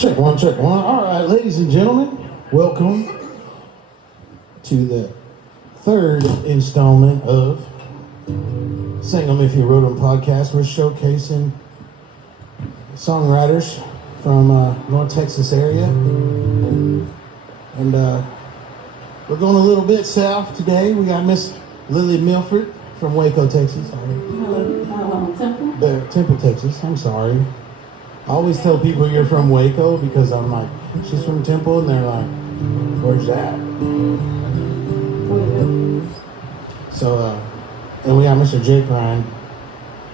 Check one, check one. All right, ladies and gentlemen, welcome to the third installment of Sing 'Em If You Wrote 'Em podcast. We're showcasing songwriters from North Texas area. And we're going a little bit south today. We got Miss Lilly Milford from Waco, Texas. Hello, Temple. Temple, Texas. I'm sorry. I always tell people you're from Waco because I'm like, she's from Temple, and they're like, where's that? So, and we got Mr. Jake Ryan.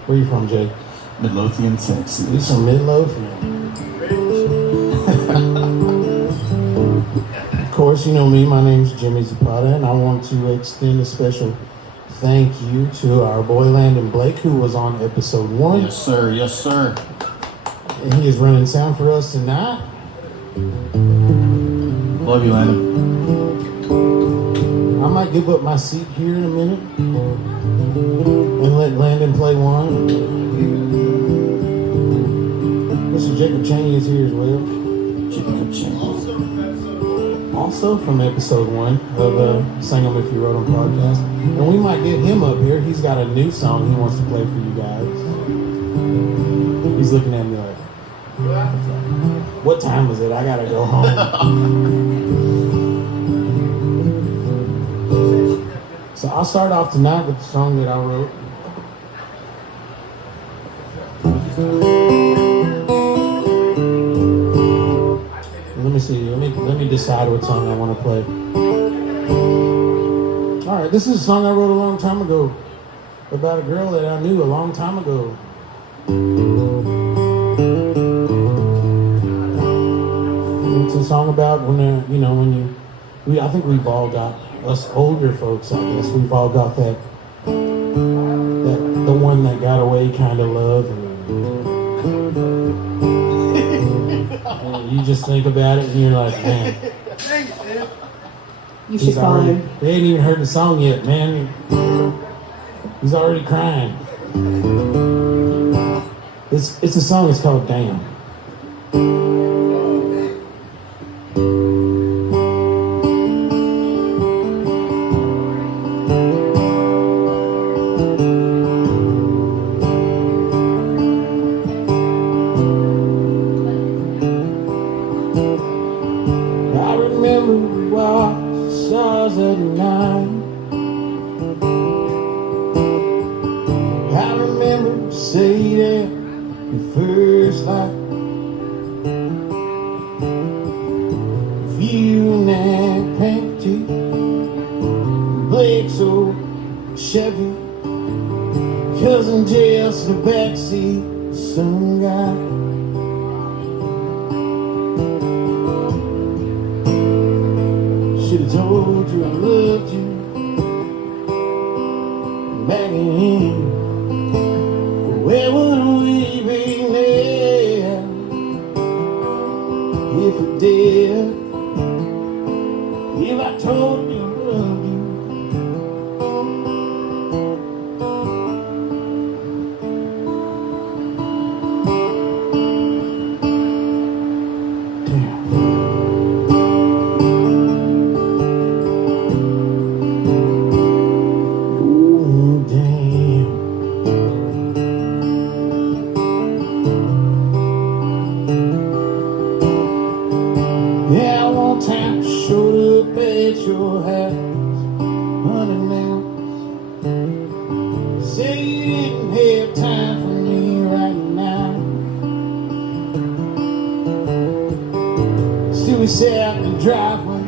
Where are you from, Jake? Midlothian, Texas. He's from Midlothian. Of course, you know me. My name's Jimmy Zapata, and I want to extend a special thank you to our boy Landon Blake, who was on episode 1. Yes, sir. Yes, sir. And he is running sound for us tonight. Love you, Landon. I might give up my seat here in a minute and let Landon play one. Mr. Jacob Cheney is here as well. Jacob Cheney. Also from episode 1 of Sing 'Em If You Wrote 'Em podcast. And we might get him up here. He's got a new song he wants to play for you guys. He's looking at me like, what time is it? I gotta go home. So I'll start off tonight with the song that I wrote. Let me see. Let me decide what song I want to play. All right, this is a song I wrote a long time ago about a girl that I knew a long time ago. It's a song about when I think we've all got, us older folks, I guess, we've all got that the one that got away kind of love. And you just think about it and you're like, man. You should call him. They ain't even heard the song yet, man. He's already crying. It's a song, it's called Damn. I remember we watched the stars at night. I remember saying your first light. You in that panty, Blake's old Chevy, cousin Jess in the backseat, some guy. Should've told you I loved you back in. Where would we be now if we did? If I told you I loved you. Yeah, one time showed up at your house, unannounced. Say you didn't have time for me right now. Still we sat in the driveway.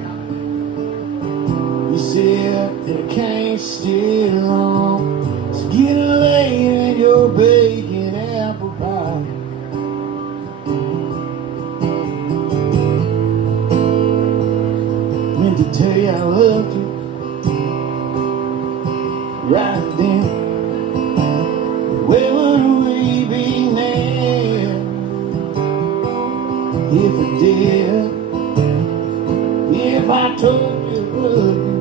You said that I can't stay long, so get late in your bacon apple pie. To tell you I loved you right then. Where would we be now if we did? If I told you I loved you.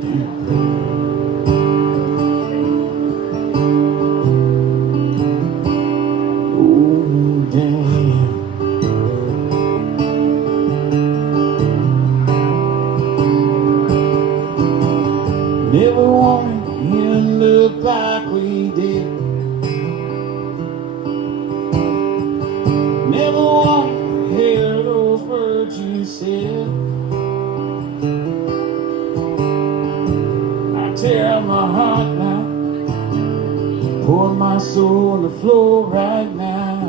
Damn. Never want to hear those words you said. I tear up my heart now, pour my soul on the floor right now.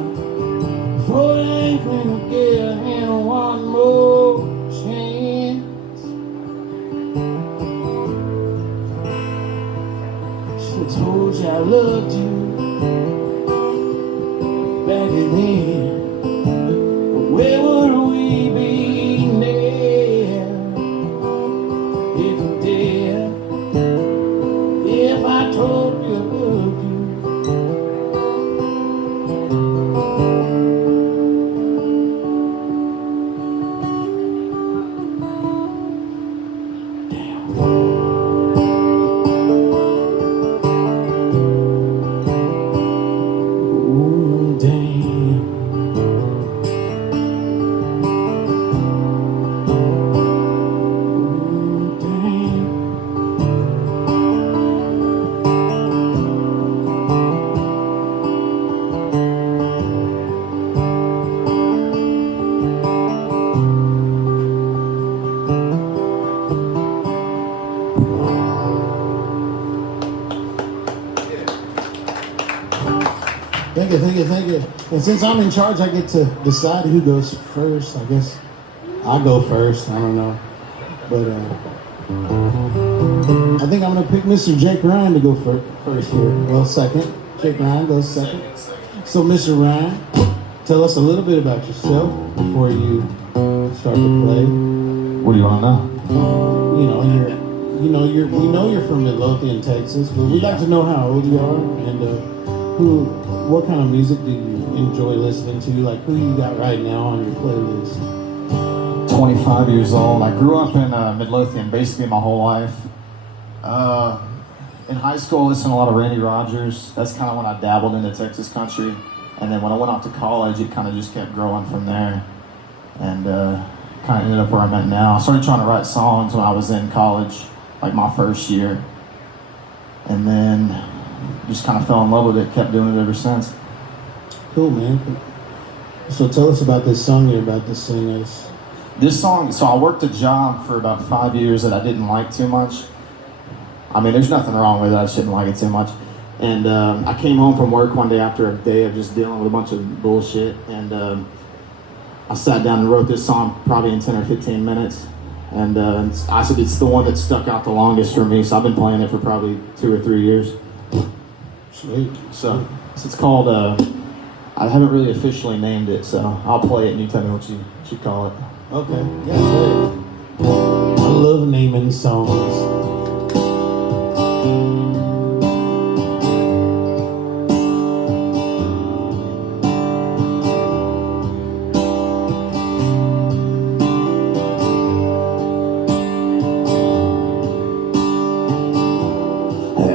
For I ain't gonna give him one more chance. Should've told you I loved you back then. But where would we be now if you did? If I told you I loved you. Thank you. And since I'm in charge, I get to decide who goes first. I guess I'll go first. I don't know. But I think I'm going to pick Mr. Jake Ryan to go first here. Well, second. Jake Ryan goes second. So, Mr. Ryan, tell us a little bit about yourself before you start to play. What do you want to know? We know you're from Midlothian, Texas, but we'd like to know how old you are and what kind of music do you enjoy listening to? Like, who you got right now on your playlist? 25 years old. I grew up in Midlothian basically my whole life. In high school, I listened to a lot of Randy Rogers. That's kind of when I dabbled into Texas country. And then when I went off to college, it kind of just kept growing from there. And kind of ended up where I'm at now. I started trying to write songs when I was in college, like my first year. And then just kind of fell in love with it, kept doing it ever since. Cool, man. So tell us about this song you're about to sing us. This song, so I worked a job for about 5 years that I didn't like too much. I mean, there's nothing wrong with it, I just didn't like it too much. And I came home from work one day after a day of just dealing with a bunch of bullshit, and I sat down and wrote this song probably in 10 or 15 minutes. And I said it's the one that stuck out the longest for me, so I've been playing it for probably 2 or 3 years. Sweet. So it's called, I haven't really officially named it, so I'll play it and you tell me what you should call it. Okay. Yeah, great. I love naming songs.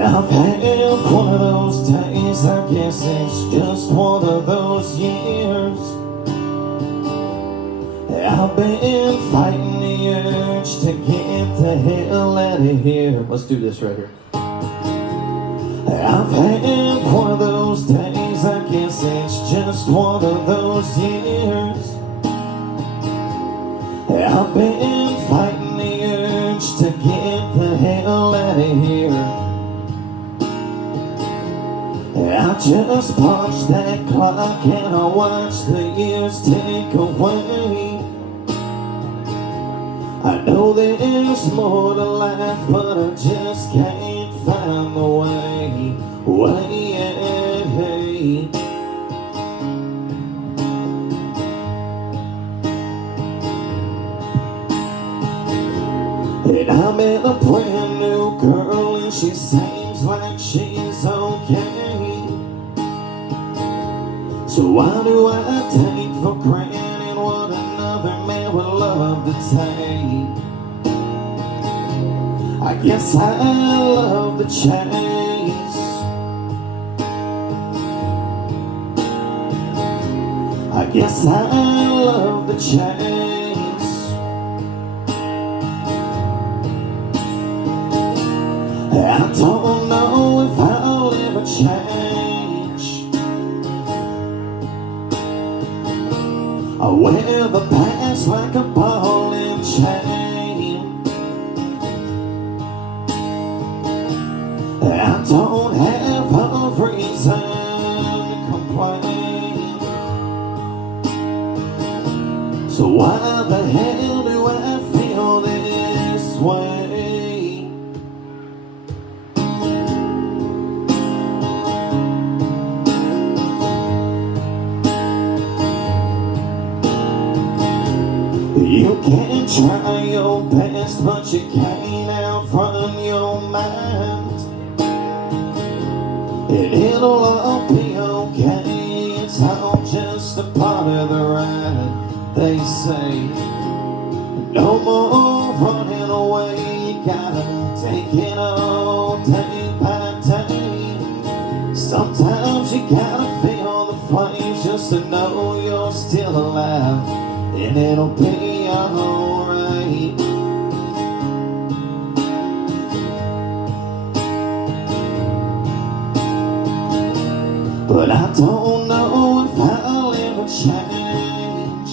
I've had one of those days, I guess it's just one of those years. I've been fighting the urge to get the hell out of here. Let's do this right here. I've had one of those days, I guess it's just one of those years. I've been fighting the urge to get the hell out of here. I just punched that clock and I watched the years tick away. I know there's more to life, but I just can't find the way. And I met a brand new girl and she seems like she's okay. So why do I take for granted what another man would love to take? I guess I love the chase. I guess I love the chase. I don't know if I'll ever change. I wear the past like a ball and chain. I don't have a reason to complain. So why the hell do I feel this way? You can try your best, but you can't outrun your mind. And it'll all be okay, it's all just a part of the ride. They say, no more running away, you gotta take it all day by day. Sometimes you gotta feel the flames just to know you're still alive, and it'll be alright. But I don't know if I'll ever change.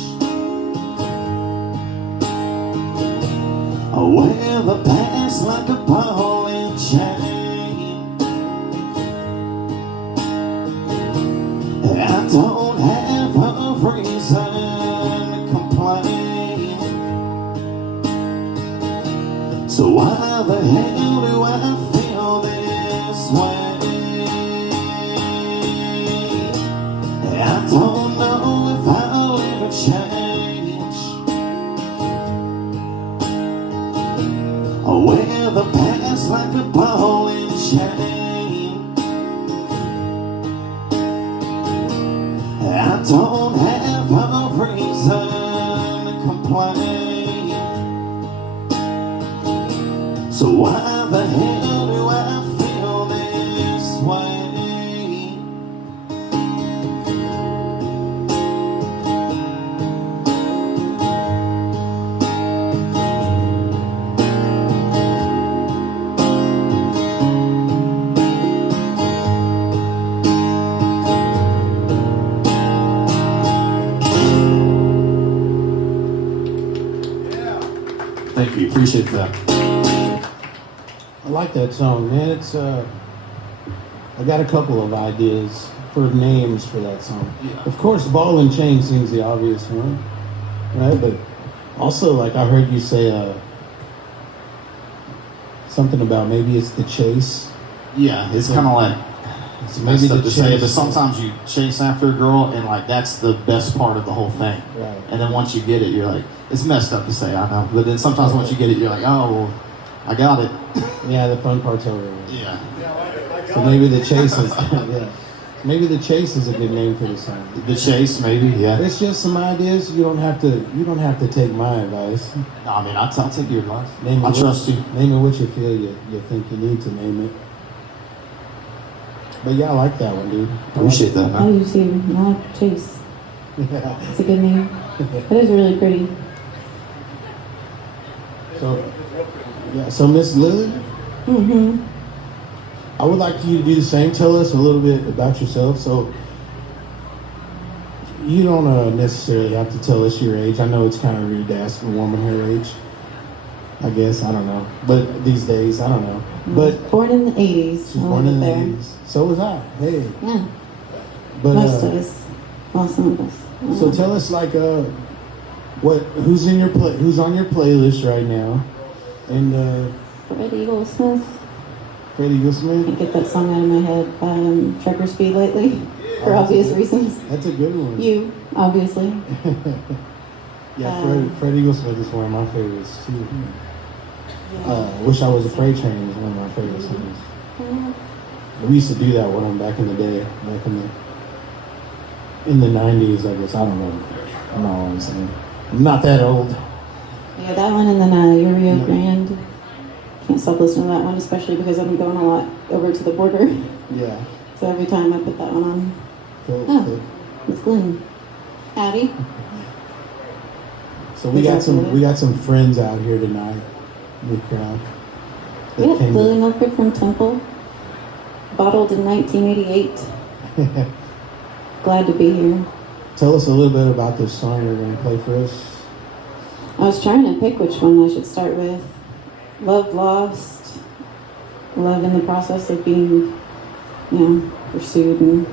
I wear the past like a ball and chain. I don't have a reason to complain. So why the hell do I feel this way? I don't know if I'll ever change. I wear the past like a ball and chain. I don't have a reason to complain. So why the hell do I feel this way? Thank you, appreciate that. I like that song, man. It's I got a couple of ideas for names for that song. Yeah. Of course, Ball and Chain seems the obvious one, right? But also, like I heard you say something about maybe it's the chase. Yeah, it's kind of like, it's Maybe messed up the to say, chase. but sometimes you chase after a girl and like that's the best part of the whole thing. Right. And then once you get it, you're like, it's messed up to say, I know. But then sometimes once you get it, you're like, oh, well, I got it. Yeah, the fun part's over. Yeah. So maybe the chase is yeah. Maybe the chase is a good name for the song. The chase, maybe, yeah. It's just some ideas. You don't have to take my advice. No, I mean, I'll take your advice. Name it I what- trust you. Name it what you feel you think you need to name it. But yeah, I like that one, dude. Appreciate that, I man. do too. I like Chase. that. It's a good name. It is really pretty. So Miss Lilly, Mm-hmm. I would like you to do the same. Tell us a little bit about yourself. So you don't necessarily have to tell us your age. I know it's kind of rude to ask a woman her age. I guess, I don't know. But these days, I don't know. But Born in the 80s. she's born in the 80s. So was I. Hey. Yeah. But Most of us. Well, some of us. so tell us like who's on your playlist right now? And Freddie Goldsmith. Freddie Goldsmith. Can't get that song out of my head. Trucker Speed lately. For obvious reasons. That's a good one. You, obviously. Yeah, Freddie Goldsmith is one of my favorites too. Wish I Was Afraid Train is one of my favorite songs. We used to do that one back in the day, back in the 90s, I guess. I don't know. I don't know what I'm saying. I'm not that old. Yeah, that one, and then Rio Grande. Can't stop listening to that one, especially because I'm going a lot over to the border. Yeah. So every time I put that one on, Cool. Oh. With Glenn. Howdy. So we got some friends out here tonight in the crowd. that Yeah, came Lilly to- Milford from Temple. Bottled in 1988. Glad to be here. Tell us a little bit about this song you're going to play for us. I was trying to pick which one I should start with. Love lost, love in the process of being, pursued and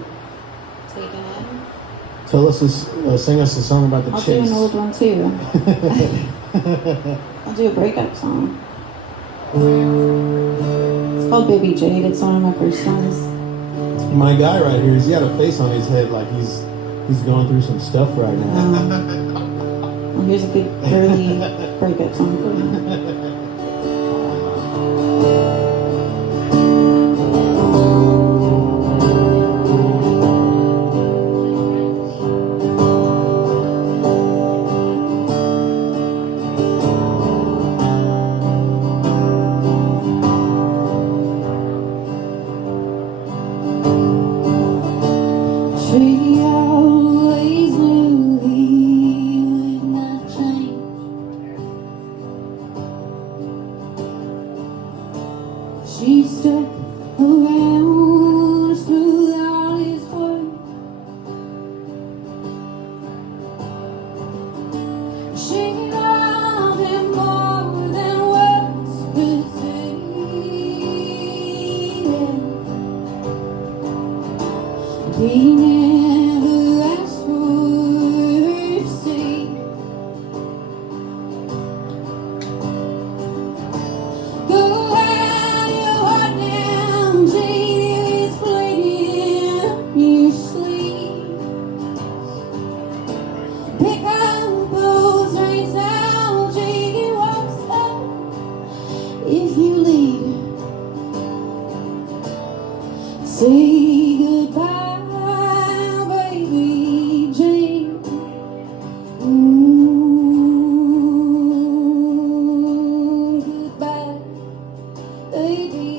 taken in. Tell us, sing us a song about the I'll chase. do an old one too. I'll do a breakup song. It's called Baby Jade. It's one of my first songs. My guy right here, he's got a face on his head like he's going through some stuff right now. Well, here's a good girly breakup song for you. She always knew he would not change. She stuck around through all his work. She loved him more than words could say. He never asked for her to see. Go out your heart now, Jade, it's playing your sleep. Pick up those reins now, Jade, you won't stop if you leave. Say goodbye. Baby Jane, goodbye, baby.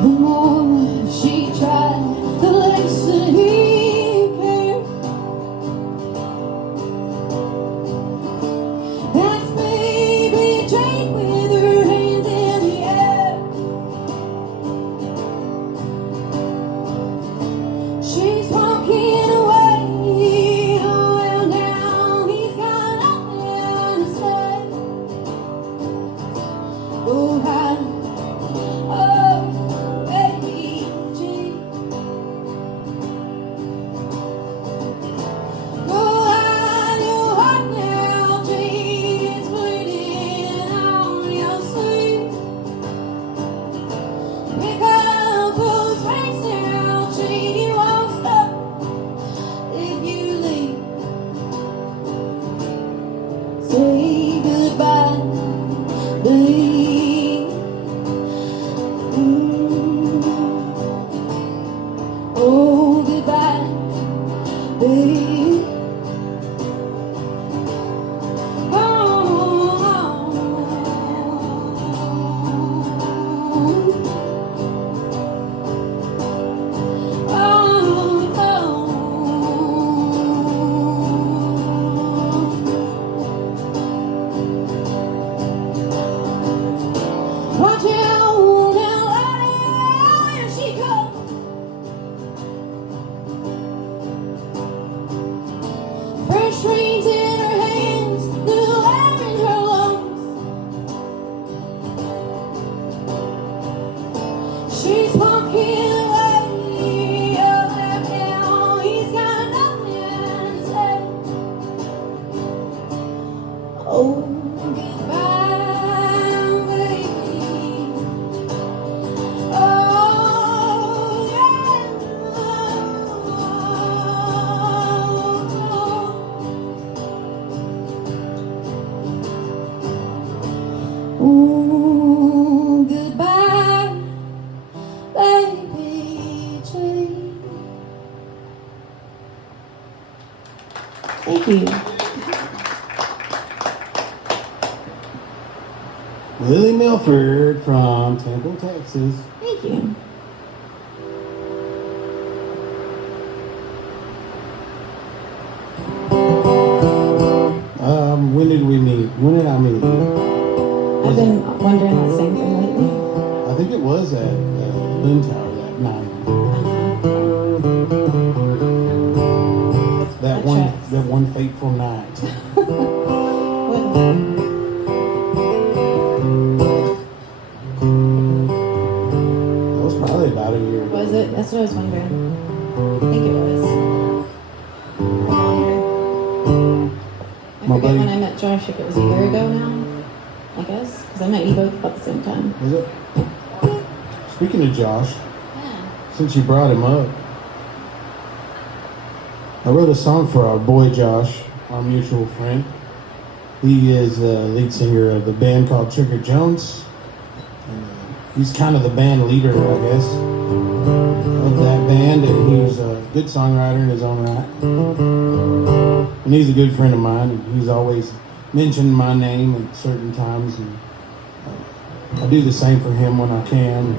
The more she tried, the less that he cared. That's baby Jane with her hands in the air. She's walking away. Oh, well, now he's got nothing to say. Oh, how, oh, baby Jane. Go out your heart now, Jane. It's bleeding on your sleeve. Pick up those reins now, Jane. You won't stop if you leave. Say goodbye, babe. Oh, goodbye, babe. Oh, watch out now, here she comes. Fresh reins in her hands, new air in her lungs. She's walking away. Oh, now he's got nothing to say. Oh, goodbye, baby. Oh, yeah. Ooh, goodbye, baby Jane. Thank you. Lilly Milford from Temple, Texas. Thank you. When did we meet? When did I meet? I've been wondering that same thing lately. I think it was at Lynn Tower that night. That one fateful night. That was probably about a year ago. Was it? That's what I was wondering. I think it was. Or longer. I My forget buddy- when I met Josh, if it was a year ago now, I guess. Because I met you both about the same time. Was it? Speaking of Josh, Yeah. since you brought him up, I wrote a song for our boy Josh, our mutual friend. He is the lead singer of the band called Trigger Jones. And, he's kind of the band leader, I guess, of that band, and he's a good songwriter in his own right. And he's a good friend of mine, and he's always mentioned my name at certain times, and I do the same for him when I can.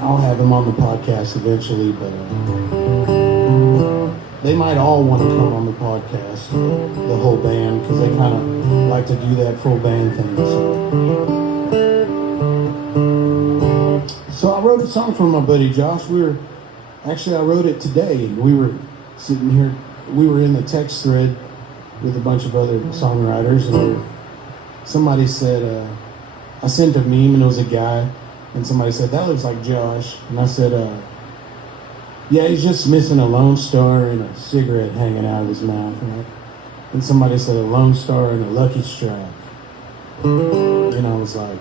I'll have him on the podcast eventually, but they might all want to come on the podcast, the whole band, because they kind of like to do that full band thing. So I wrote a song for my buddy Josh. I wrote it today. We were sitting here, we were in the text thread with a bunch of other songwriters, and somebody said, I sent a meme, and it was a guy, and somebody said, that looks like Josh. And I said, yeah, he's just missing a Lone Star and a cigarette hanging out of his mouth, right? And somebody said, a Lone Star and a Lucky Strike. And I was like,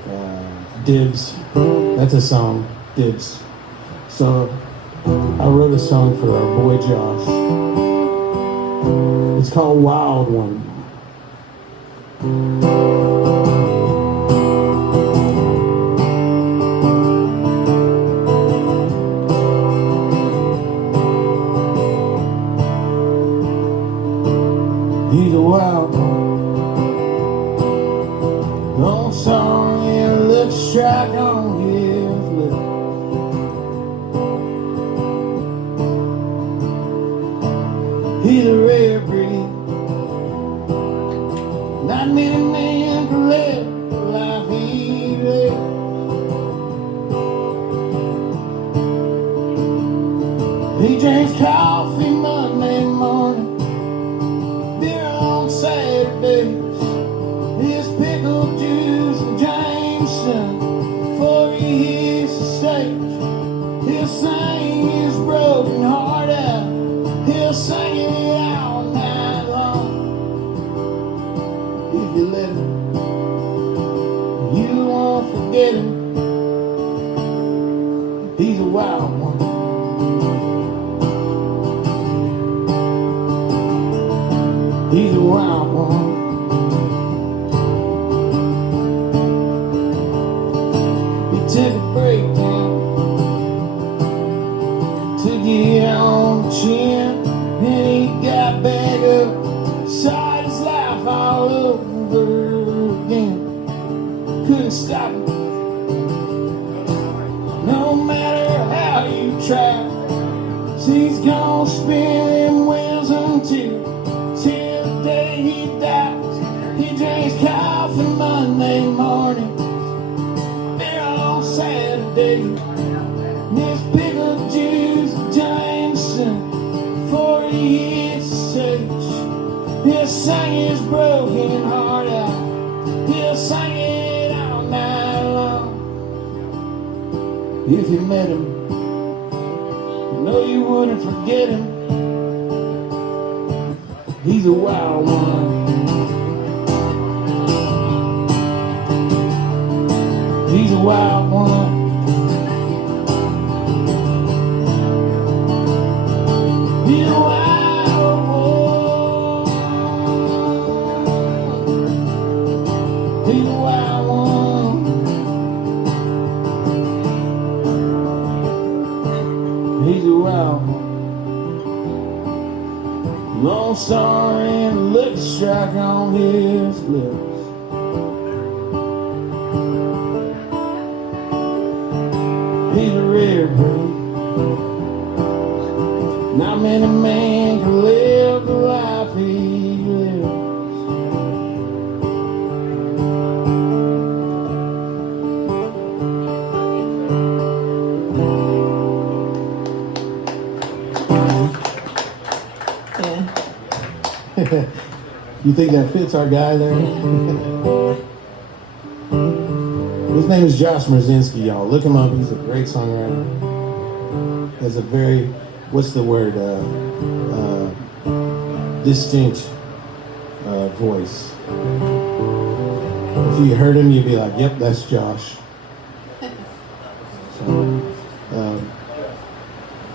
dibs. That's a song, dibs. So I wrote a song for our boy Josh. It's called Wild One. He's a wild one. Long song and looks strike on his lips. He's a rare breed. Not many men can live the life he lives. He drinks coffee Monday morning, beer on Saturdays, his pickle juice and Jameson before he hits the stage. He'll sing his broken heart out, he'll sing it all night long. If you let him, you won't forget him. He's a wild one. He's a wild one. He took a break down, took it on the chin, and he got back up, started his life all over again. Couldn't stop him, no matter how you try. He's gonna spin them wheels until the day he dies. He drinks coffee Monday morning, beer on Saturday, his pickle juice and Jameson before he hits the stage. He'll sing his broken heart out, he'll sing it all night long. If you met him, you know you wouldn't forget him. He's a wild one. He's a wild one. He's a wild one. He's a wild one. He's a wild one. Lone Star and a lucky strike on his lips. he's a rare breed. Not many men can live the life he lives. You think that fits our guy there? His name is Josh Mrzinski, y'all. Look him up. He's a great songwriter. He has a very, what's the word, distinct voice. If you heard him, you'd be like, yep, that's Josh. So,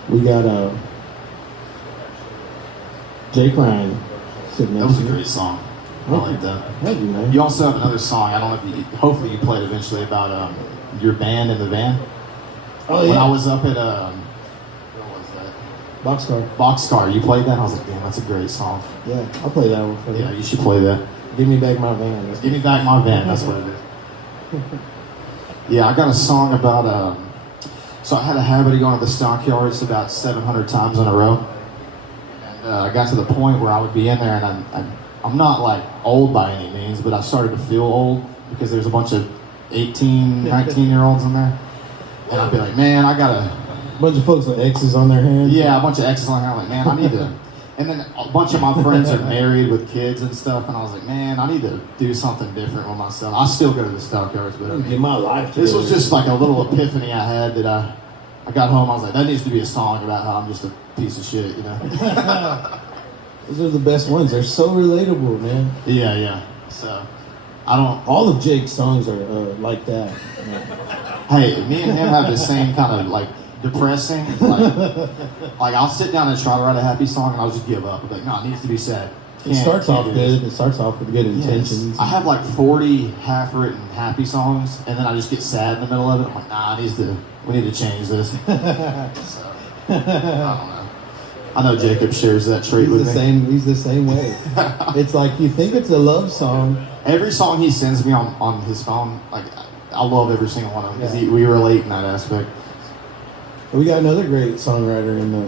we got Jake Ryan sitting That next was to a you. great song. I like that. Thank you, man. You also have another song. I don't know if you, hopefully you played eventually about your band in the van. Oh, When yeah. I was up at what was that? Boxcar. Boxcar. You played that? I was like, damn, that's a great song. Yeah, I'll play that one for you. Yeah, you should play that. Give me back my van. That's Give me back my van. That's what it is. Yeah, I got a song about. So I had a habit of going to the stockyards about 700 times in a row. And I got to the point where I would be in there, and I'm not like old by any means, but I started to feel old because there's a bunch of 18, 19-year-olds in there. And I'd be like, man, I gotta. a bunch of folks with X's on their hands. Yeah, a bunch of exes on here. I'm like, man, I need to. And then a bunch of my friends are married with kids and stuff, and I was like, man, I need to do something different with myself. I still go to the stockyards, but I mean, Get my life this was together. just like a little epiphany I had that I got home. I was like, that needs to be a song about how I'm just a piece of shit, you know? Those are the best ones. They're so relatable, man. Yeah. So I don't. All of Jake's songs are like that. Hey, me and him have the same kind of like depressing. Like I'll sit down and try to write a happy song, and I'll just give up. I'm like, no, it needs to be sad. It starts off do this. good. It starts off with good Yes. intentions. I have like 40 half-written happy songs, and then I just get sad in the middle of it. I'm like, nah, we need to change this. So, I don't know. I know Jacob shares that trait with me. He's the same way. It's like you think it's a love song. Every song he sends me on his phone, like I love every single one of them because Yeah. we relate in that aspect. We got another great songwriter in the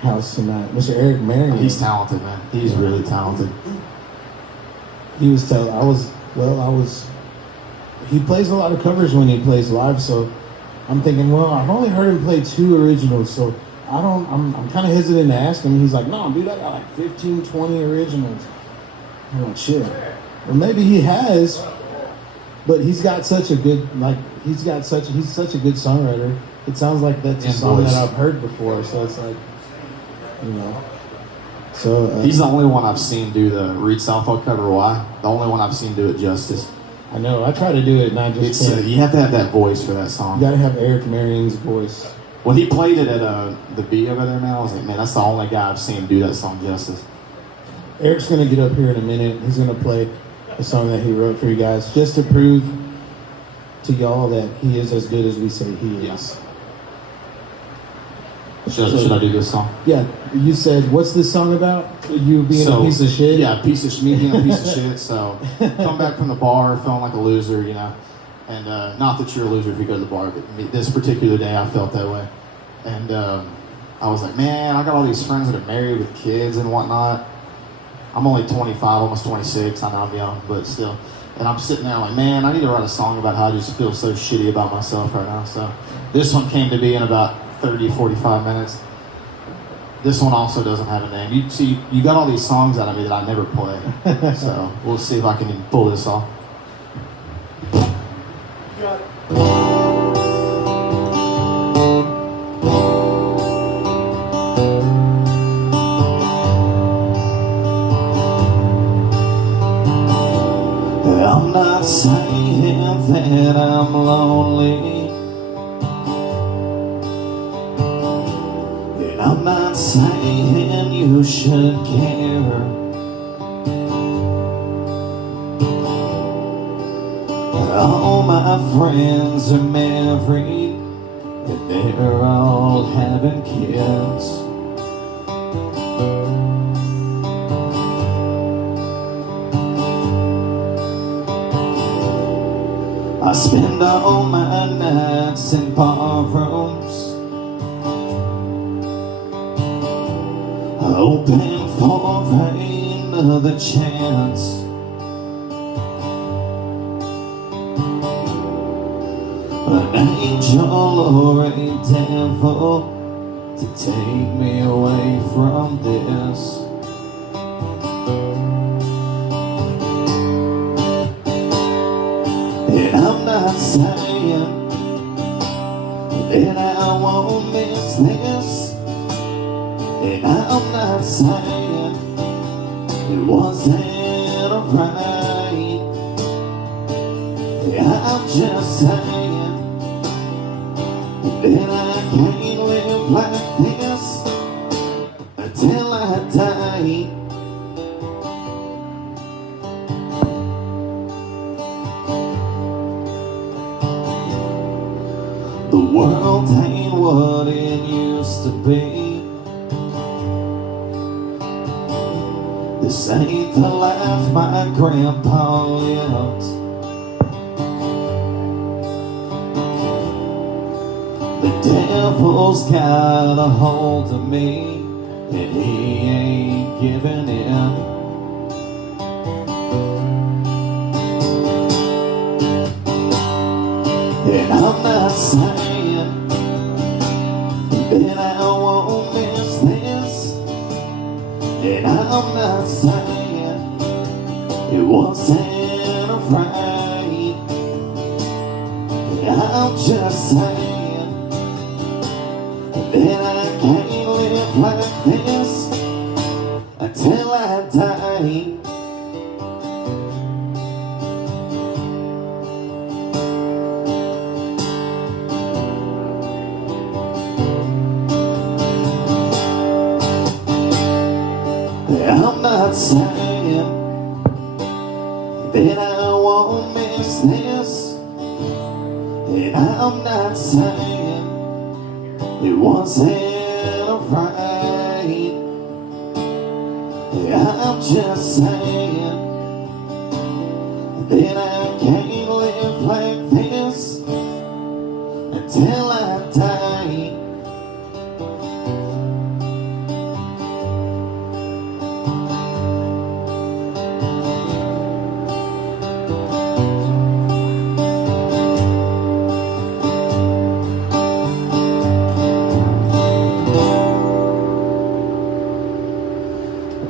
house tonight, Mr. Eric Marion. He's talented, man. He's really talented. He was he plays a lot of covers when he plays live, so I'm thinking, well, I've only heard him play 2 originals, so I'm kind of hesitant to ask him. He's like, no, dude, I got like 15, 20 originals. I'm like, shit. Well, maybe he has, but he's got such a good, he's such a good songwriter. It sounds like that's a And song voice. that I've heard before, so it's like, you know. So He's the only one I've seen do the Reed Southwell cover. Why? The only one I've seen do it justice. I know. I try to do it, and I just It's can't. you have to have that voice for that You song. gotta have Eric Marion's voice. When he played it at the B over there, man, I was like, man, that's the only guy I've seen do that song justice. Eric's gonna get up here in a minute. He's gonna play a song that he wrote for you guys, just to prove to y'all that he is as good as we say he is. Yes. Should I do this song? Yeah. You said, what's this song about? You being a piece of shit? Yeah, me being a piece of shit. So come back from the bar feeling like a loser, you know. And not that you're a loser if you go to the bar, but this particular day I felt that way. And I was like, man, I got all these friends that are married with kids and whatnot. I'm only 25, almost 26. I know I'm young, but still. And I'm sitting there like, man, I need to write a song about how I just feel so shitty about myself right now. So this one came to be in about 30, 45 minutes. This one also doesn't have a name. You got all these songs out of me that I never play. So we'll see if I can pull this off. I'm not saying that I'm lonely. And I'm not saying you should care. All my friends are married, and they're all having kids. I spend all my nights in bar rooms, hoping for another chance. An angel or a devil to take me away from this. And I'm not saying that I won't miss this. And I'm not saying it wasn't right. I'm just saying that I can't live like this until I die. The world ain't what it used to be. This ain't the life my grandpa lived. The devil's got a hold of me, and he ain't giving in. And I'm not saying that I won't miss this. And I'm not saying it wasn't right. I'm just saying that I can't live like this until I die. I'm not saying that I won't miss this. And I'm not saying it wasn't right. I'm just saying that I can't live like this until I die.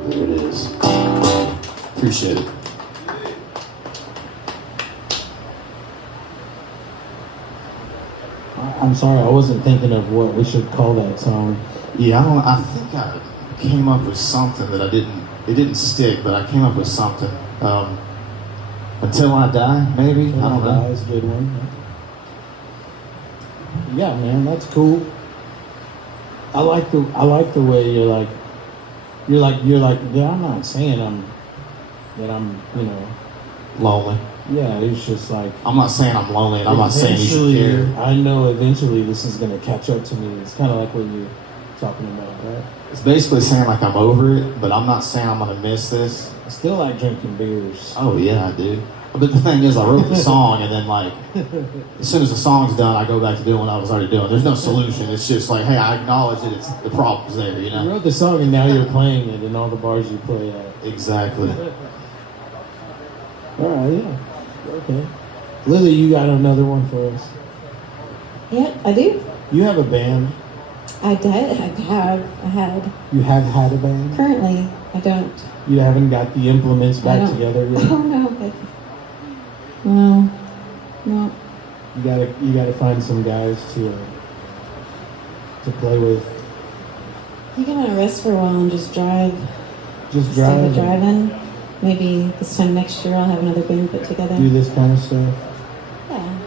There it is. Appreciate it. I'm sorry, I wasn't thinking of what we should call that song. Yeah, I think I came up with something that it didn't stick, but I came up with something. Until I Die, maybe? I don't know. That's a good one. Yeah, man, that's cool. I like the way you're like, yeah, I'm not saying that I'm, Lonely. yeah, it's just like, I'm not saying I'm lonely, and I'm not saying you should care. I know eventually this is going to catch up to me. It's kind of like what you're talking about, right? It's basically saying like I'm over it, but I'm not saying I'm going to miss this. I still like drinking beers. Oh yeah, I do. But the thing is, I wrote the song, and then like, as soon as the song's done, I go back to doing what I was already doing. There's no solution. It's just like, hey, I acknowledge that the problem's there, You wrote the song and now you're playing it in all the bars you play at. Exactly. All right, yeah. Okay. Lily, you got another one for us? Yeah, I do. You have a band? I did. I had. You have had a band? Currently, I don't. You haven't got the implements back together yet? Oh, no. No. You gotta find some guys to play with. You can on a rest for a while and just drive. Just drive. Driving. Maybe this time next year I'll have another band put together. Do this kind of stuff. Yeah.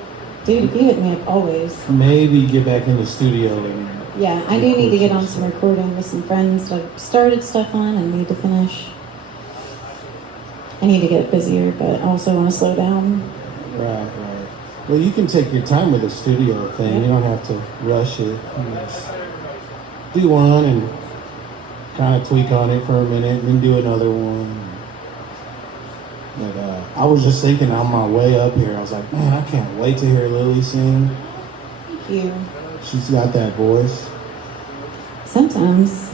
Dude, if you hit me up always. Maybe get back in the studio and yeah, I do need to get on some recording with some friends that I've started stuff on and need to finish. I need to get busier, but I also want to slow down. Right. Well, you can take your time with the studio thing. You don't have to rush it. You just do one and kind of tweak on it for a minute, and then do another one. But I was just thinking on my way up here, I was like, man, I can't wait to hear Lily sing. Thank you. She's got that voice. Sometimes.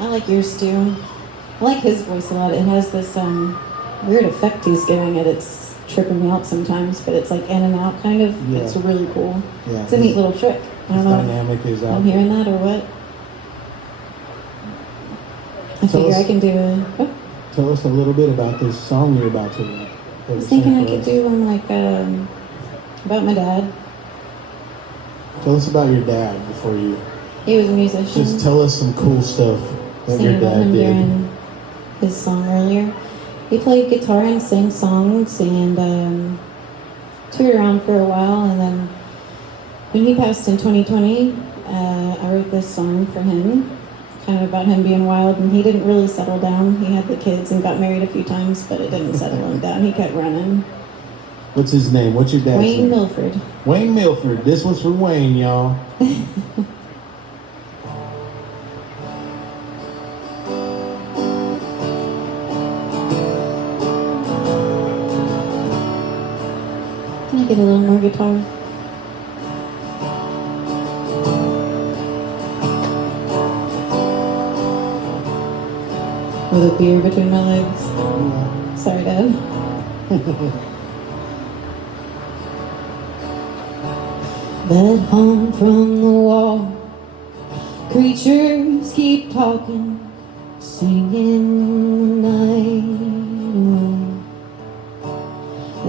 I like yours too. I like his voice a lot. It has this weird effect he's giving it. It's tripping me out sometimes, but it's like in and out kind of. Yeah. It's really cool. Yeah, It's a neat little trick. I don't his know dynamic is if out. I'm hearing that or what. I Tell figure us- I can do a... Oh, Tell us a little bit about this song you're about to I was thinking I could do one like about my dad. Tell us about your dad before you. He was a musician. Just tell us some cool stuff that your Singing about dad him did. during his song earlier. He played guitar and sang songs and toured around for a while. And then when he passed in 2020, I wrote this song for him, kind of about him being wild. And he didn't really settle down. He had the kids and got married a few times, but it didn't settle him down. He kept running. What's his name? What's your dad's Wayne name? Milford. Wayne Milford. This one's for Wayne, y'all. Can I get a little more guitar? With a beer between my legs. Sorry, Dad. But home from the wall, creatures keep talking, singing the night away.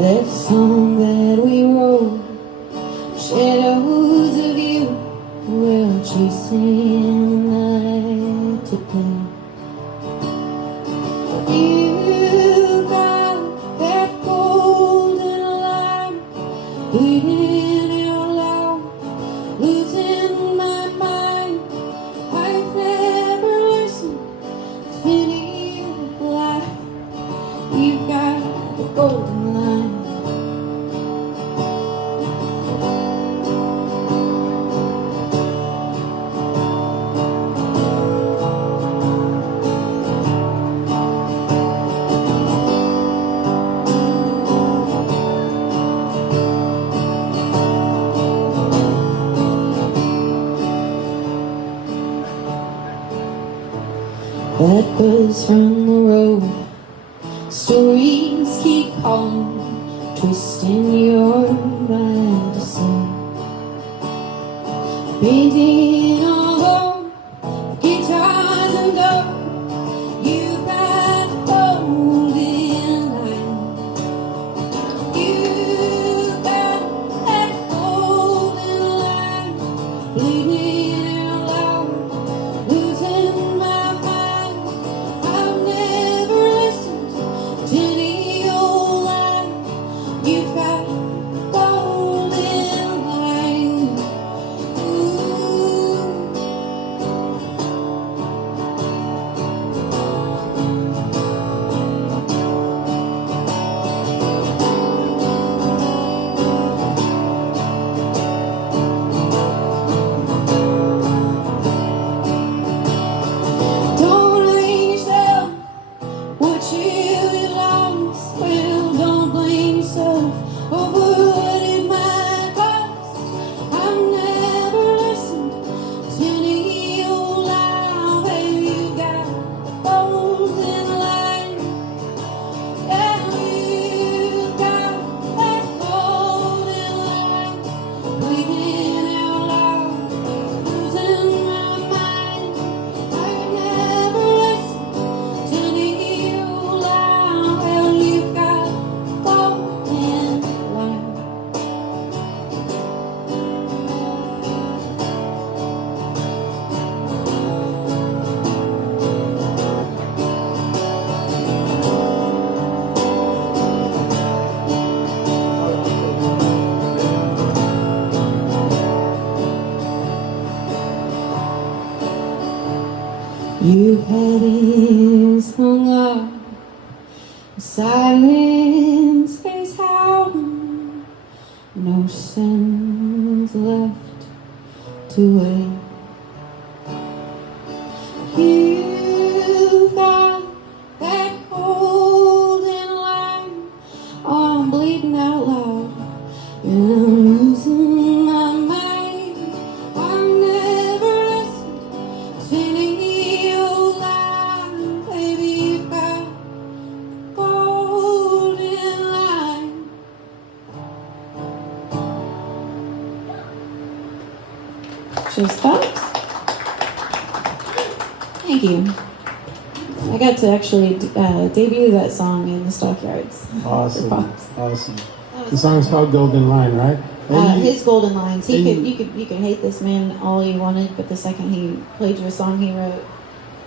That song that we wrote, shadows of you, will chasing the night to play. You got that golden light, bleeding out loud, losing my mind. I've never listened to any lie. You've got the golden line. That buzz from the road, stories keep calling, twisting your mind to say. Painting all over, guitars and doors, you got the golden line. You got that golden line, bleeding out loud, losing my mind. I've never listened to any old lie. You've got golden line. Ooh. Don't blame yourself what you lost. Well, don't blame yourself over what it might cost. I've never listened to any old lie. Well, you got a golden line. Yeah, you got that golden line. Bleeding out loud, losing my mind. I've never listened to any old lie. Well, you've got golden line. You had his hung up, silence is howling, no sense left to wait. You got that golden line. Oh, I'm bleeding out loud, and I'm losing my mind. I've never listened to any old lie. Just thoughts? Thank you. I got to actually debut that song in the Stockyards. Awesome. Pops. Awesome. The song's called Golden Line, right? His golden lines. You could hate this man all you wanted, but the second he played you a song he wrote,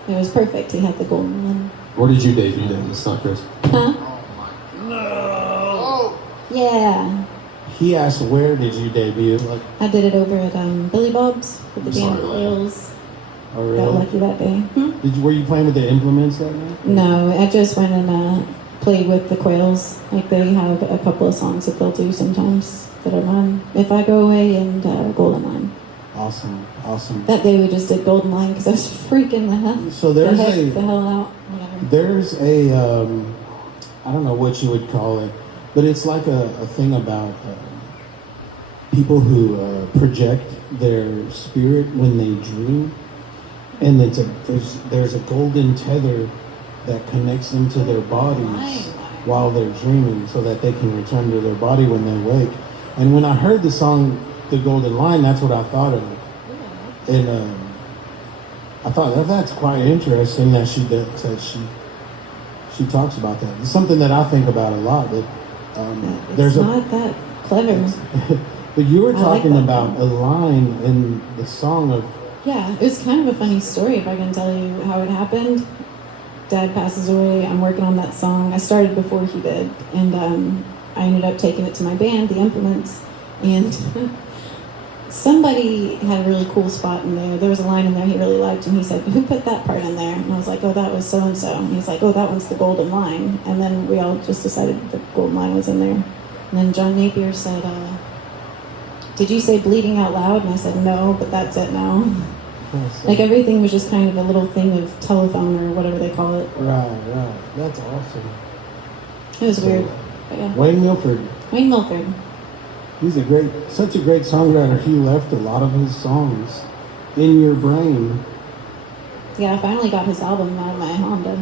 it was perfect. He had the golden line. Where did you debut then, the Suckers? Huh? No! Yeah. He asked, where did you debut? Like, I did it over at Billy Bob's with the band Sorry. Coils. oh, really? Got lucky that day. Were you playing with the implements that night? No, I just went and played with the Quails. Like they have a couple of songs that they'll do sometimes that are on If I Go Away and Golden Line. Awesome. Awesome. That day we just did Golden Line because I was freaking the hell, So there's the hell out. Whatever. There's a, I don't know what you would call it, but it's like a thing about people who project their spirit when they dream. And there's a golden tether that connects them to their bodies while they're dreaming so that they can return to their body when they wake. And when I heard the song, The Golden Line, that's what I thought of. And I thought that's quite interesting that she talks about that. It's something that I think about a lot. That It's not that clever. But you were I like talking that about a line in the song of. Yeah, it was kind of a funny story if I can tell you how it happened. Dad passes away. I'm working on that song. I started before he did, and I ended up taking it to my band, The Implements, and somebody had a really cool spot in there. There was a line in there he really liked, and he said, "Who put that part in there?" And I was like, "Oh, that was so and so." And he's like, "Oh, that one's the golden line." And then we all just decided the golden line was in there. And then John Napier said, "Did you say bleeding out loud?" And I said, "No, but that's it now." Like everything was just kind of a little thing of telephone or whatever they call it. Right. That's awesome. It was weird. But yeah. Wayne Milford. Wayne Milford. He's such a great songwriter. He left a lot of his songs in your brain. Yeah, I finally got his album out of my Honda.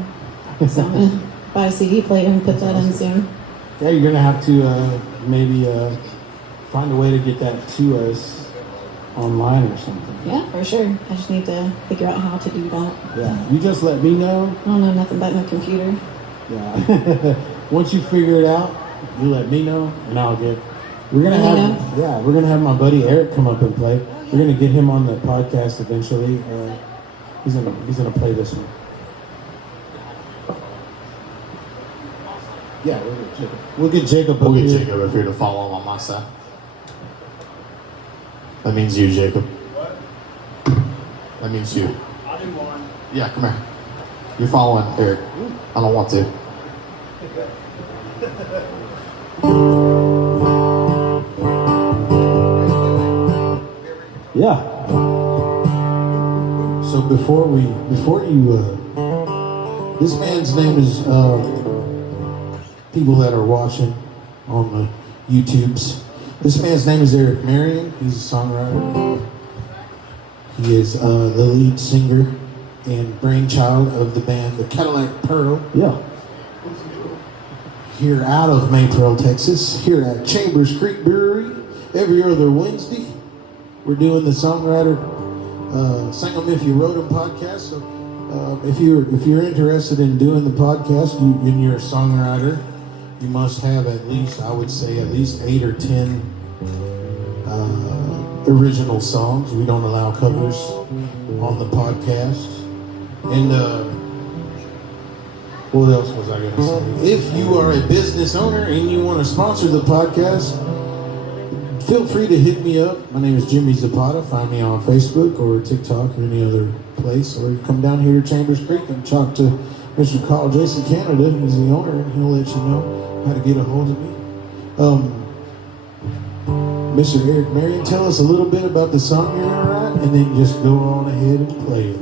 So I'm going to buy a CD player and put that in soon. Yeah, you're going to have to maybe find a way to get that to us online or something. Yeah, for sure. I just need to figure out how to do that. Yeah, you just let me know. I don't know nothing about my computer. Yeah. Once you figure it out, you let me know, and we're gonna have my buddy Eric come up and play. We're gonna get him on the podcast eventually. He's gonna play this one. Yeah, we'll get Jacob up here to follow him on my side. That means you, Jacob. What? That means you. I'll do one. Yeah, come here. You're following Eric. I don't want to. Yeah. So before you, this man's name is, people that are watching on the YouTubes, this man's name is Eric Marion. He's a songwriter. He is the lead singer and brainchild of the band The Cadillac Pearl. Yeah. Here out of Maypearl, Texas, here at Chambers Creek Brewery, every other Wednesday. We're doing the songwriter Sing 'Em If You Wrote 'Em podcast. So if you're interested in doing the podcast and you're a songwriter, you must have at least 8 or 10 original songs. We don't allow covers on the podcast. And what else was I going to say? If you are a business owner and you want to sponsor the podcast, feel free to hit me up. My name is Jimmy Zapata. Find me on Facebook or TikTok or any other place. Or you come down here to Chambers Creek and talk to Mr. Carl Jason Canada. He's the owner, and he'll let you know how to get a hold of me. Mr. Eric Marion, tell us a little bit about the song you're going to write, and then just go on ahead and play it.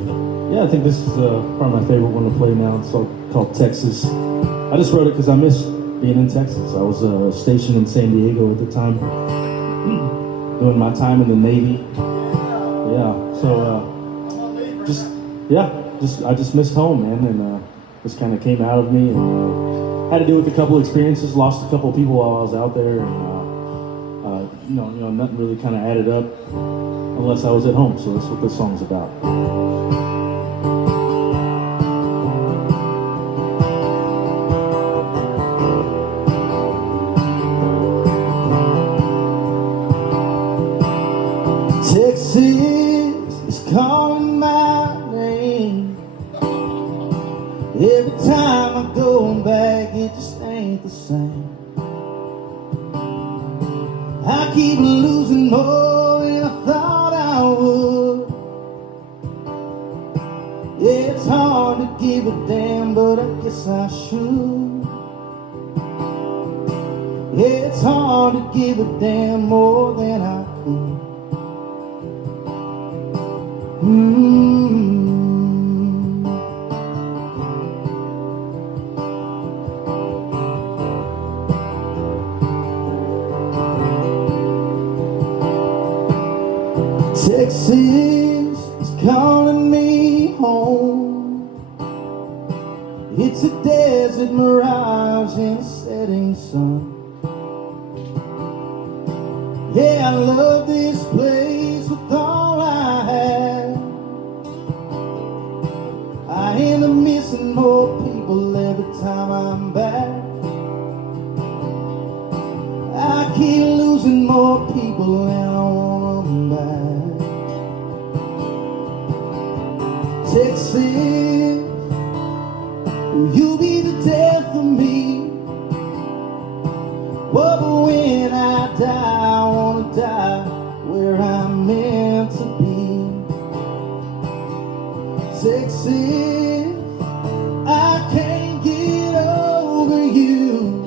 Yeah, I think this is probably my favorite one to play now. It's called Texas. I just wrote it because I miss being in Texas. I was stationed in San Diego at the time, doing my time in the Navy. Yeah, so I just missed home, man, and this kind of came out of me, and had to do with a couple experiences. Lost a couple of people while I was out there, and nothing really kind of added up. unless I was at home. So that's what this song's about. Texas is calling my name. Every time I go back, it just ain't the same. I keep losing more than I thought I would. Yeah, it's hard to give a damn, but I guess I should. Yeah, it's hard to give a damn more than I could. Texas is calling me home. It's a desert mirage in a setting sun. Yeah, I love this place with all I have. I end up missing more people every time I'm back. I keep losing more people than I want them back. Texas, will you be the death of me? But when I die, I wanna die where I'm meant to be. Texas, I can't get over you.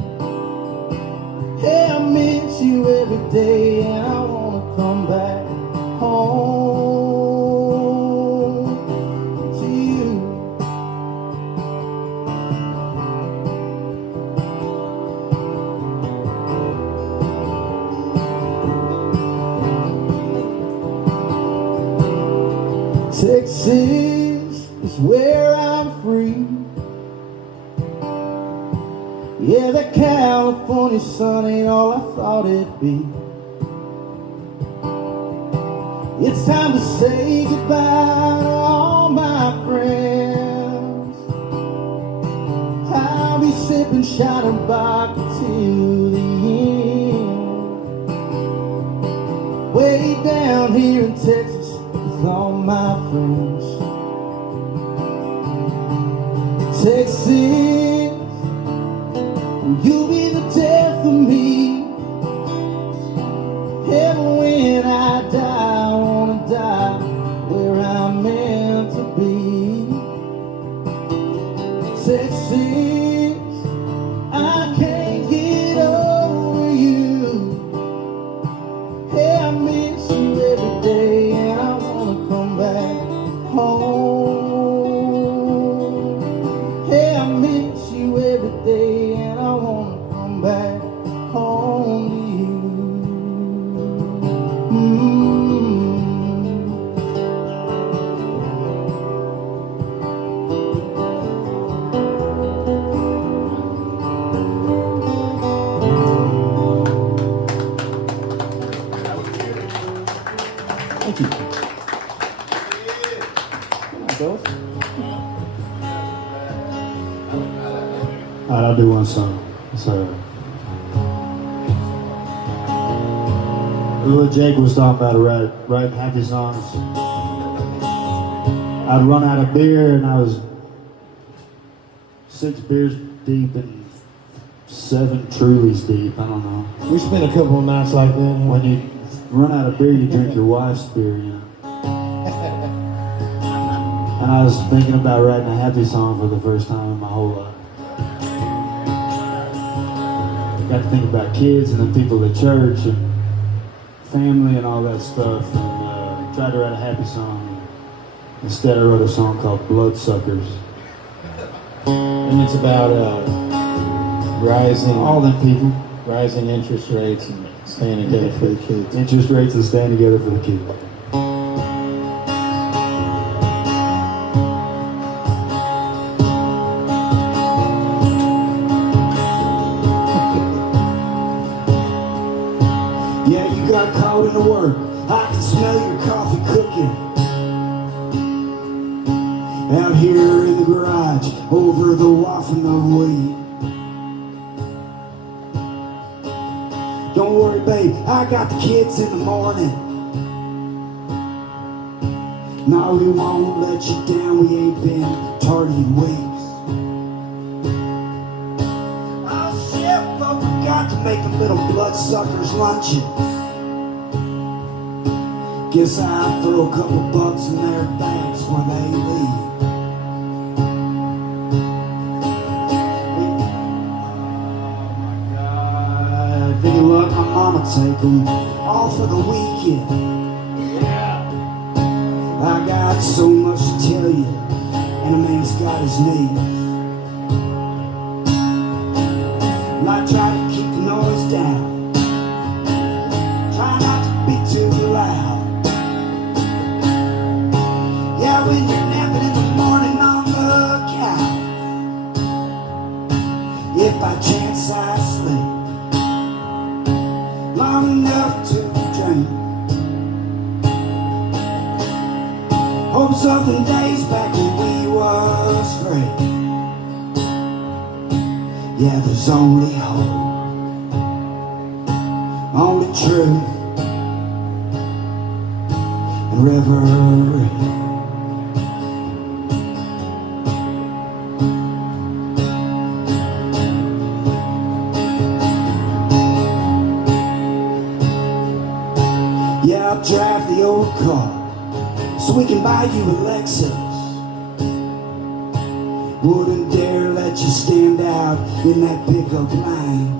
Hey, I miss you every day, and I wanna come back home to you. Texas is where I'm free. Yeah, that California sun ain't all I thought it'd be. It's time to say goodbye to all my friends. I'll be sipping Shiner Bock till the end. Way down here in Texas with all my friends. Texas, you'll be the death of me. Heaven, when I die, I wanna die where I'm meant to be. Texas, I can't get over you. Hey, I miss you every day, and I wanna come back home. Hey, I miss you every day, and I wanna come back home to you. Thank you. Alright, I'll do one song. So, what Jake was talking about, writing happy songs. I'd run out of beer, and I was 6 beers deep and 7 Trulies deep. I don't know. We spent a couple of nights like that. When you run out of beer, you drink your wife's beer, you know. And I was thinking about writing a happy song for the first time in my whole life. Got to think about kids and the people at church and family and all that stuff, and tried to write a happy song. Instead, I wrote a song called Bloodsuckers. And it's about rising All them people, rising interest rates and staying together for the kids. interest rates, and staying together for the kids. Yeah, you got caught in the work. I can smell your coffee cooking out here in the garage over the waffle of wheat. Don't worry, babe, I got the kids in the morning. No, we won't let you down, we ain't been tardy in weeks. Oh shit, but we got to make them little bloodsuckers lunches. Guess I'll throw a couple bucks in their banks when they leave. If any luck, my mama take them all for the weekend. I got so much to tell you, and a man's got his needs. And I try to keep the noise down, try not to be too loud. Yeah, when you're napping in the morning on the couch, if by chance I sleep long enough to drink. Hope something days back when we was free. Yeah, there's only hope, only truth, and reverie. Yeah, I'll drive the old car so we can buy you a Lexus. Wouldn't dare let you stand out in that pickup line.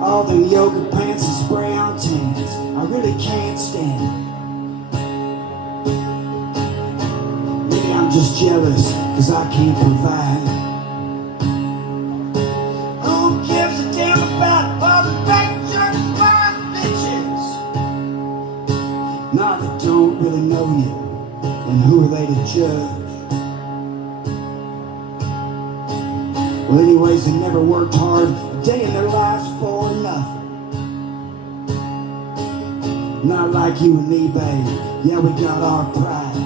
All them yoga pants and spray-on tans, I really can't stand it. Maybe I'm just jealous, cause I can't provide. Who gives a damn about all the bank jerks, fine bitches? Nah, they don't really know you, and who are they to judge? Well, anyways, they never worked hard a day in their lives for nothing. Not like you and me, babe. Yeah, we got our pride.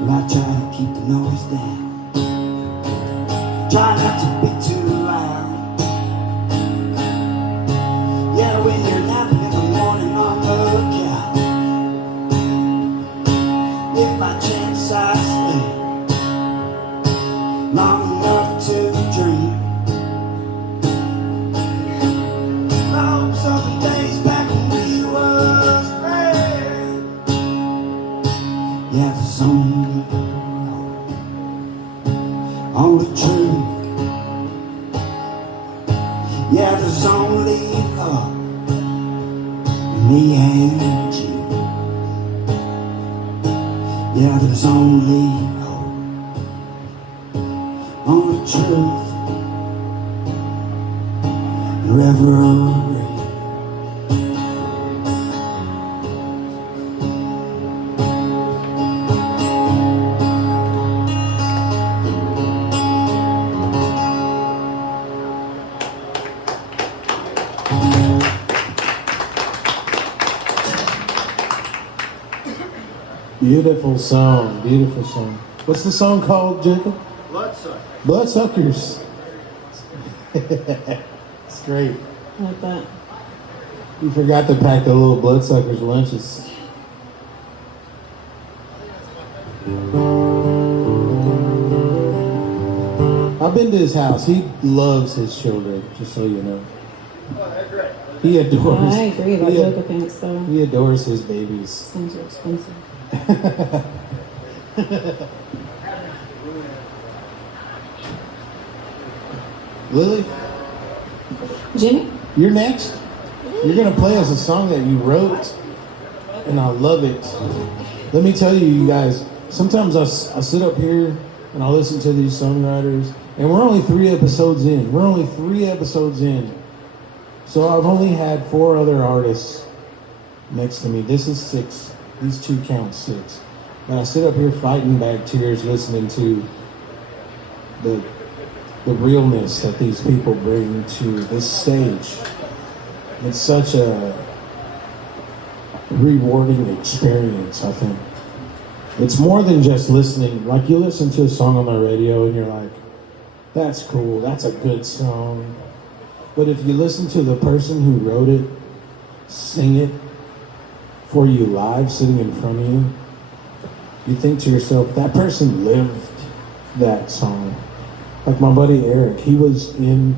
But I try to keep the noise down, try not to be too loud. Yeah, when you're napping in the morning on the couch, if by chance I sleep long enough to dream. Oh, some days back when we was friends. Yeah, there's only truth. Yeah, there's only love, me and you. Yeah, there's only only truth and reverie. Beautiful song, beautiful song. What's the song called, Jacob? Bloodsuckers. It's great. I like that. You forgot to pack the little bloodsuckers lunches. I've been to his house. He loves his children, just so you know. He adores. I agree about yoga pants, though. He adores his babies. Things are expensive. Lily, Jimmy? you're next. You're gonna play us a song that you wrote, and I love it. Let me tell you, you guys. Sometimes I sit up here and I listen to these songwriters, and we're only 3 episodes in. So I've only had 4 other artists next to me. This is 6. These 2 count 6. And I sit up here fighting back tears listening to the realness that these people bring to this stage. It's such a rewarding experience, I think. It's more than just listening. Like, you listen to a song on the radio and you're like, that's cool, that's a good song. But if you listen to the person who wrote it sing it for you live, sitting in front of you, you think to yourself, that person lived that song. Like my buddy Eric, he was in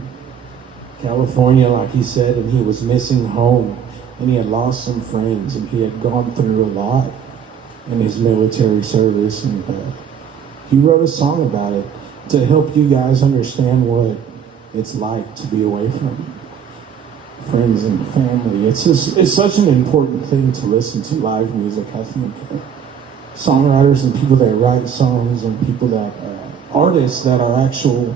California, like he said, and he was missing home, and he had lost some friends, and he had gone through a lot in his military service, and he wrote a song about it to help you guys understand what it's like to be away from friends and family. It's such an important thing to listen to live music, I think. Songwriters and people that write songs and people that, artists that are actual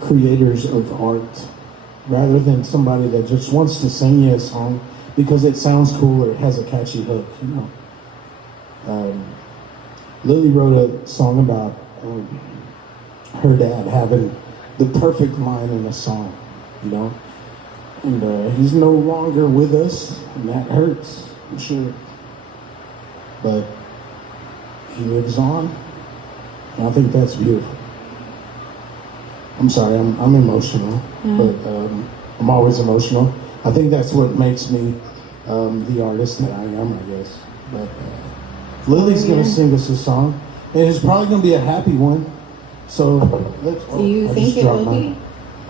creators of art, rather than somebody that just wants to sing you a song because it sounds cool or it has a catchy hook, you know. Lilly wrote a song about her dad having the perfect line in a song, you know, and he's no longer with us, and that hurts, I'm sure, but he lives on, and I think that's beautiful. I'm sorry, I'm emotional, but I'm always emotional. I think that's what makes me the artist that I am, I guess. But Lily's gonna sing us a song, and it's probably gonna be a happy one. So let's. Do you think it will be?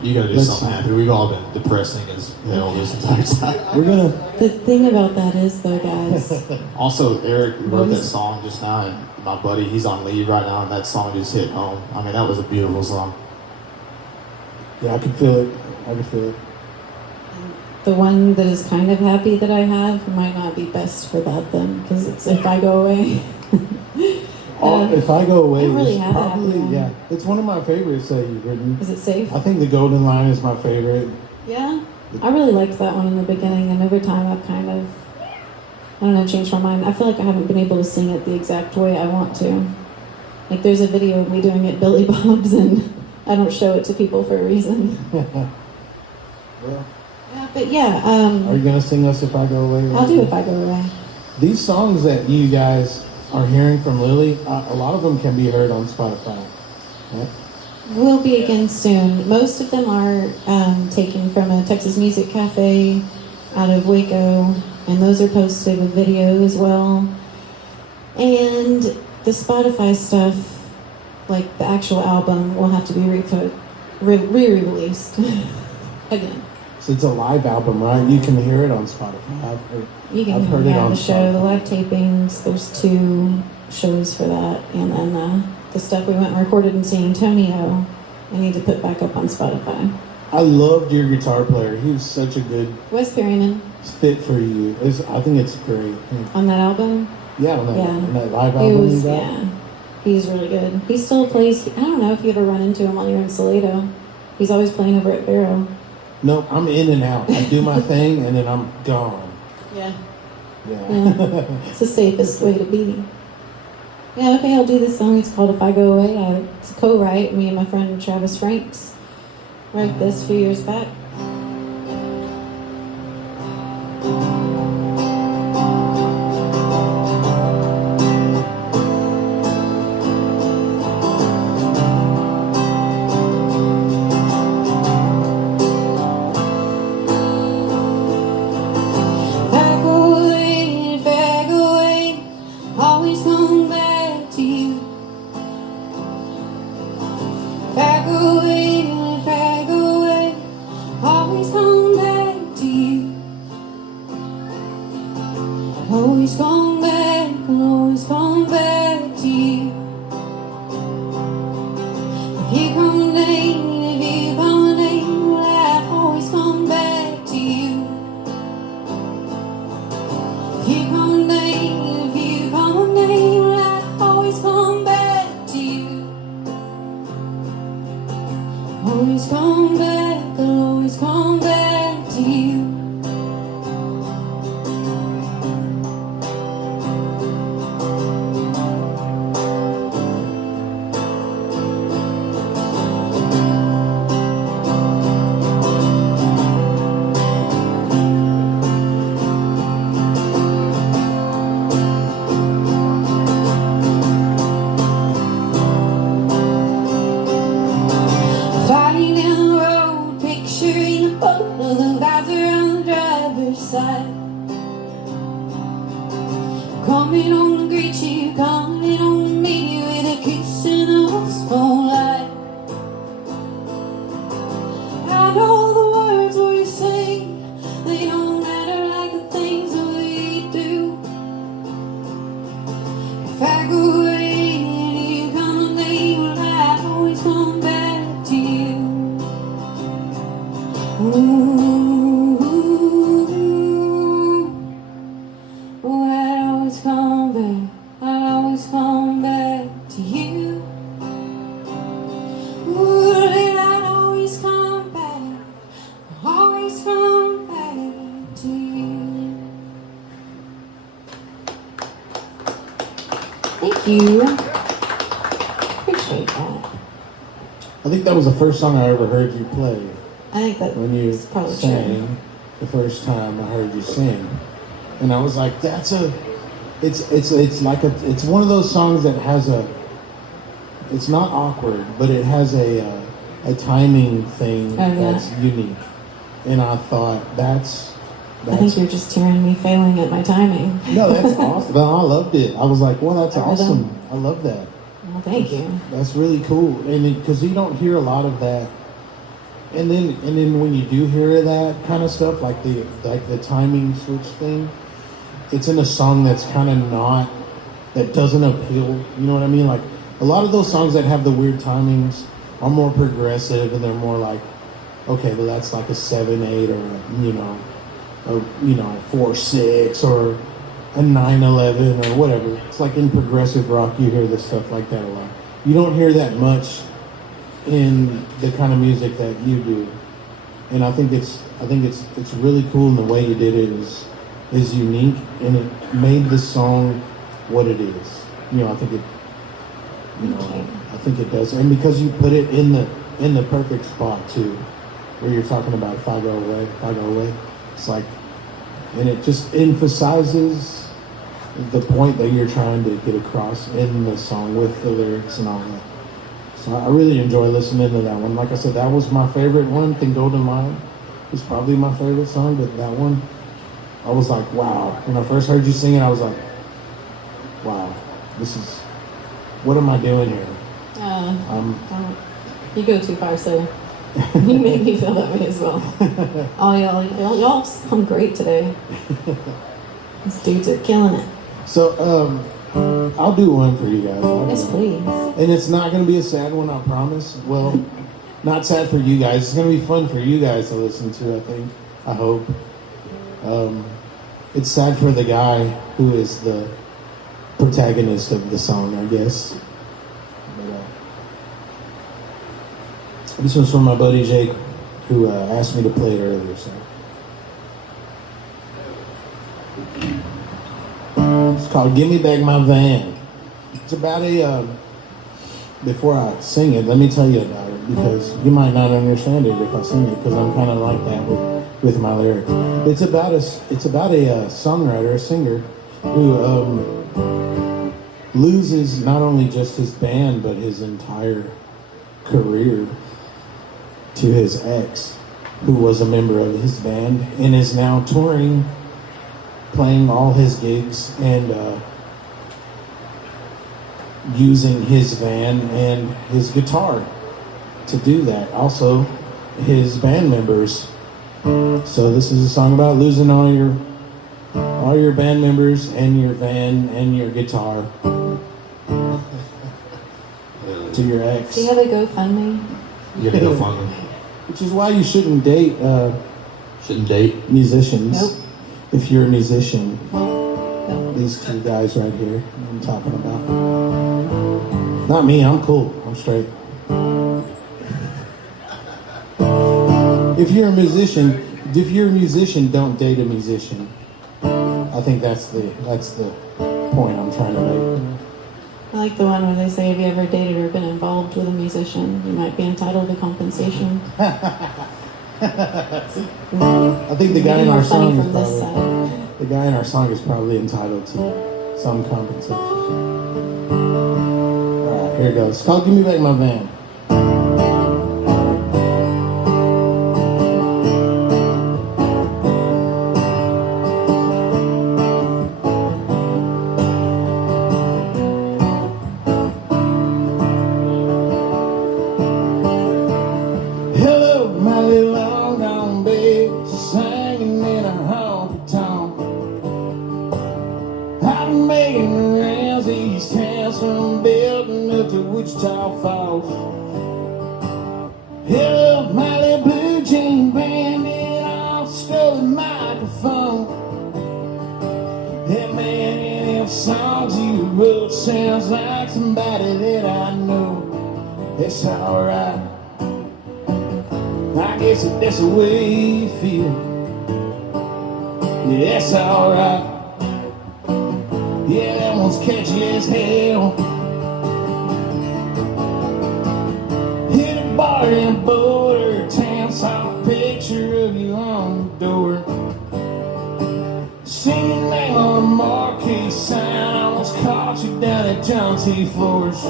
You gotta do something happy. We've all been depressing as hell this entire time. We're gonna. The thing about that is, though, guys. Also, Eric wrote that song just now, and my buddy, he's on leave right now, and that song just hit home. I mean, that was a beautiful song. Yeah, I can feel it. I can feel it. The one that is kind of happy that I have might not be best for that then, because it's If I Go Away. If I Go Away, I don't really is have a happy probably, one. yeah, it's one of my favorites that you've written. Is it safe? I think The Golden Line is my favorite. Yeah. I really liked that one in the beginning, and over time I've kind of, I don't know, changed my mind. I feel like I haven't been able to sing it the exact way I want to. Like, there's a video of me doing it Billy Bob's, and I don't show it to people for a reason. Well, Yeah, but yeah, are you gonna sing us If I Go Away? I'll do If I Go Away. These songs that you guys are hearing from Lilly, a lot of them can be heard on Spotify. Right? Will be again soon. Most of them are taken from a Texas Music Cafe out of Waco, and those are posted with video as well. And the Spotify stuff, like the actual album, will have to be re-released again. So it's a live album, right? You can hear it on Spotify. You can I've heard it on the show, the Spotify. live tapings. There's 2 shows for that, and then the stuff we went and recorded in San Antonio, I need to put back up on Spotify. I loved your guitar player. He was such a good Wes Perryman fit for you. I think it's great. on that album. Yeah, on that live He album was, you got. yeah, he's really good. He still plays. I don't know if you ever run into him while you're in Salado. He's always playing over at Barrow. No, I'm in and out. I do my thing and then I'm gone. Yeah. Yeah. It's the safest way to be. Yeah, okay, I'll do this song. It's called If I Go Away. It's a co-write. Me and my friend Travis Franks wrote this a few years back. Always come back, always come back to you. If you come late, if you come late, well, I always come back to you. If you come late, if you come late, well, I always come back to you. Always come back, I'll always come back to you. side. Coming home to greet you, coming home to meet you with a kiss in the moonlight. I know the words we sing, they don't matter like the things that we do. If I go away and you come with me, will I always come back to you? Ooh, oh, I'd always come back, I'd always come back to you. Ooh, and I'd always come back, always come back to you. Thank you. Appreciate that. I think that was the first song I ever heard you play. I think that When you is probably sang true. the first time I heard you sing, and I was like, it's one of those songs that has it's not awkward, but it has a timing thing Oh, yeah. that's unique, and I thought I think you're just hearing me failing at my timing. no, that's awesome. I loved it. I was like, well, that's I really awesome. I love that. Well, thank you. That's really cool, and because you don't hear a lot of that. And then when you do hear that kind of stuff, like the timing switch thing, it's in a song that's kind of that doesn't appeal. You know what I mean? Like a lot of those songs that have the weird timings are more progressive, and they're more like, okay, well that's like a 7/8 or a 4/6 or a 9/11 or whatever. It's like in progressive rock, you hear this stuff like that a lot. You don't hear that much in the kind of music that you do, and I think it's really cool, and the way you did it is unique, and it made this song what it is. I think it does, and because you put it in the perfect spot too, where you're talking about if I go away, it's like, and it just emphasizes the point that you're trying to get across in the song with the lyrics and all that. So I really enjoy listening to that one. Like I said, that was my favorite one. I think Golden Line is probably my favorite song, but that one, I was like, wow. When I first heard you sing it, I was like, wow, what am I doing here? You go too far, so you make me feel that way as well. Oh, y'all sound great today. These dudes are killing it. So, I'll do one for you guys. Yes, please. And it's not going to be a sad one, I promise. Well, not sad for you guys. It's going to be fun for you guys to listen to, I think. I hope. It's sad for the guy who is the protagonist of the song, I guess. But, this one's from my buddy Jake, who asked me to play it earlier. So it's called "Give Me Back My Van." It's about before I sing it, let me tell you about it, because you might not understand it if I sing it, because I'm kind of like that with my lyrics. It's about a songwriter, a singer, who loses not only just his band but his entire career to his ex, who was a member of his band and is now touring, playing all his gigs, and using his van and his guitar to do that. Also, his band members. So this is a song about losing all your band members and your van and your guitar to your ex. Do you have a GoFundMe? You gotta go find them. Which is why you shouldn't date Shouldn't date. musicians. Nope. If you're a musician. No. These two guys right here I'm talking about. Not me, I'm cool. I'm straight. If you're a musician, don't date a musician. I think that's the point I'm trying to make. I like the one where they say, have you ever dated or been involved with a musician? You might be entitled to compensation. I think the guy in our song is from this probably, side. the guy in our song is probably entitled to some compensation. All right, here it goes. It's called "Give Me Back My Van." love my little blue jean bandit off stolen microphone. Hey man, any of the songs you wrote sounds like somebody that I know. It's alright. I guess that's the way you feel. Yeah, that's alright. Yeah, that one's catchy as hell. Hit a bar in a border town, saw a picture of you on the door. Seen your name on a marquee sign, almost caught you down at John T. Floors.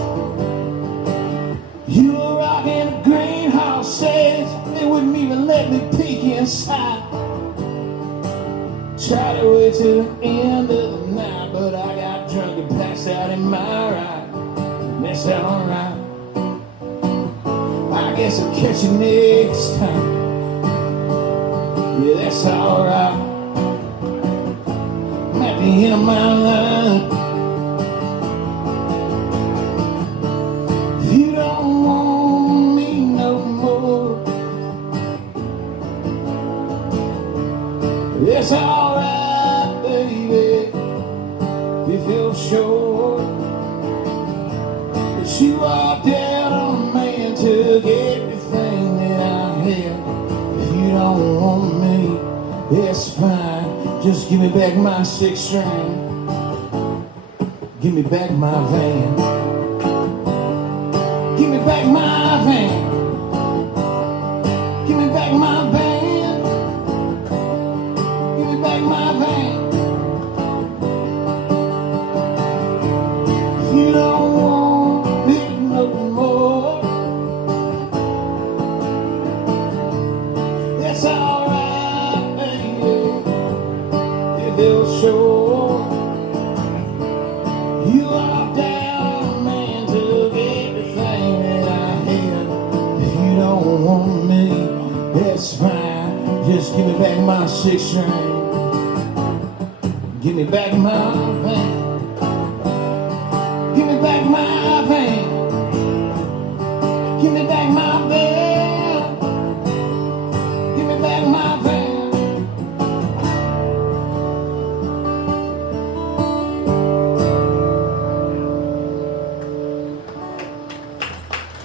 You were rocking a greenhouse says they wouldn't even let me peek inside. Tried to wait till the end of the night, but I got drunk and passed out in my ride. And that's alright. I guess I'll catch you next time. Yeah, that's alright. I'm at the end of my line. If you don't want me no more, it's alright, baby, if you're sure. But you walked out on a man, took everything that I had. If you don't want me, it's fine. Just give me back my 6-string. Give me back my van. Give me back my van. Give me back my van. Give me back my van. If you don't want me no more, that's alright, baby, if you're sure. You walked down, man, took everything that I had. If you don't want me, that's fine. Just give me back my 6-string. Give me back my van. Give me back my van. Give me back my van. Give me back my van.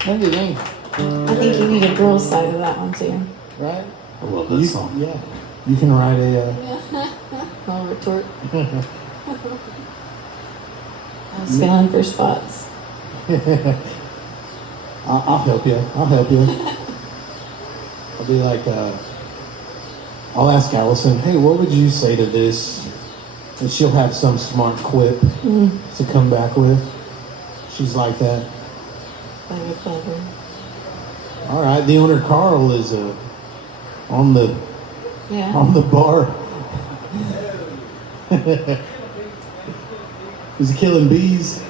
What do you think? I think you need a girl's side of that one too. Right? I love that song. Yeah. You can write a... I'll retort. I was feeling for spots. I'll help you. I'll help you. I'll be like, I'll ask Allison, hey, what would you say to this? And she'll have some smart quip to come back with. She's like that. Very clever. All right, the owner Carl is on the bar. He's killing bees.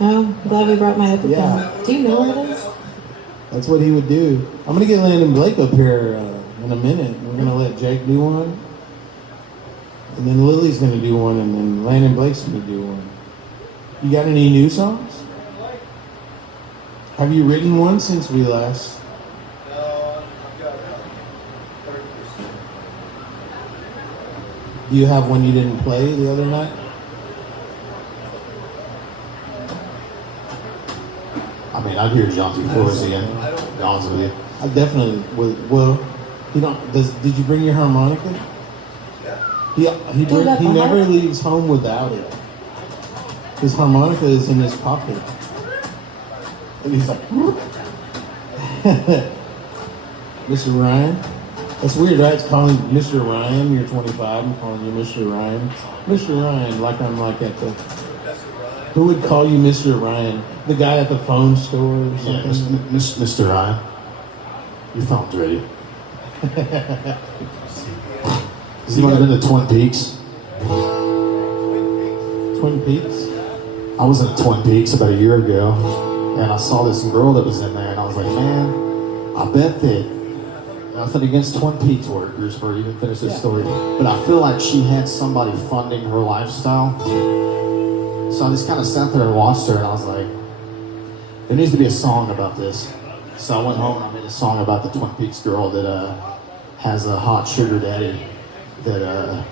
Oh, glad we brought my epithet. Yeah. Do you know what it is? That's what he would do. I'm gonna get Landon Blake up here in a minute. We're gonna let Jake do one, and then Lily's gonna do one, and then Landon Blake's gonna do one. You got any new songs? Have you written one since we last? Do you have one you didn't play the other night? I mean, I'd hear John T. Floors again. To be honest with you. I definitely would. Well, you don't. Did you bring your harmonica? He never leaves home without it. His harmonica is in his pocket, and he's like, Mr. Ryan. That's weird, right? It's calling Mr. Ryan. You're 25. I'm calling you Mr. Ryan. Mr. Ryan, like I'm like at the. Who would call you Mr. Ryan? The guy at the phone store or something? Yeah, Mr. Ryan. Your phone's ready. Has anyone been to Twin Peaks? Twin Peaks? I was in Twin Peaks about a year ago, and I saw this girl that was in there, and I was like, man, I bet that nothing against Twin Peaks workers for even finish this story, but I feel like she had somebody funding her lifestyle. So I just kind of sat there and watched her, and I was like, there needs to be a song about this. So I went home and I made a song about the Twin Peaks girl that has a hot sugar daddy that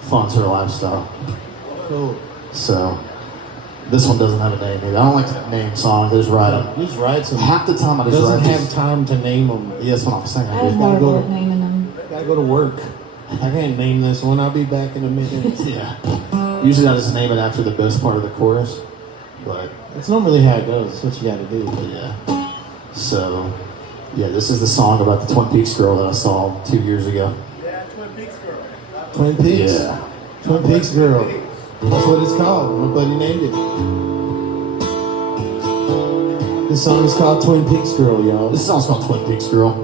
funds her lifestyle. Cool. So this one doesn't have a name either. I don't like to name songs. I just write them. You just write some. Half the time I just Doesn't write have these- time to name them. Yeah, that's what I'm saying. I was dude. gotta go horrible to- at naming them. Gotta go to work. I can't name this one. I'll be back in a minute. Yeah. Usually I just name it after the best part of the chorus. But That's normally how it goes. That's what you gotta do. yeah. So yeah, this is the song about the Twin Peaks girl that I saw 2 years ago. Twin Peaks. Yeah. Twin Peaks girl. That's what it's called. My buddy named it. This song is called Twin Peaks Girl, y'all. This song's called Twin Peaks Girl.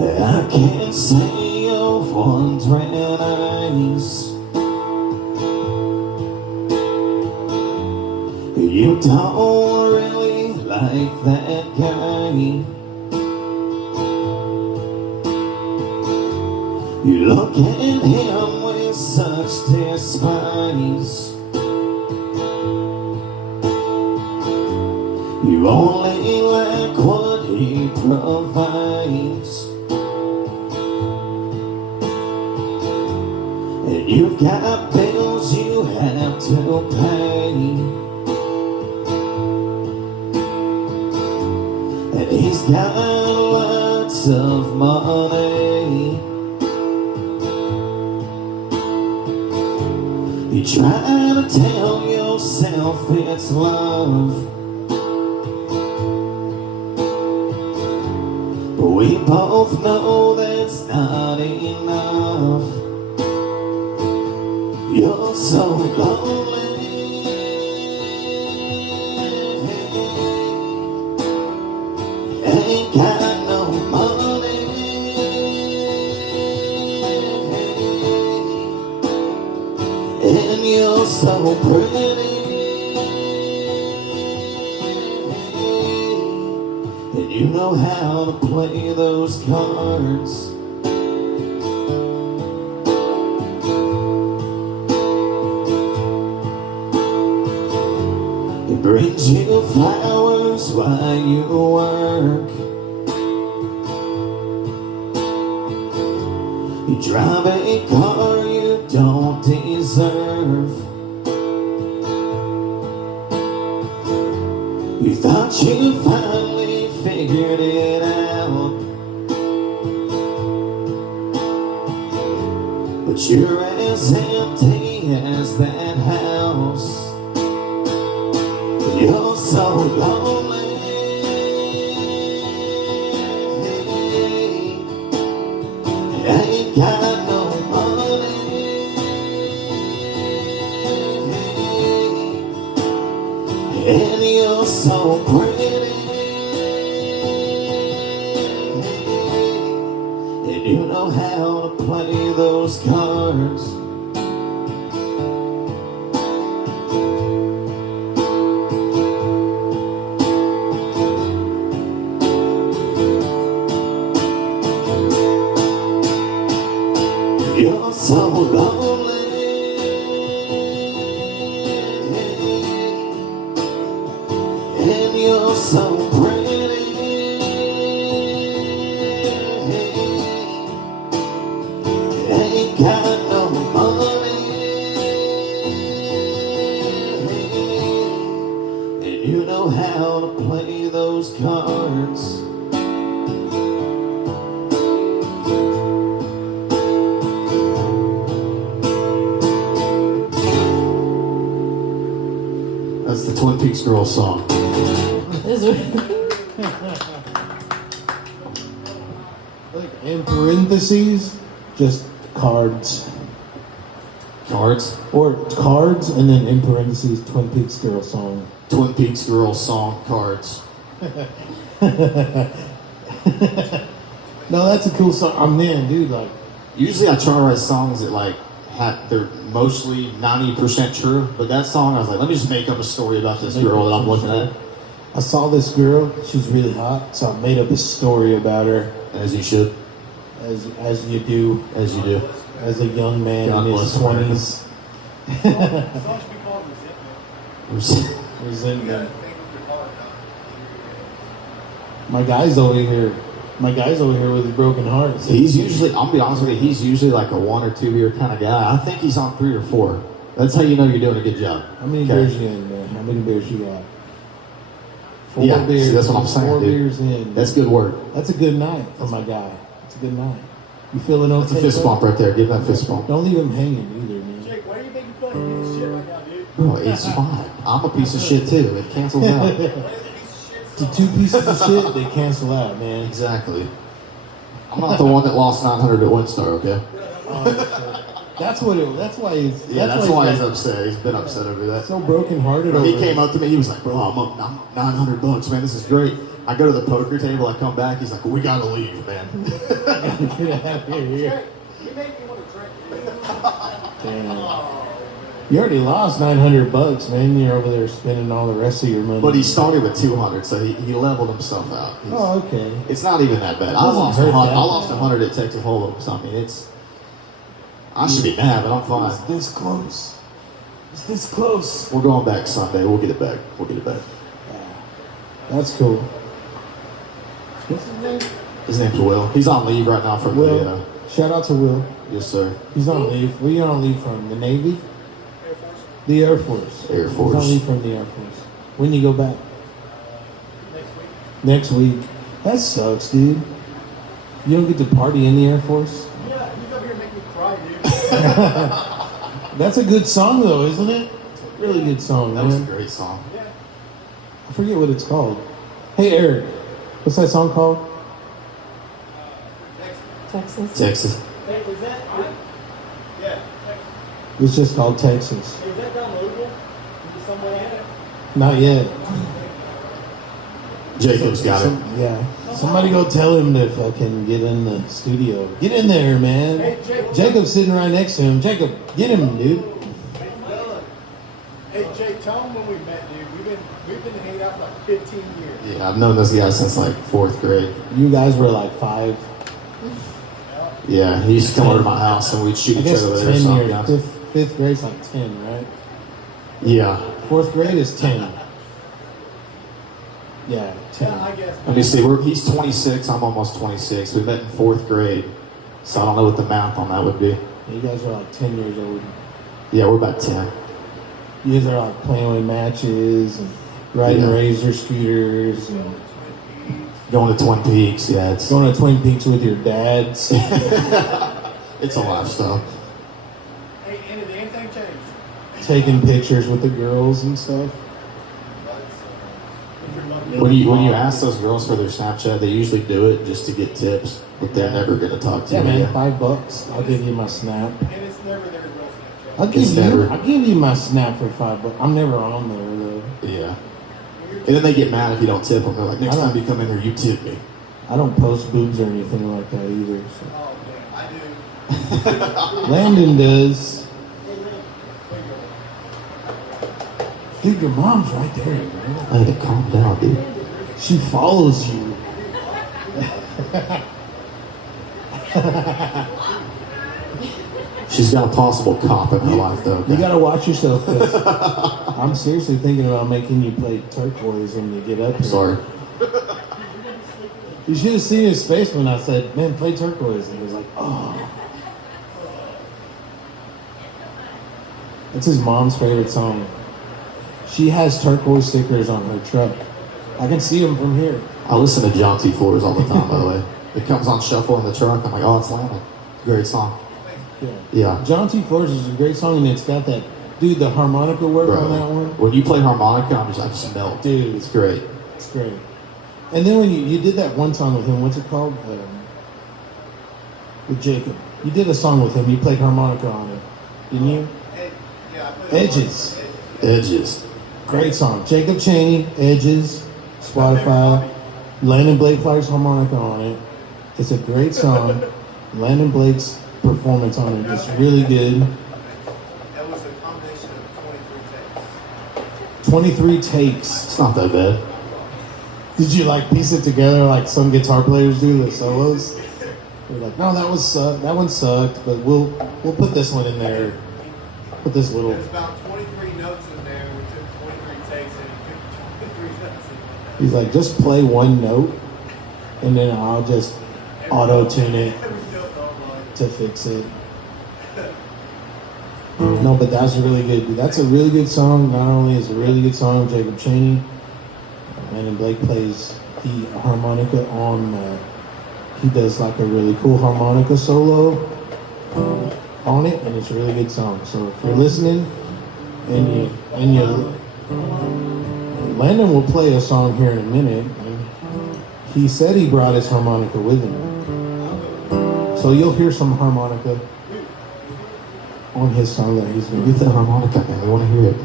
I can't say of wondering eyes. You don't really like that guy. You look at him with such despise. You only like what he provides. And you've got bills you have to pay. And he's got lots of money. You try to tell yourself it's love, but we both know that's not enough. You're so lonely. Ain't got no money. And you're so pretty. And you know how to play those cards. He brings you flowers while you work. You drive a car you don't deserve. You thought you finally figured it out, but you're as empty as that house. You're so lonely. Ain't got no money. And you're so pretty. And you know how to play those cards. You're so lonely. And you're so pretty. Ain't got no money. And you know how to play those cards. That's the Twin Peaks Girl song. This is Like in parentheses, just cards. Cards. Or cards and then in parentheses, Twin Peaks Girl song. Twin Peaks Girl song cards. No, that's a cool song. I'm in, dude. Like, Usually I try to write songs that like they're mostly 90% true, but that song I was like, let me just make up a story about this girl that I'm looking at. I saw this girl. She was really hot, so I made up a story about her, As you should, as you do, as you do. as a young man God in his bless 20s. Resentment. My guy's over here. My guy's over here with his broken heart. He's usually, I'm gonna be honest with you, he's usually like a 1 or 2 beer kind of guy. I think he's on 3 or 4. That's how you know you're doing a good job. How many beers you in, man? How many beers you got? 4 Yeah, beers. see, that's what I'm saying, 4 dude. beers in. That's good work. That's a good night for my guy. It's a good night. You feeling okay? That's a fist bump right there. Give him that fist bump. Don't leave him hanging either, man. Jake, why are you making fun of this shit right now, dude? Oh, it's fine. I'm a piece of shit too. It cancels out. The 2 pieces of shit, they cancel out, man. Exactly. I'm not the one that lost 900 at Windstar, okay? That's what it. That's why he's. Yeah, that's why he's like upset. He's been upset over that. so brokenhearted. When he over came it. up to me, he was like, "Bro, I'm up $900, man. This is great." I go to the poker table. I come back. He's like, "We gotta leave, man." Get out of here. You made me want to drink. Damn. You already lost $900, man. You're over there spending all the rest of your money. But he started with 200, so he leveled himself out. Oh, okay. It's not even that bad. I Doesn't lost hurt 100. that I lost bad. 100 at Texas Hold'em. So I mean, I should be mad, but I'm fine. It's this close. It's this close. We're going back Sunday. We'll get it back. We'll get it back. That's cool. What's his name? His name's Will. He's on leave right now from Will. the. Shout out to Will. Yes, sir. He's on leave. Where you on leave from? The Navy? The Air Force. Air He's Force. on leave from the Air Force. When you go back? Next week. That sucks, dude. You don't get to party in the Air Force? Yeah, he's up here making me cry, dude. That's a good song, though, isn't it? It's a really good song, That was a man. great song. I forget what it's called. Hey, Eric, what's that song called? Texas. Texas. Hey, is that? Yeah. It's just called Texas. Is that downloadable? Into some way? Not yet. Jacob's got it. Yeah. Somebody go tell him to fucking get in the studio. Get in there, man. Hey, Jake. Jacob's sitting right next to him. Jacob, get him, dude. Hey, Jake, tell him when we met, dude. We've been hanging out for like 15 years. Yeah, I've known this guy since like 4th grade. You guys were like 5. Yeah, he used to come over to my house and we'd shoot I each guess other there or 10 something. years. Fifth grade's like 10, right? Yeah. 4th grade is 10. Yeah, 10. Yeah, I guess. Let me see. He's 26. I'm almost 26. We met in 4th grade, so I don't know what the math on that would be. You guys are like 10 years old. Yeah, we're about 10. You guys are like playing with matches and riding Yeah. razor scooters and Going to Twin Peaks. Yeah, it's going to Twin Peaks with your dads. it's a lifestyle. Hey, and did anything change? Taking pictures with the girls and stuff. When you ask those girls for their Snapchat, they usually do it just to get tips, but they're never gonna talk to Yeah, you. man, again. $5. I'll give you my snap. And it's never their real Snapchat. I'll give you my snap for $5. I'm never on there though. Yeah. And then they get mad if you don't tip them. They're like, next I don't- time you come in here, you tip me. I don't post boobs or anything like that either. So. Oh, man, I do. Landon does. Dude, your mom's right there, man. I had to calm down, dude. She follows you. She's got a possible cop in her life, though. You Okay? gotta watch yourself. 'Cause I'm seriously thinking about making you play turquoise when you get up here. Sorry. You should have seen his face when I said, man, play turquoise. And he was like, oh. It's his mom's favorite song. She has turquoise stickers on her truck. I can see them from here. I listen to John T. Floors all the time, by the way. It comes on shuffle in the truck. I'm like, oh, it's Landon. Great song. Yeah. Yeah. John T. Flores is a great song, and it's got that, dude, the harmonica work Bro, on that one. when you play harmonica, I just melt. Dude. It's great. It's great. And then when you did that one song with him, what's it called? With Jacob. You did a song with him. You played harmonica on it, didn't you? Edges. Edges. Great song. Jacob Chaney, Edges, Spotify. Landon Blake plays harmonica on it. It's a great song. Landon Blake's performance on it is really good. That was a combination of 23 takes. 23 takes. It's not that bad. Did you like piece it together like some guitar players do, the solos? You're like, no, that one sucked, but we'll put this one in there. Put this little. There's about 23 notes in there. We took 23 takes and it took 23 notes in there. He's like, just play one note. and then I'll just auto-tune it to fix it. No, but that's really good. That's a really good song. Not only is it a really good song, Jacob Chaney, Landon Blake plays the harmonica on. He does like a really cool harmonica solo on it, and it's a really good song. So if you're listening, and you, Landon will play a song here in a minute. He said he brought his harmonica with him, so you'll hear some harmonica on his song that he's gonna Get the harmonica, man. We want to hear it.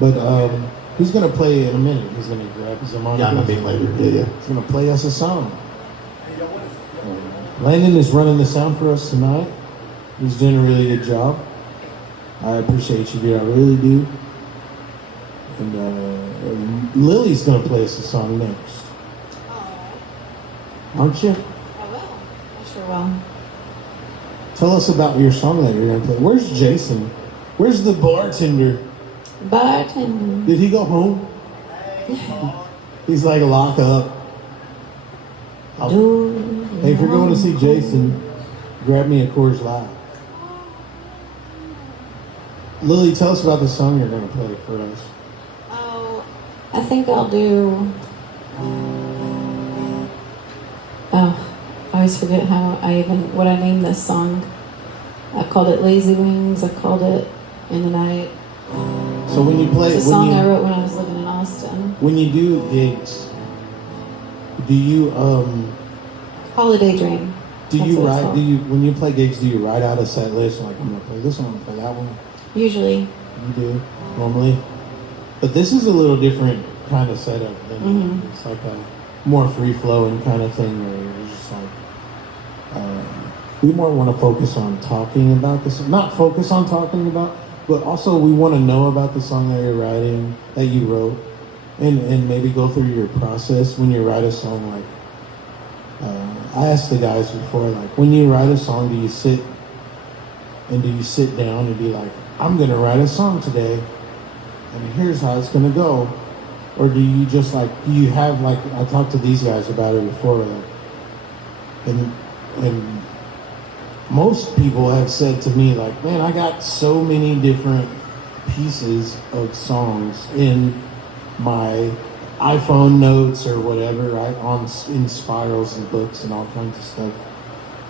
But he's gonna play in a minute. He's gonna grab his harmonica. Yeah, I'm gonna be later. Yeah. He's gonna play us a song. Landon is running the sound for us tonight. He's doing a really good job. I appreciate you, dude. I really do. And Lily's gonna play us a song next. Aren't you? I will. I sure will. Tell us about your song that you're gonna play. Where's Jason? Where's the bartender? Bartender. Did he go home? He's like locked up. Hey, if you're going to see Jason, grab me a Coors Light. Lily, tell us about the song you're going to play for us. Oh, I think I'll do. Oh, I always forget what I named this song. I called it Lazy Wings. I called it In the Night. So when you play, It's a song I wrote when I was living in Austin. when you do gigs, do you Holiday Dream. do That's you what it's write? called. Do you when you play gigs? Do you write out a set list like I'm gonna play this one, I'm gonna play that one? Usually. You do normally, but this is a little different kind of setup. Than It's like a more free flowing kind of thing where you're just like we more want to focus on talking about this, not focus on talking about, but also we want to know about the song that you're writing, that you wrote, and maybe go through your process when you write a song. Like I asked the guys before, like when you write a song, do you sit down and be like, I'm gonna write a song today, and here's how it's gonna go, or do you just like, do you have like, I talked to these guys about it before, like, and most people have said to me like, man, I got so many different pieces of songs in my iPhone notes or whatever, right, in spirals and books and all kinds of stuff,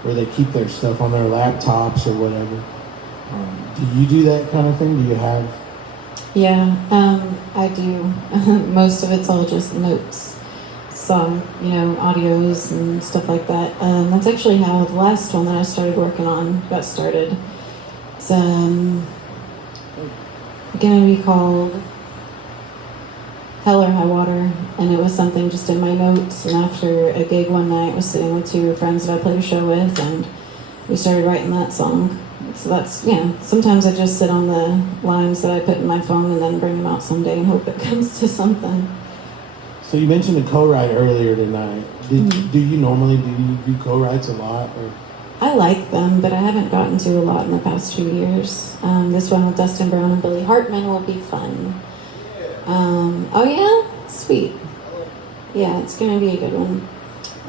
where they keep their stuff on their laptops or whatever. Do you do that kind of thing? Do you have? Yeah, I do. Most of it's all just notes, some, audios and stuff like that. That's actually how the last one that I started working on got started. It's going to be called Hell or High Water, and it was something just in my notes. And after a gig one night, I was sitting with two friends that I played a show with, and we started writing that song. So that's, sometimes I just sit on the lines that I put in my phone and then bring them out someday and hope it comes to something. So you mentioned a co-write earlier tonight. Do you normally do co-writes a lot? Or? I like them, but I haven't gotten to a lot in the past 2 years. This one with Dustin Brown and Billy Hartman will be fun. Oh yeah? Sweet. Yeah, it's going to be a good one.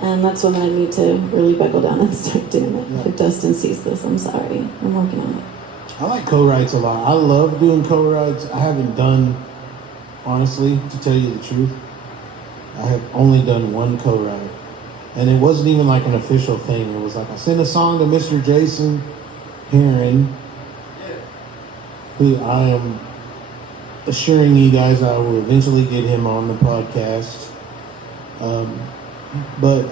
And that's one that I need to really buckle down and start doing it. Yeah. If Dustin sees this, I'm sorry. I'm working on it. I like co-writes a lot. I love doing co-writes. I haven't done, honestly, to tell you the truth, I have only done one co-write. And it wasn't even like an official thing. It was like I sent a song to Mr. Jason Heron, who I am assuring you guys I will eventually get him on the podcast. But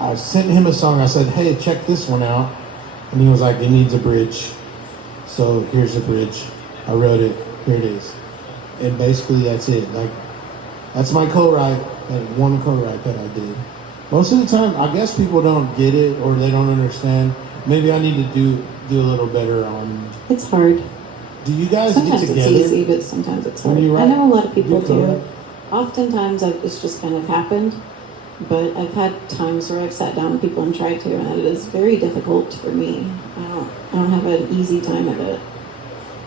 I sent him a song. I said, hey, check this one out. And he was like, it needs a bridge. So here's the bridge. I wrote it. Here it is. And basically that's it. Like, that's my co-write, that one co-write that I did. Most of the time, I guess people don't get it or they don't understand. Maybe I need to do a little better on. It's hard. Do you guys Sometimes get together? it's easy, but sometimes it's hard. When you I write- know a lot of people you do. co-write? Oftentimes it's just kind of happened, but I've had times where I've sat down with people and tried to, and it is very difficult for me. I don't have an easy time of it.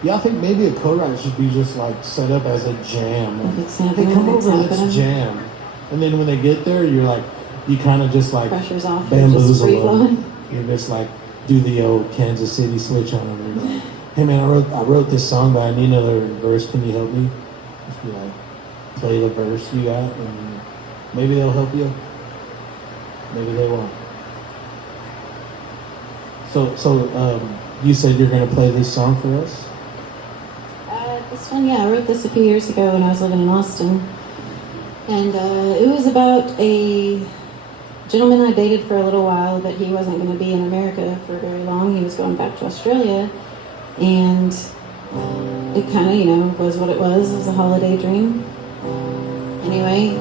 Yeah, I think maybe a co-write should be just like set up as a jam. If it's Hey, happening, come it's over, let's happening. jam. And then when they get there, you're like, you kind of just like Pressure's off. You're just bamboozle free them. flowing. You just like do the old Kansas City switch on them. And like, hey man, I wrote this song, but I need another verse. Can you help me? Just be like, play the verse you got, and maybe they'll help you. Maybe they won't. So you said you're gonna play this song for us. This one, yeah, I wrote this a few years ago when I was living in Austin. And it was about a gentleman I dated for a little while, but he wasn't going to be in America for very long. He was going back to Australia. And it kind of, was what it was. It was a holiday dream. Anyway,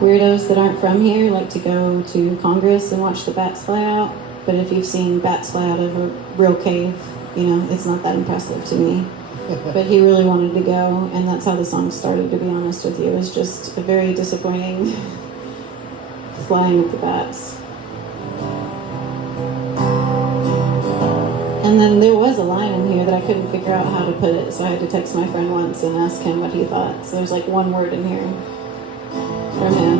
weirdos that aren't from here like to go to Congress and watch the bats fly out. But if you've seen bats fly out of a real cave, it's not that impressive to me. But he really wanted to go, and that's how the song started, to be honest with you. It was just a very disappointing flying at the bats. And then there was a line in here that I couldn't figure out how to put it, so I had to text my friend once and ask him what he thought. So there's like one word in here from him.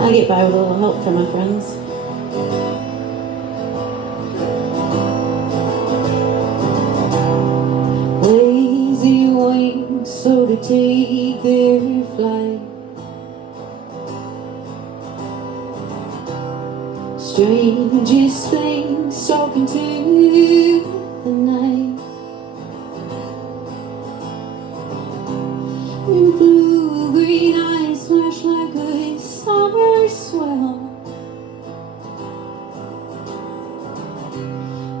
I get by with a little help from my friends. Lazy wings, so to take their flight. Strangest things talking to the night. And blue-green eyes flash like a summer swell.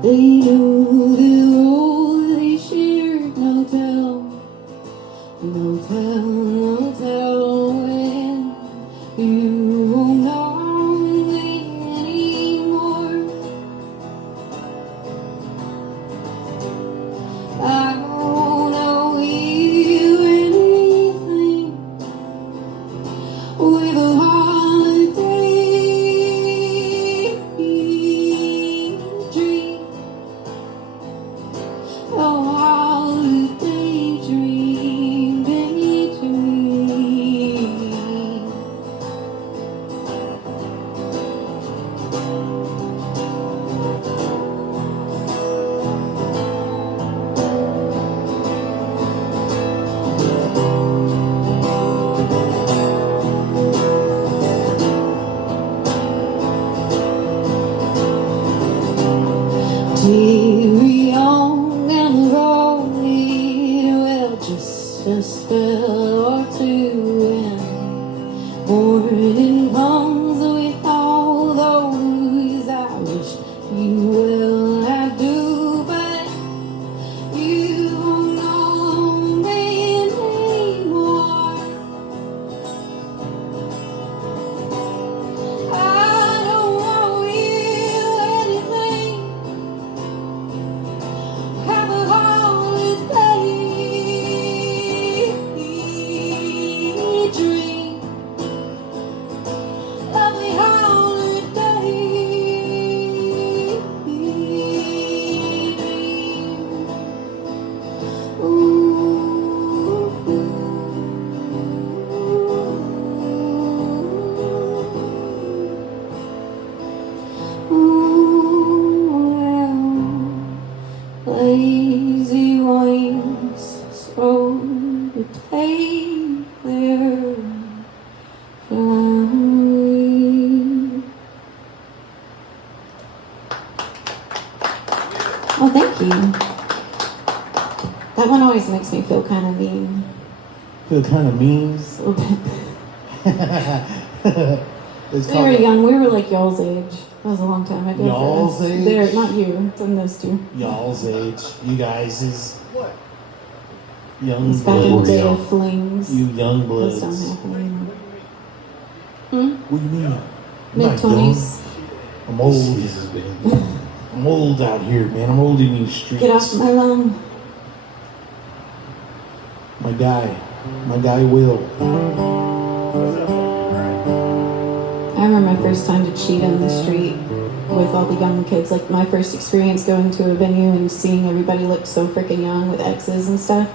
They know the role they shared. No tell when you won't know me anymore. I won't owe you anything with a holiday dream. Oh, holiday dream, daydream. Teary on down the road, well, just a spell or two, and morning comes with all those I wish you well I do, but you won't know me anymore. I don't owe you anything. Have a holiday dream. Lovely holiday dream. Lazy wings, so to take their flight. Oh, thank you. That one always makes me feel kind of mean. Feel kind of mean. Just a little bit. It's They were young. We were like y'all's age. That was a long time ago. Y'all's for us. age? They're not you. It's in those two. Y'all's age. You guys is young It's back in the bloods. day of flings. You young Those bloods. don't happen anymore. Hmm? What do you mean? I'm Mid not 20s. young. I'm old. I'm old out here, man. I'm old in these streets. Get off my lawn. My guy Will. I remember my first time to cheat on the street with all the young kids. Like my first experience going to a venue and seeing everybody look so freaking young with exes and stuff.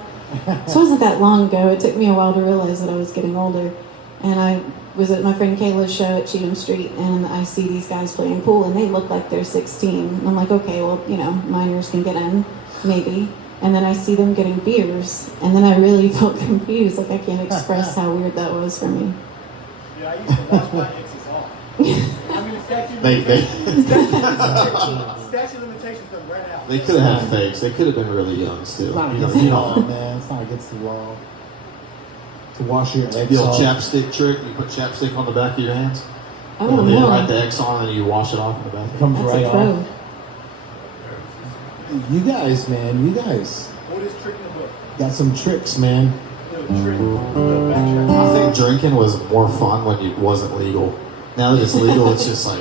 This wasn't that long ago. It took me a while to realize that I was getting older. And I was at my friend Kayla's show at Cheatham Street, and I see these guys playing pool, and they look like they're 16. And I'm like, okay, well, you know, minors can get in, maybe. And then I see them getting beers, and then I really felt confused. Like, I can't express how weird that was for me. Yeah, I used to wash my exes off. I mean, the statute statute of limitations done right out. They could have had fakes. They could have been really young still. It's not You know, against the you law, know, man. It's not against the law. To wash your eggs the old off. chapstick trick. You put chapstick on the back of your hands. Oh, And then you no. write the X on, and then you wash it off in the back. Comes That's right a pro. off. You guys, man. You guys What is trick in the book? got some tricks, man. No, trick. The backtrack. I think drinking was more fun when it wasn't legal. Now that it's legal, it's just like,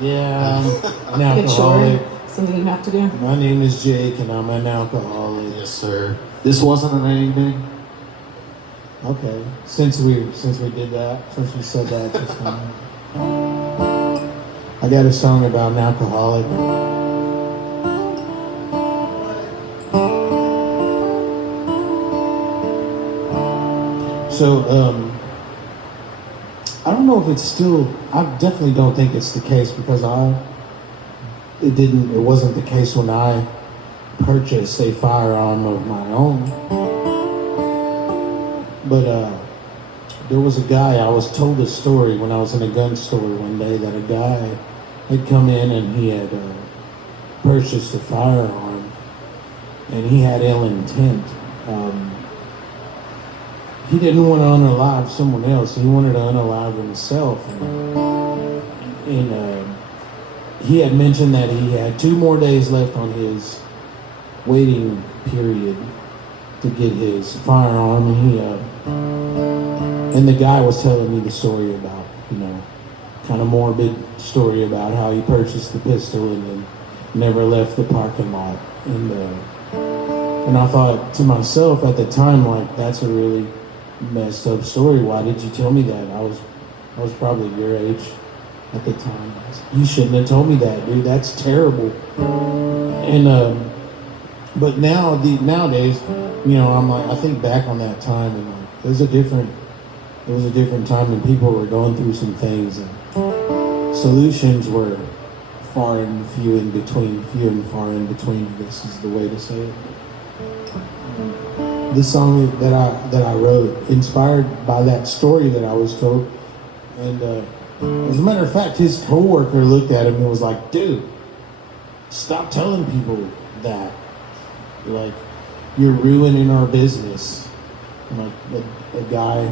Yeah, I'm an Good short. alcoholic. Something you have to do. My name is Jake, and I'm an alcoholic. yes, sir. This wasn't an anything. Okay. Since we did that, since we said that just now, I got a song about an alcoholic. So, I don't know if it's still. I definitely don't think it's the case because it wasn't the case when I purchased a firearm of my own. But there was a guy, I was told a story when I was in a gun store one day that a guy had come in and he had purchased a firearm and he had ill intent. He didn't want to unalive someone else, he wanted to unalive himself. And he had mentioned that he had 2 more days left on his waiting period to get his firearm, and the guy was telling me the story about, kind of morbid story about how he purchased the pistol and then never left the parking lot. And I thought to myself at the time, like, that's a really messed up story. Why did you tell me that? I was probably your age at the time. You shouldn't have told me that, dude. That's terrible. And but nowadays, I'm like, I think back on that time, and like, it was a different time when people were going through some things, and solutions were few and far in between. I guess is the way to say it. This song that I wrote, inspired by that story that I was told, and as a matter of fact, his coworker looked at him and was like, "Dude, stop telling people that. Like, you're ruining our business." And like a guy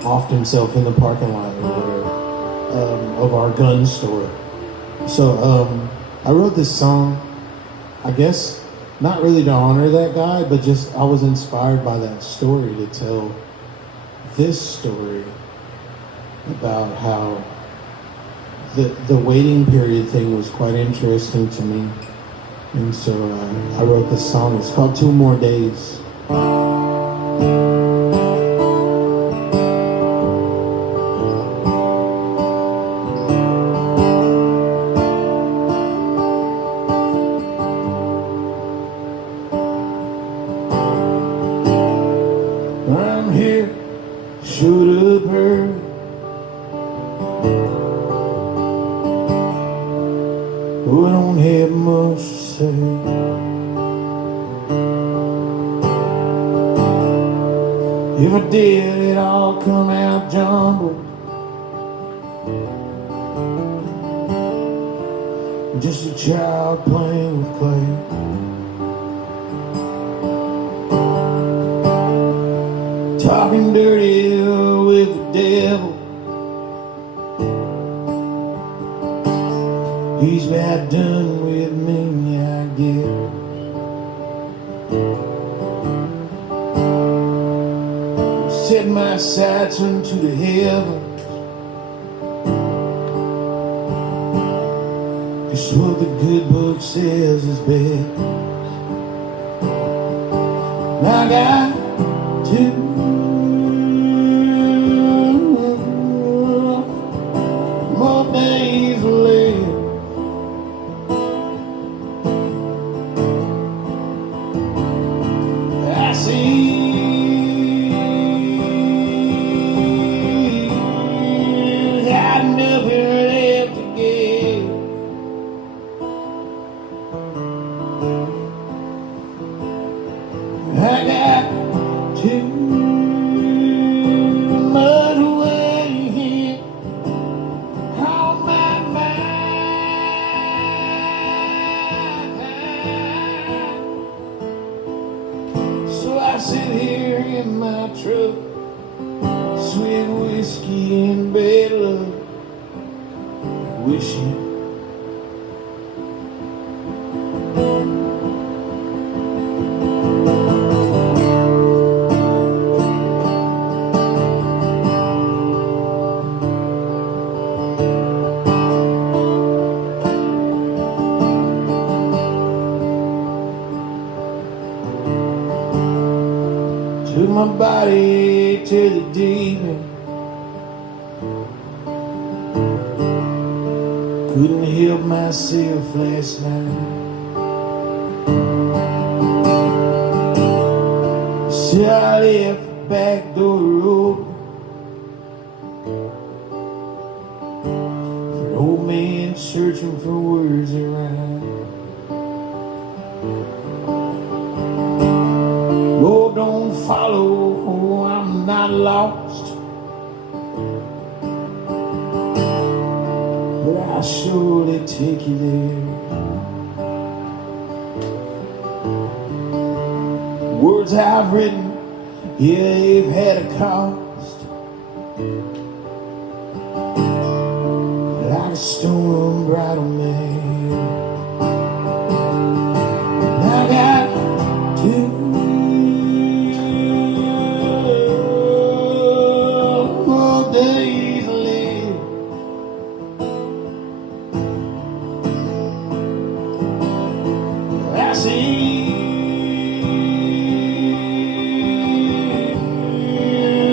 offed himself in the parking lot or whatever, of our gun store. So I wrote this song, I guess, not really to honor that guy, but just I was inspired by that story to tell this story about how the waiting period thing was quite interesting to me. And so I wrote this song. It's called 2 More Days. I'm here, shoot up her. Oh, I don't have much to say. If I did, it all come out jumbled. Just a child playing with clay. Talking dirty with the devil. He's about done with me, I guess. Set my sights unto the heavens. It's what the good book says is best. I got 2 more days left. I see wishing. Took my body to the deep end. Couldn't help myself last night. So I left the back door open for an old man searching for words that rhyme. Oh, don't follow, oh, I'm not lost, but I'll surely take you there. Words I've written, yeah, they've had a cost, like a stone bridal man. I got two more days to live. I see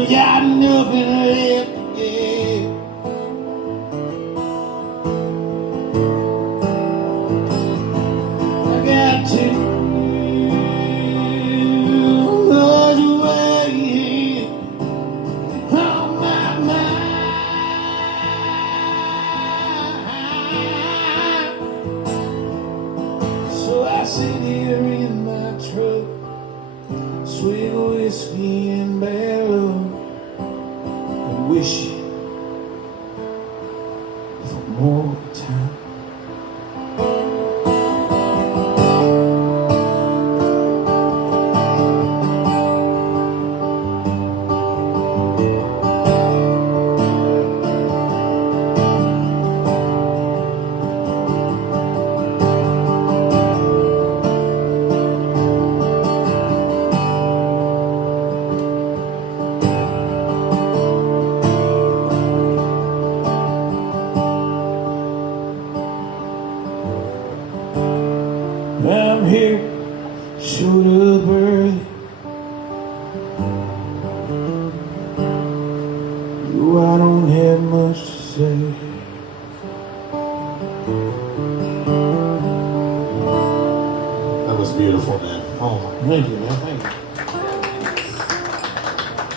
got nothing left to give. I got too much weight on my mind. So I sit here in my truck, swig of whiskey and bad luck, and wish for more time. I'm here, showed up early. You, I don't have much to say. That was beautiful, man. Oh my. Thank you, man. Thank you.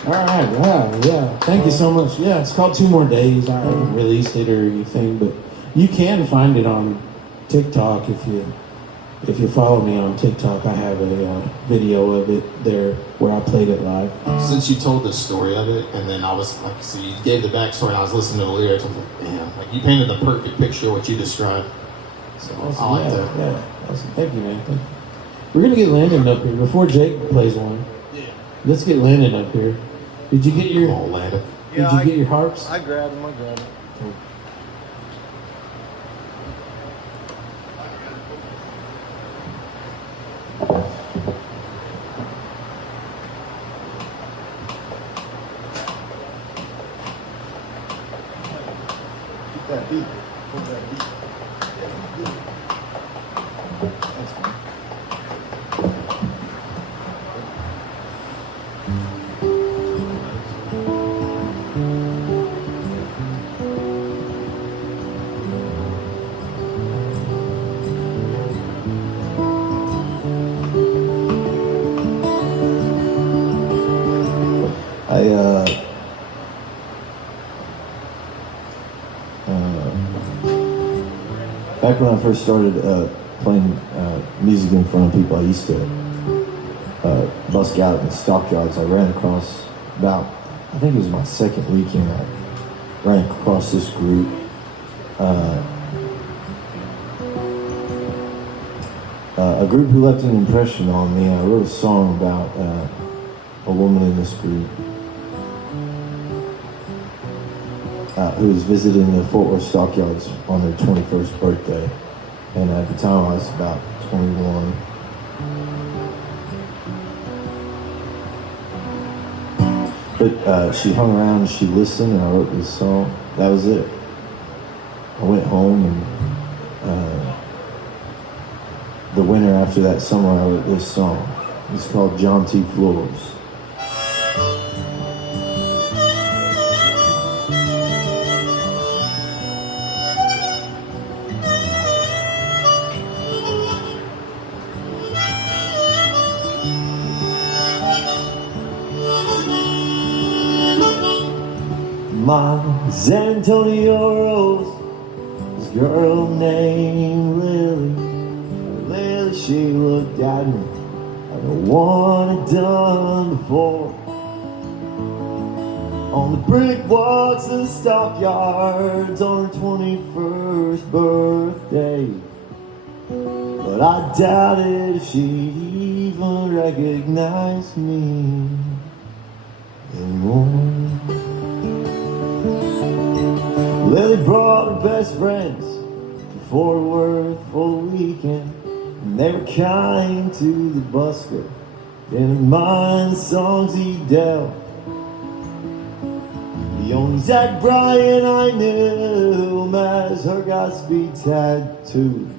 All right, yeah. Thank you so much. Yeah, it's called 2 More Days. I haven't released it or anything, but you can find it on TikTok if you follow me on TikTok. I have a video of it there where I played it live. Since you told the story of it, and then I was like, so you gave the backstory, and I was listening to the lyrics. I was like, damn, like you painted the perfect picture of what you described. So Awesome. I like Yeah, that. yeah. Awesome. Thank you, man. Thank you. We're gonna get Landon up here before Jake plays one. Yeah. Let's get Landon up here. Did you get your? Come on, Landon. Did you get your harps? I grabbed him. I grabbed him. Keep that beat. Hold that beat. That's fine. Back when I first started playing music in front of people, I used to busk out in stock yards. I ran across I think it was my second weekend, I ran across this group. A group who left an impression on me. I wrote a song about a woman in this group. who was visiting the Fort Worth Stockyards on their 21st birthday. And at the time I was about 21. But she hung around and she listened, and I wrote this song. That was it. I went home, and the winter after that summer I wrote this song. It's called John T. Floors. My San Antonio Rose, this girl named Lilly. Lilly, she looked at me like no one had done before. On the brick walks and stockyards on her 21st birthday. But I doubted if she'd even recognize me anymore. Lily brought her best friends to Fort Worth for the weekend, and they were kind to the busker, didn't mind the songs he dealt. The only Zach Bryan I knew as her Godspeed tattoo.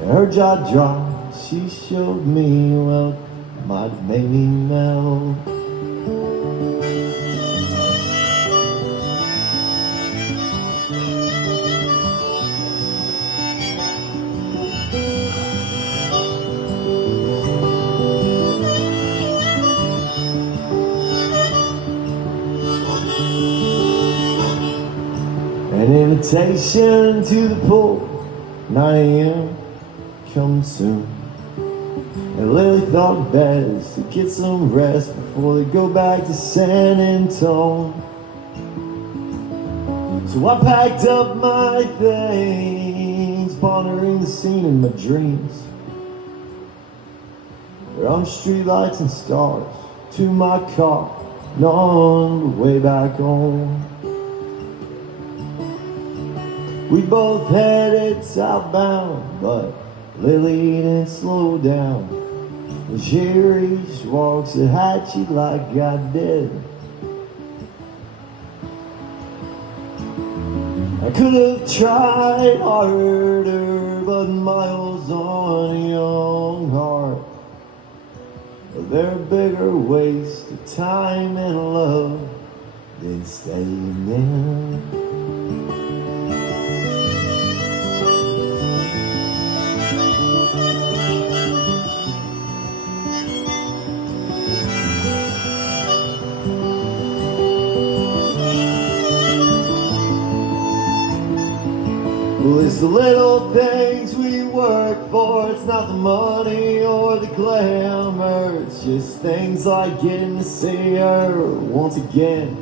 And her jaw dropped, she showed me, well, it might have made me melt. An invitation to the pool, 9 a.m. coming soon. And Lily thought it best to get some rest before they go back to San Antonio. So I packed up my things, pondering the scene in my dreams. There are streetlights and stars to my car, and on the way back home. We both headed southbound, but Lily didn't slow down. And Jerry walks a hatchet like I did. I could have tried harder, but miles on a young heart. But there are bigger wastes of time and love than staying in. Well, it's the little things we work for. It's not the money or the glamour. It's just things like getting to see her once again.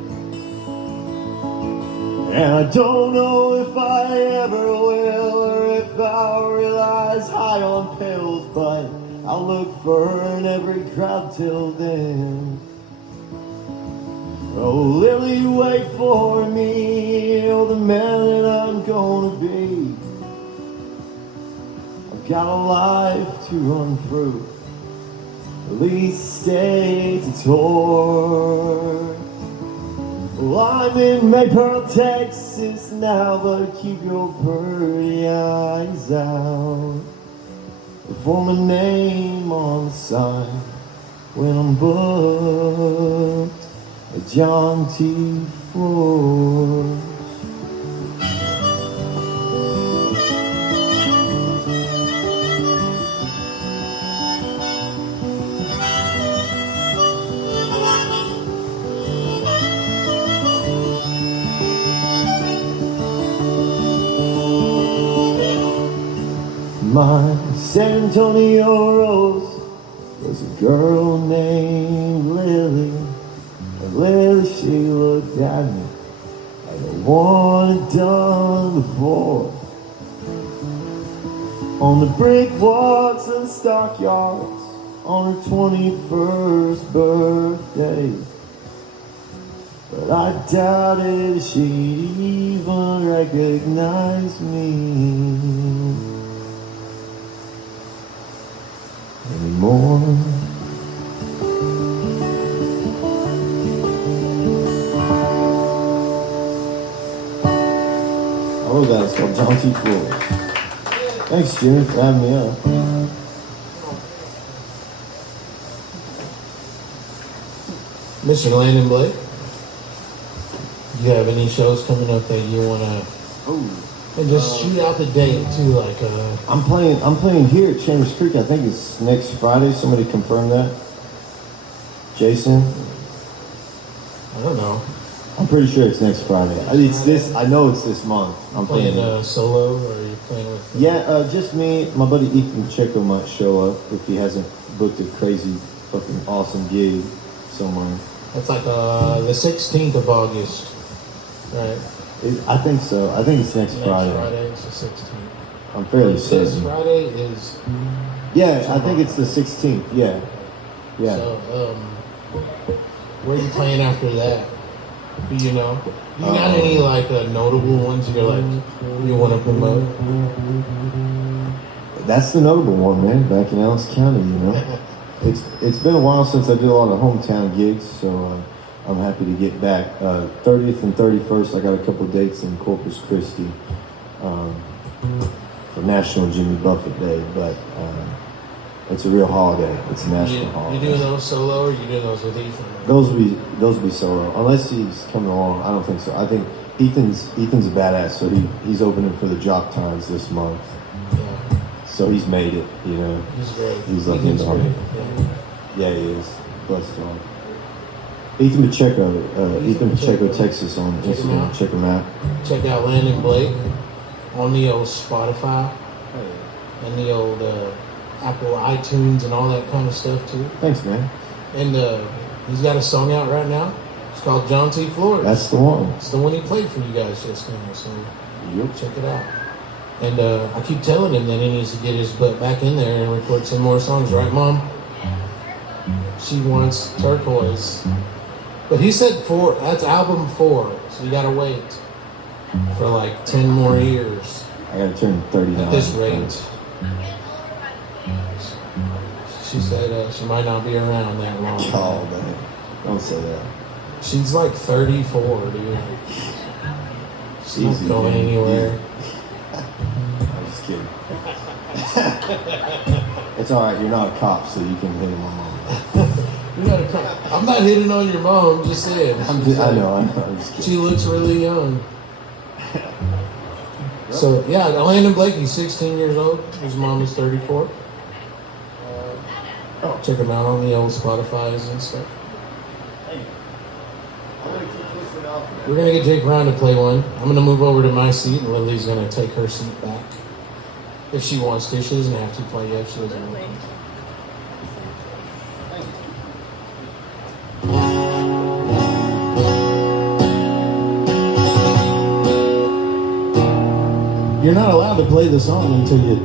And I don't know if I ever will, or if I'll realize high on pills, but I'll look for her in every crowd till then. Oh, Lily, wait for me, oh, the man that I'm gonna be. I've got a life to run through, at least stay to tour. Well, I'm in Maypearl, Texas now, but keep your pretty eyes out for my name on the sign when I'm booked. John T. Floors. My San Antonio Rose was a girl named Lily. Lily, she looked at me like no one had done before. On the brick walks and stockyards on her 21st birthday. but I doubted she'd even recognize me anymore. Oh, that's called John T. Floyd. Thanks, Jimmy, for having me up. Mr. Landon Blake, do you have any shows coming up that you want to? And just shoot out the date too, like. I'm playing here at Chambers Creek. I think it's next Friday. Somebody confirm that. Jason. I don't know. I'm pretty sure it's next Friday. It's this. I know it's this month. I'm Playing playing. solo, or are you playing with? Yeah, just me. My buddy Ethan Pacheco might show up if he hasn't booked a crazy, fucking awesome gig somewhere. That's like the 16th of August, right? I think so. I think it's next Friday. Friday is the 16th. I'm fairly This certain. Friday is. Yeah, I think it's the 16th. Yeah. Yeah. So, where are you playing after that? Do you know? You got any like notable ones you're like you want to promote? That's the notable one, man. Back in Ellis County, you know. It's been a while since I did a lot of hometown gigs, so I'm happy to get back. 30th and 31st, I got a couple dates in Corpus Christi for National Jimmy Buffett Day, but it's a real holiday. It's a national holiday. You doing those solo, or you doing those with Ethan? Those will be solo, unless he's coming along. I don't think so. I think Ethan's a badass, so he's opening for the Jock Times this month. Yeah. So he's made it, you know. He's great. He's like Ethan's into great. it. Yeah, he is. Blessed God. Ethan Pacheco, Ethan Pacheco, Texas on Instagram. Check him out. Check out Landon Blake on the old Spotify and the old Apple iTunes and all that kind of stuff too. Thanks, man. And he's got a song out right now. It's called John T. Floyd. That's the one. It's the one he played for you guys just now. So Yep. check it out. And I keep telling him that he needs to get his butt back in there and record some more songs, right, Mom? She wants Turquoise. But he said 4, that's album 4, so you gotta wait for like 10 more years. I gotta turn 39. At this rate. She said she might not be around that long. Oh, man. Don't say that. She's like 34, dude. She's not Easy, going man. anywhere. I'm just kidding. It's alright, you're not a cop, so you can hit him on mom. I'm not hitting on your mom, just saying. I know, I'm just kidding. She looks really young. So, yeah, Landon Blake, he's 16 years old. His mom is 34. Check him out on the old Spotify's and stuff. We're going to get Jake Brown to play one. I'm going to move over to my seat, and Lily's going to take her seat back. If she wants to. She doesn't have to play yet if she doesn't want to. You're not allowed to play the song until you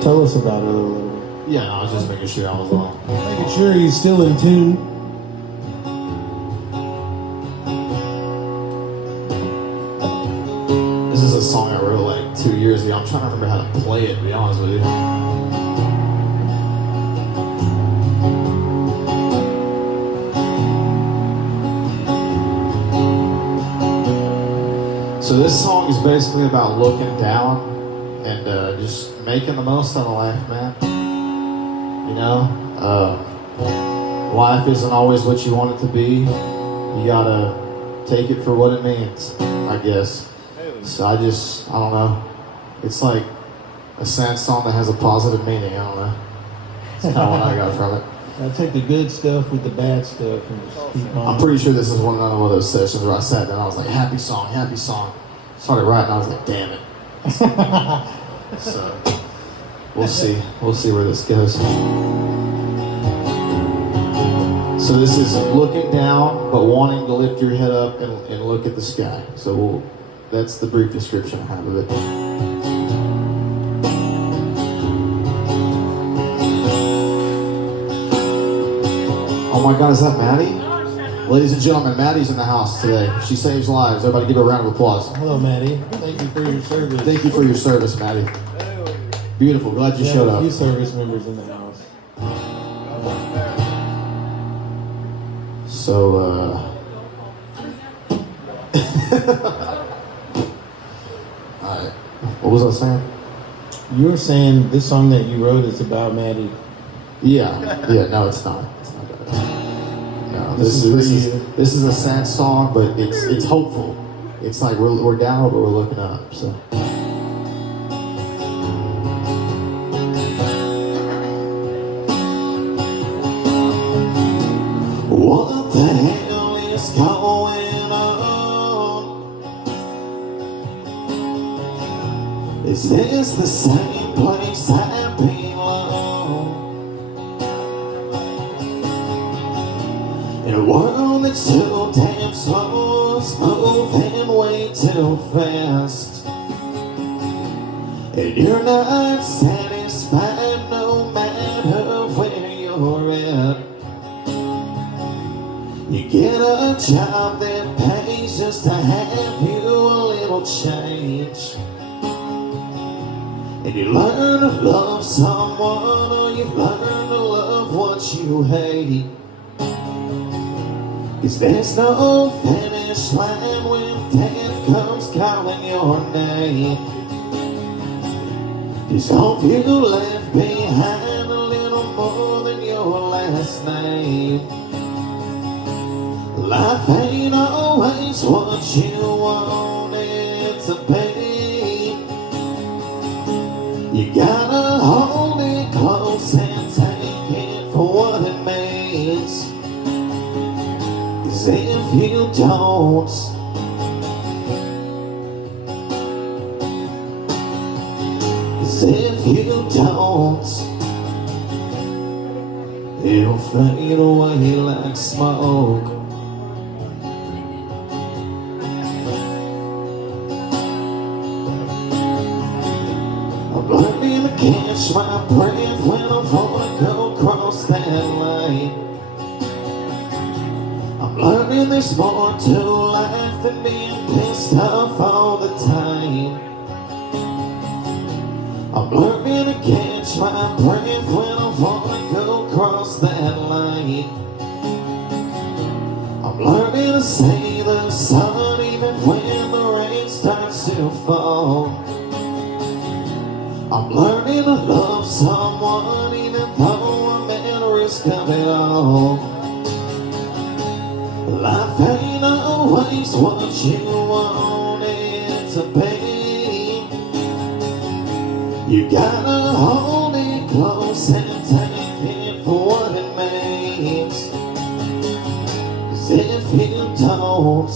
tell us about it a little bit. Yeah, no, I was just making sure I was on. Making sure he's still in tune. This is a song I wrote like 2 years ago. I'm trying to remember how to play it, to be honest with you. So this song is basically about looking down and just making the most out of life, man. You know, life isn't always what you want it to be. You gotta take it for what it means, I guess. So I don't know. It's like a sad song that has a positive meaning. I don't know. That's kind of what I got from it. I take the good stuff with the bad stuff and just keep on. I'm pretty sure this is one of those sessions where I sat down. I was like, happy song, happy song. Started writing. I was like, damn it. So we'll see. We'll see where this goes. So this is looking down, but wanting to lift your head up and look at the sky. So that's the brief description I have of it. Oh my God, is that Maddie? Ladies and gentlemen, Maddie's in the house today. She saves lives. Everybody give her a round of applause. Hello, Maddie. Thank you for your service. Thank you for your service, Maddie. Beautiful. Glad you We showed have a few up. service members in the house. So, alright. What was I saying? You were saying this song that you wrote is about Maddie. Yeah. No, it's not. It's not that. No, This is for you. this is a sad song, but it's hopeful. It's like we're down, but we're looking up. So. What the hell is going on? Is this the same place I belong? In a world that's too damn slow, it's moving way too fast. And you're not satisfied no matter where you're at. You get a job that pays just to have you a little change. And you learn to love someone, or you learn to love what you hate. 'Cause there's no finish line when death comes calling your name. Just hope you left behind a little more than your last name. Life ain't always what you want it to be. You gotta hold it close and take it for what it means. 'Cause if you don't, it'll fade away like smoke. I'm learning to catch my breath when I wanna go across that line. I'm learning there's more to life than being pissed off all the time. I'm learning to catch my breath when I wanna go across that line. I'm learning to see the sun even when the rain starts to fall. I'm learning to love someone even though I'm at risk of it all. Life ain't always what you want it to be. You gotta hold it close and take it for what it means. 'Cause if you don't,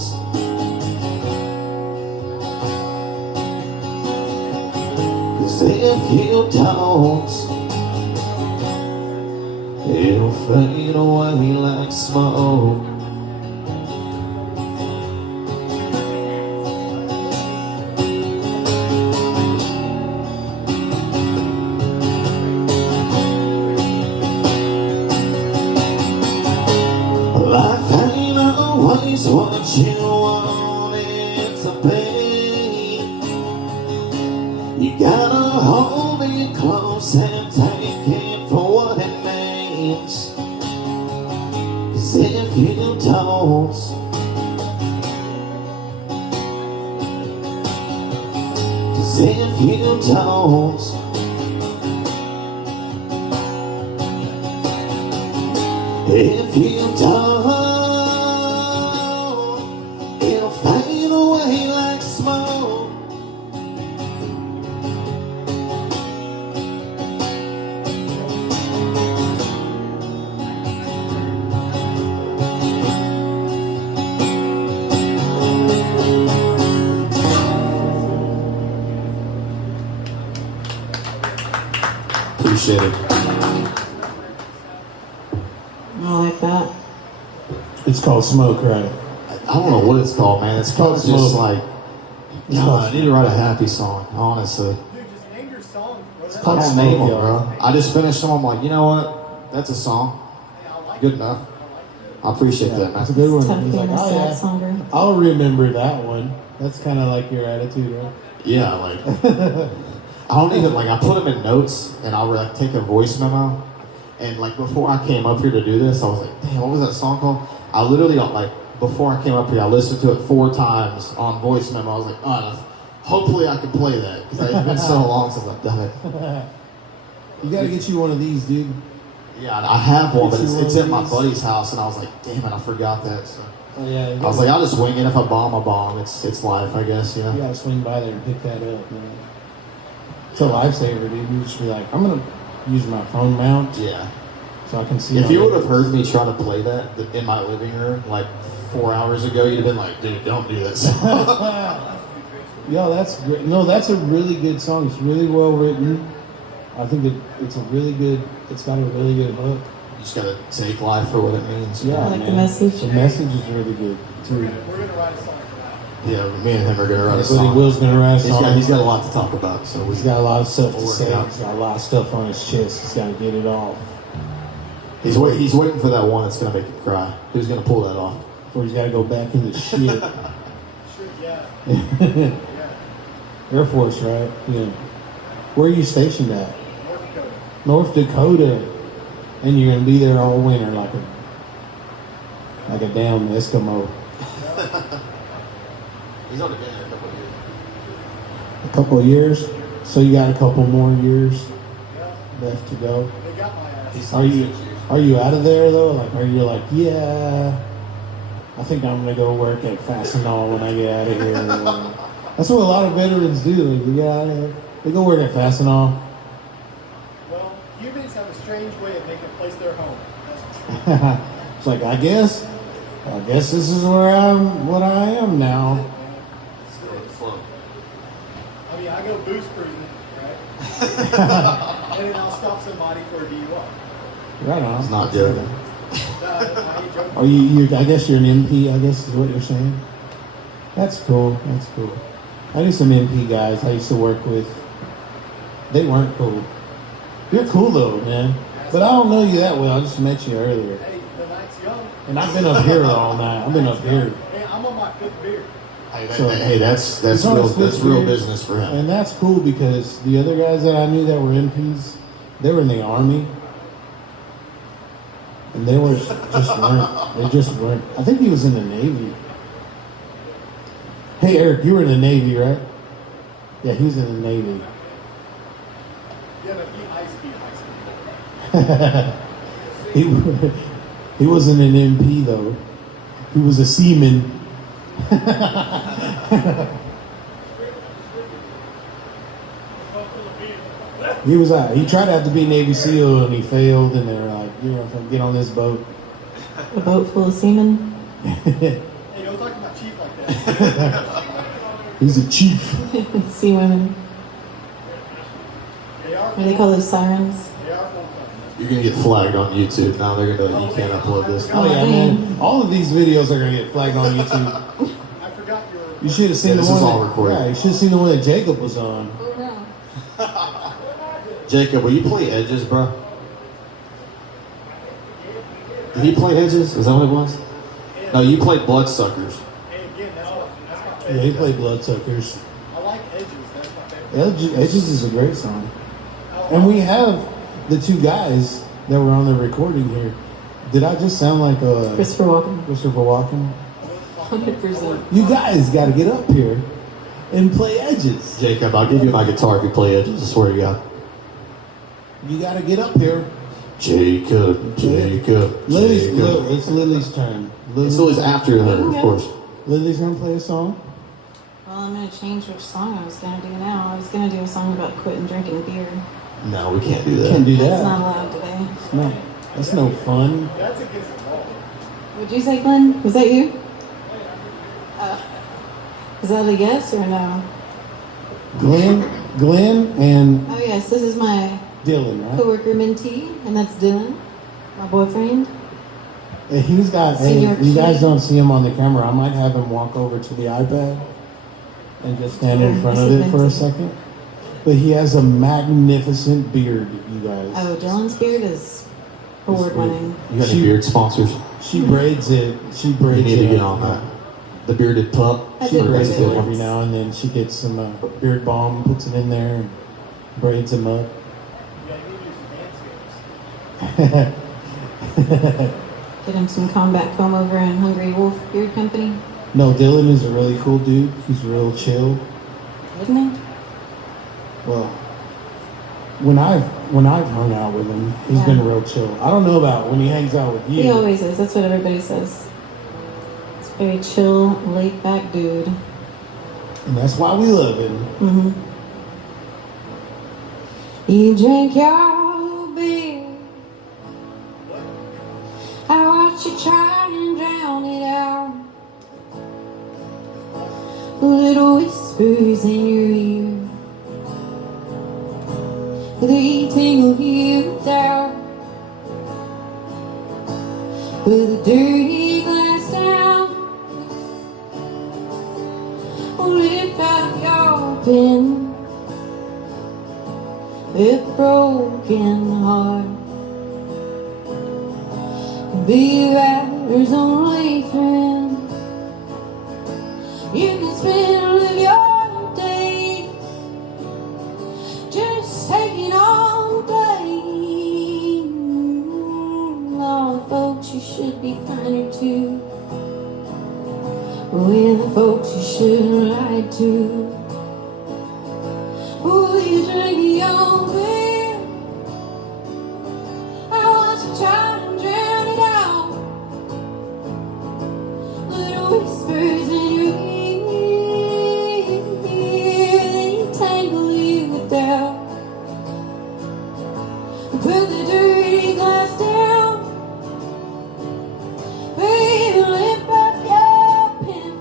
if you don't, it'll fade away like smoke. Life ain't always what you want it to be. You gotta hold it close and take it for what it means. 'Cause if you don't, if you don't, if you don't, it'll fade away like smoke. Appreciate it. I like that. It's called Smoke, right? I don't know what it's called, man. It's called It's just Smoke. like, God, I need to write a happy song, honestly. Dude, just name your song. I don't name them, Smoke, bro. I just finished them. I'm like, you know what? That's a song. Hey, I like Good it. enough. I appreciate that, That's a man. good one. Tough He's being like, a oh sad yeah, songer. I'll remember that one. That's kind of like your attitude, right? Yeah, like I don't even like I put them in notes and I'll like take a voice memo. And like before I came up here to do this, I was like, damn, what was that song called? I literally like before I came up here, I listened to it 4 times on voice memo. I was like, oh, hopefully I can play that because it's been so long since I've done it. You got to get you one of these, dude. Yeah, I have one, but Get you it's one at of my these. buddy's house, and I was like, damn it, I forgot that. So Oh yeah. I was like, I'll just wing it. If I bomb, I bomb. It's life, I guess. You know. you got to swing by there and pick that up, man. It's a lifesaver, dude. You just be like, I'm gonna use my phone mount Yeah. so I can see. If all you would this. have heard me trying to play that in my living room like 4 hours ago, you'd have been like, dude, don't do this. Yo, that's great. No, that's a really good song. It's really well written. I think it's a really good. It's got a really good hook. You just gotta take life for what it means. Yeah, I like the man. message. The message is really good too. We're gonna write a song for that. Yeah, me and him are gonna write a Buddy song. Will's gonna write a song. He's got a lot to talk about, so He's got a lot of stuff to We'll work say. it out. He's got a lot of stuff on his chest. He's got to get it off he's waiting for that one that's gonna make him cry. Who's gonna pull that off? before he's got to go back into shit. Sure, yeah. Yeah. Air Force, right? Yeah. Where are you stationed at? North Dakota. North Dakota. And you're gonna be there all winter like a damn Eskimo. He's only been there a couple of years. A couple of years. So you got a couple more years Yeah. left to go. They got my ass. Are you out of there though? Like, are you like, yeah, I think I'm gonna go work at Fastenal when I get out of here. That's what a lot of veterans do. Like, they get out of here, they go work at Fastenal. Well, humans have a strange way of making a place their home. That's It's like, I guess this is what I am now. Still with the flow. I mean, I go booze cruising, right? And then I'll stop somebody for a DUI. Right on. It's not joking. I ain't joking. Are you? I guess you're an MP. I guess is what you're saying. That's cool. That's cool. I knew some MP guys I used to work with. They weren't cool. You're cool though, man. But I don't know you that well. I just met you earlier, Hey, the night's young. and I've been up here all night. I've been up here, Hey, I'm on my 5th beer. Hey, that's It's on real. his fifth That's real year. business for him. and that's cool because the other guys that I knew that were MPs, they were in the Army, and they were just weren't. They just weren't. I think he was in the Navy. Hey Eric, you were in the Navy, right? Yeah, he was in the Navy. Yeah, but he ice speed. he wasn't an MP though. He was a seaman. He was out. He tried out to be Navy SEAL and he failed. And they were like, "You're gonna get on this boat." A boat full of seamen. Hey, don't talk about chief like that. He's a chief. Sea women. They are What do they call those sirens? They are full time. You're gonna get flagged on YouTube. Now they're gonna you can't upload this. Oh yeah, man! All of these videos are gonna get flagged on YouTube. I forgot your. You should have seen Yeah, the this one. is all that- recorded. Yeah, you should have seen the one that Jacob was on. Jacob, will you play Edges, bro? Did he play Edges? Is that what it was? No, you played Bloodsuckers. Hey, again, that's my Yeah, he favorite. played Bloodsuckers. I like Edges. That's my favorite. Edges is a great song. And we have the two guys that were on the recording here. Did I just sound like Christopher Walken. Christopher Walken? 100%. You guys got to get up here and play Edges. Jacob, I'll give you my guitar if you play Edges. I swear to God. You got to get up here. Jacob. Lily's, it's Lily's turn. It's always after her, of course. Lily's gonna play a song. Well, I'm going to change which song I was going to do now. I was going to do a song about quitting drinking beer. No, we can't do that. Can't do That's that. not allowed today. No, that's no fun. That's against the law. What'd you say, Glenn? Was that you? Is that a yes or no? Glenn and Oh, yes. This is my Dylan, right? coworker mentee, and that's Dylan, my boyfriend. And he's got. Hey, Senior you guys key. don't see him on the camera. I might have him walk over to the iPad and just stand in front of it for a second. But he has a magnificent beard, you guys. Oh, Dylan's beard is award winning. You got She- any beard sponsors? She braids it. She You braids need to it. get on that. The bearded pup. I She did braids braid it it every once. now and then. She gets some beard balm, puts it in there, and braids them up. Yeah, you need to do some dance skills. Get him some combat comb over in Hungry Wolf Beard Company, No, Dylan is a really cool dude. He's real chill. isn't he? Well, when I've hung out with him, he's Yeah. been real chill. I don't know about when he hangs out with you. He always is. That's what everybody says. He's a very chill, laid back dude. And that's why we love him. Mm-hmm. You drink your beer. I watch you try and drown it out. Little whispers in your ear. They tingle you down. With a dirty glass down. Lift up your pen. With broken heart. Be rather's only friend. You can spend all of your days just taking all day. All the folks you should be kinder to, with the folks you shouldn't lie to. Oh, you drink your beer. I watch you try and drown it out. Little whispers in your ear, they tangle you with doubt. Put the dirty glass down. Baby, lift up your pen.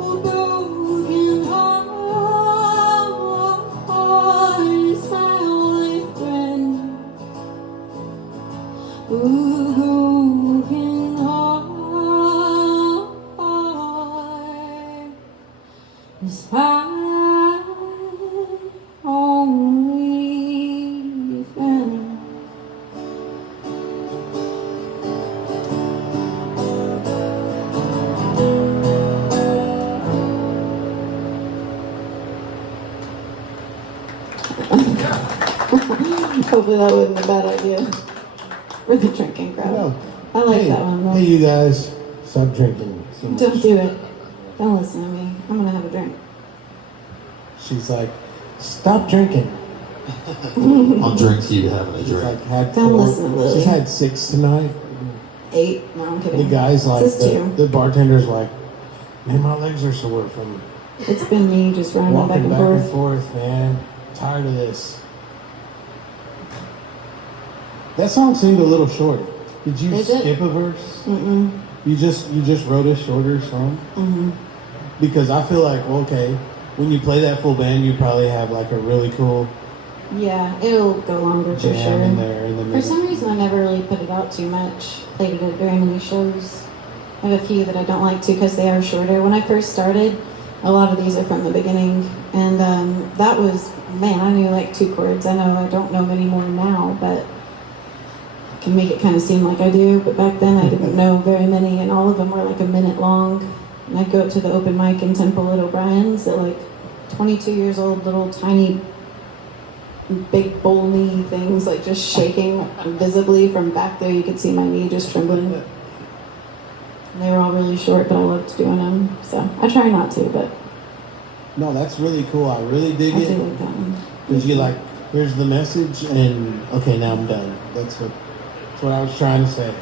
Oh, broken heart is my only friend. Ooh, broken heart is my only friend. Hopefully that wasn't a bad idea for the drinking crowd. No. I like Hey, that one though. hey, you guys, stop drinking so much. Don't do it. Don't listen to me. I'm gonna have a drink. She's like, stop drinking. I'll drink to you having a She's drink. like, had Don't 4. listen to Lily. She's had 6 tonight. 8. No, I'm The kidding. guy's like, This is 2. the bartender's like, man, my legs are sore from It's been me just running back walking and back forth. and forth, man. Tired of this. That song seemed a little short. Did you Is it? skip a verse? Mm-mm. You just wrote a shorter song? Mm-hmm. Because I feel like, okay, when you play that full band, you probably have like a really cool Yeah, it'll go longer for jam sure. in there in the For middle. some reason, I never really put it out too much. Played it at very many shows. I have a few that I don't like to because they are shorter. When I first started, a lot of these are from the beginning, and that was, man, I knew like 2 chords. I know I don't know many more now, but I can make it kind of seem like I do. But back then, I didn't know very many, and all of them were like a minute long. And I'd go up to the open mic in Temple at O'Brien's at like 22 years old, little tiny big bull knee things, like just shaking visibly from back there. You could see my knee just trembling. And they were all really short, but I loved doing them. So I try not to, but No, that's really cool. I really dig I do it. like that one. Because you like, here's the message, and okay, now I'm done. That's what I was trying to say.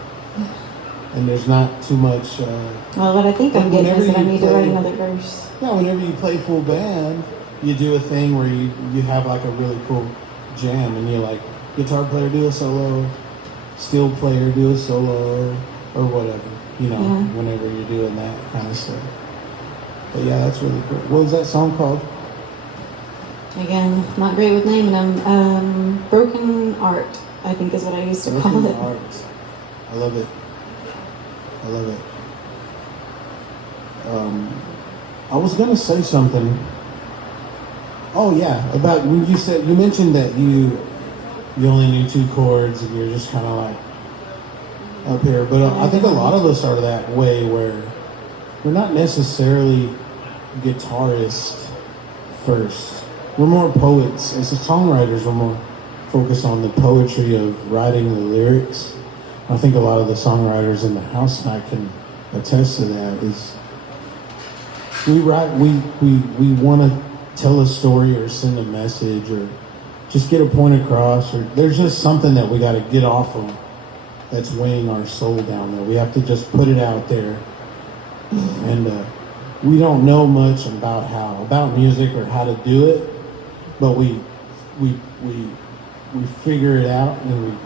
And there's not too much. Well, what I think I'm getting is Whenever that I you need to play- write another verse. Yeah, whenever you play full band, you do a thing where you have like a really cool jam, and you're like, guitar player do a solo, steel player do a solo, or whatever. You know, Yeah. whenever you're doing that kind of stuff. But yeah, that's really cool. What was that song called? Again, not great with naming them. Broken Art, I think is what I used to call Broken it. Art. I love it. I love it. I was gonna say something. Oh yeah, about when you mentioned that you only knew 2 chords and you're just kind of like up here, but I think a lot of us are that way where we're not necessarily guitarists first. We're more poets. As songwriters, we're more focused on the poetry of writing the lyrics. I think a lot of the songwriters in the house tonight can attest to that. Is we want to tell a story or send a message or just get a point across, or there's just something that we got to get off of that's weighing our soul down there. We have to just put it out there. And we don't know much about music or how to do it, but we figure it out, and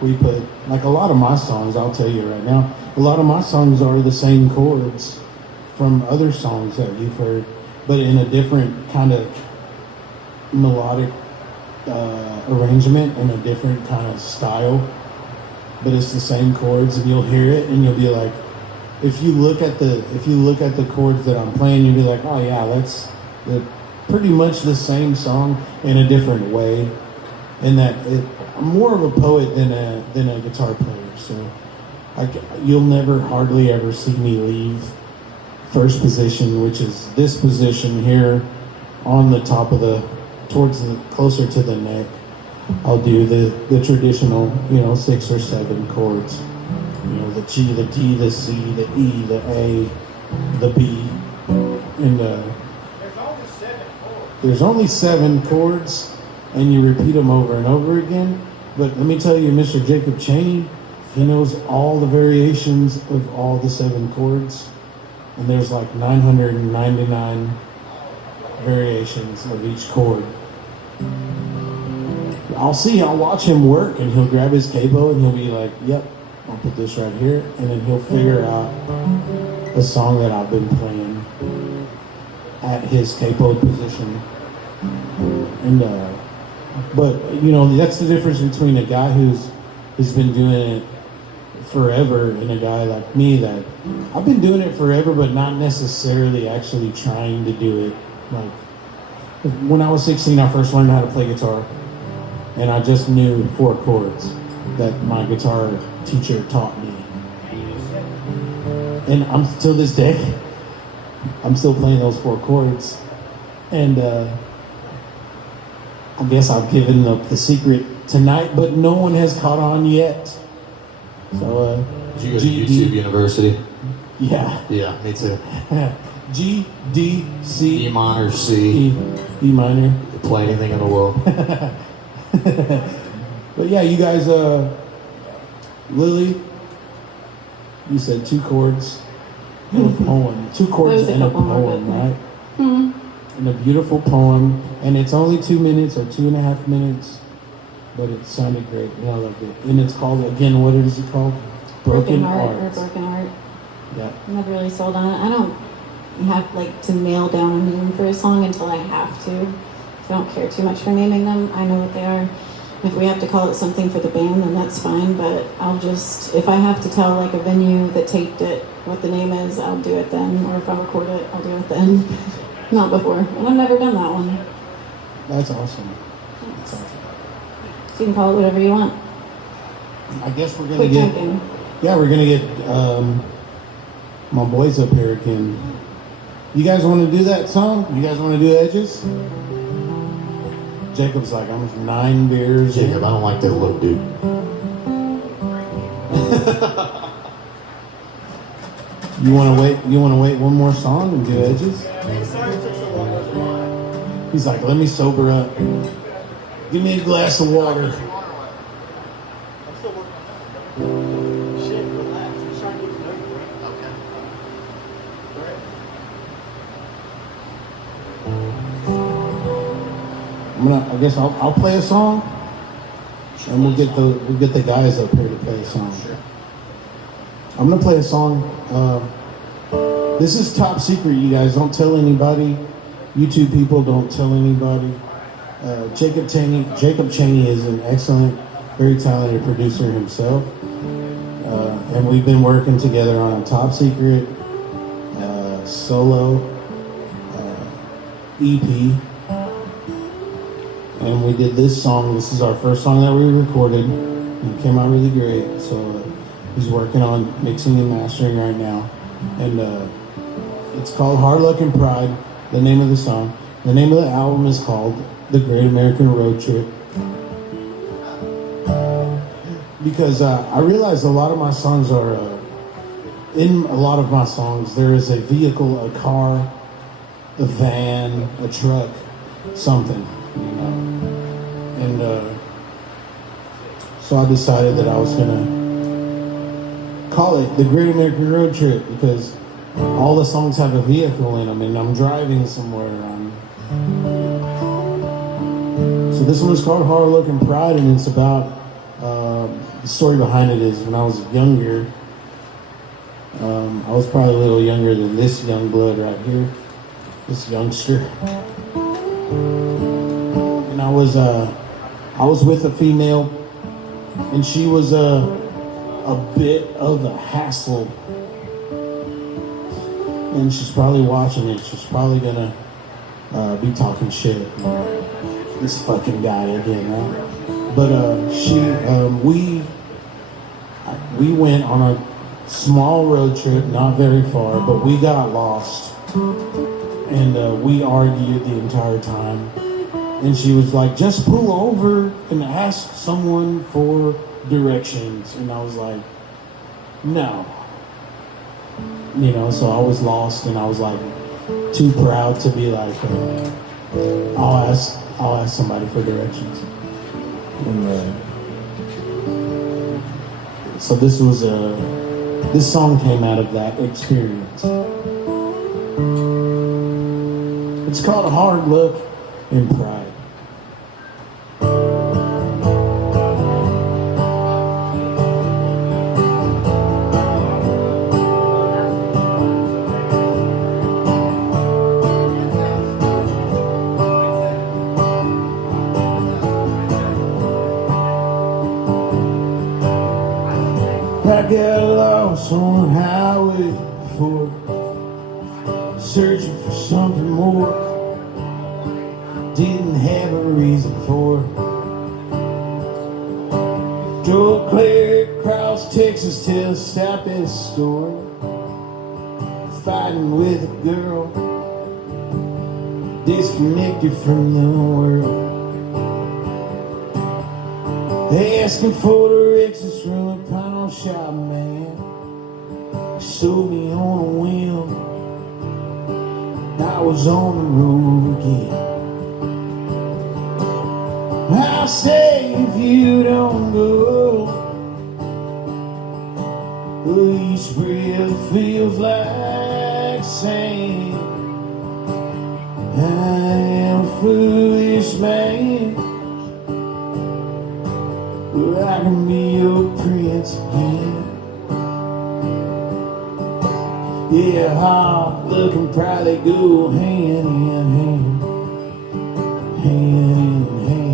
we put, like a lot of my songs, I'll tell you right now, a lot of my songs are the same chords from other songs that you've heard, but in a different kind of melodic arrangement and a different kind of style. But it's the same chords, and you'll hear it, and you'll be like, if you look at the chords that I'm playing, you'll be like, oh yeah, that's pretty much the same song in a different way. And I'm more of a poet than a guitar player, so you'll never hardly ever see me leave first position, which is this position here on the top of closer to the neck. I'll do the traditional, 6 or 7 chords. The G, the D, the C, the E, the A, the B, and there's only 7 chords, and you repeat them over and over again. But let me tell you, Mr. Jacob Cheney, he knows all the variations of all the 7 chords, and there's like 999 variations of each chord. I'll watch him work, and he'll grab his capo and he'll be like, yep, I'll put this right here, and then he'll figure out a song that I've been playing at his capo position. And but that's the difference between a guy who's been doing it forever and a guy like me that I've been doing it forever, but not necessarily actually trying to do it. Like when I was 16, I first learned how to play guitar, and I just knew 4 chords that my guitar teacher taught me. And I'm till this day, I'm still playing those 4 chords. And I guess I've given up the secret tonight, but no one has caught on yet. So Did you go to YouTube University? Yeah. Yeah, me too. G, D, C. E minor, C. E minor. You could play anything in the world. But yeah, you guys, Lily, you said 2 chords and a poem. 2 chords and a poem, right? Mm-hmm. And a beautiful poem. And it's only 2 minutes or 2.5 minutes, but it sounded great and I loved it. And it's called, again, what is it called? Broken Heart or Broken Heart. Yeah. I'm never really sold on it. I don't have to nail down a name for a song until I have to. I don't care too much for naming them. I know what they are. If we have to call it something for the band, then that's fine, but if I have to tell a venue that taped it what the name is, I'll do it then, or if I record it, I'll do it then. Not before, and I've never done that one. That's awesome. That's awesome. So you can call it whatever you want. I guess we're gonna Quit get. drinking. Yeah, we're gonna get my boys up here again. You guys want to do that song? You guys want to do Edges? Jacob's like, I'm 9 beers. Jacob, I don't like that little dude. You want to wait one more song and do Edges? He's like, let me sober up. Give me a glass of water. I'm still working on that. Shit, relax. I'm trying to get to know you, bro. Okay. I guess I'll play a song, and we'll get the guys up here to play a song. Sure. I'm gonna play a song. This is top secret, you guys. Don't tell anybody. YouTube people, don't tell anybody. Jacob Cheney is an excellent, very talented producer himself, and we've been working together on a top secret solo EP. And we did this song. This is our first song that we recorded. It came out really great. So He's working on mixing and mastering right now. And it's called Hard Luck and Pride, the name of the song. The name of the album is called The Great American Road Trip. Because I realize a lot of my songs are, in a lot of my songs, there is a vehicle, a car, a van, a truck, something, you know. And so I decided that I was gonna call it The Great American Road Trip because all the songs have a vehicle in them and I'm driving somewhere. So this one is called Hard Luck and Pride, and it's about, the story behind it is when I was younger, I was probably a little younger than this young blood right here, this youngster. And I was with a female, and she was a bit of a hassle. And she's probably watching it. She's probably gonna be talking shit. This fucking guy again, right? But we went on a small road trip, not very far, but we got lost. And we argued the entire time. And she was like, just pull over and ask someone for directions. And I was like, no. You know, so I was lost and I was like too proud to be like, I'll ask somebody for directions. And so this song came out of that experience. It's called Hard Luck and Pride. I got lost on the highway before, searching for something more. Didn't have a reason for it. Drove clear across Texas till I stopped at a store, fighting with a girl, disconnected from the world. Asking for directions from a pawn shop man, sold me on a whim. I was on the road again. I'll stay if you don't go. Each breath feels like sand. I am a foolish man, but I can be your prince again. Yeah, hard luck and pride, they go hand in hand, hand in hand.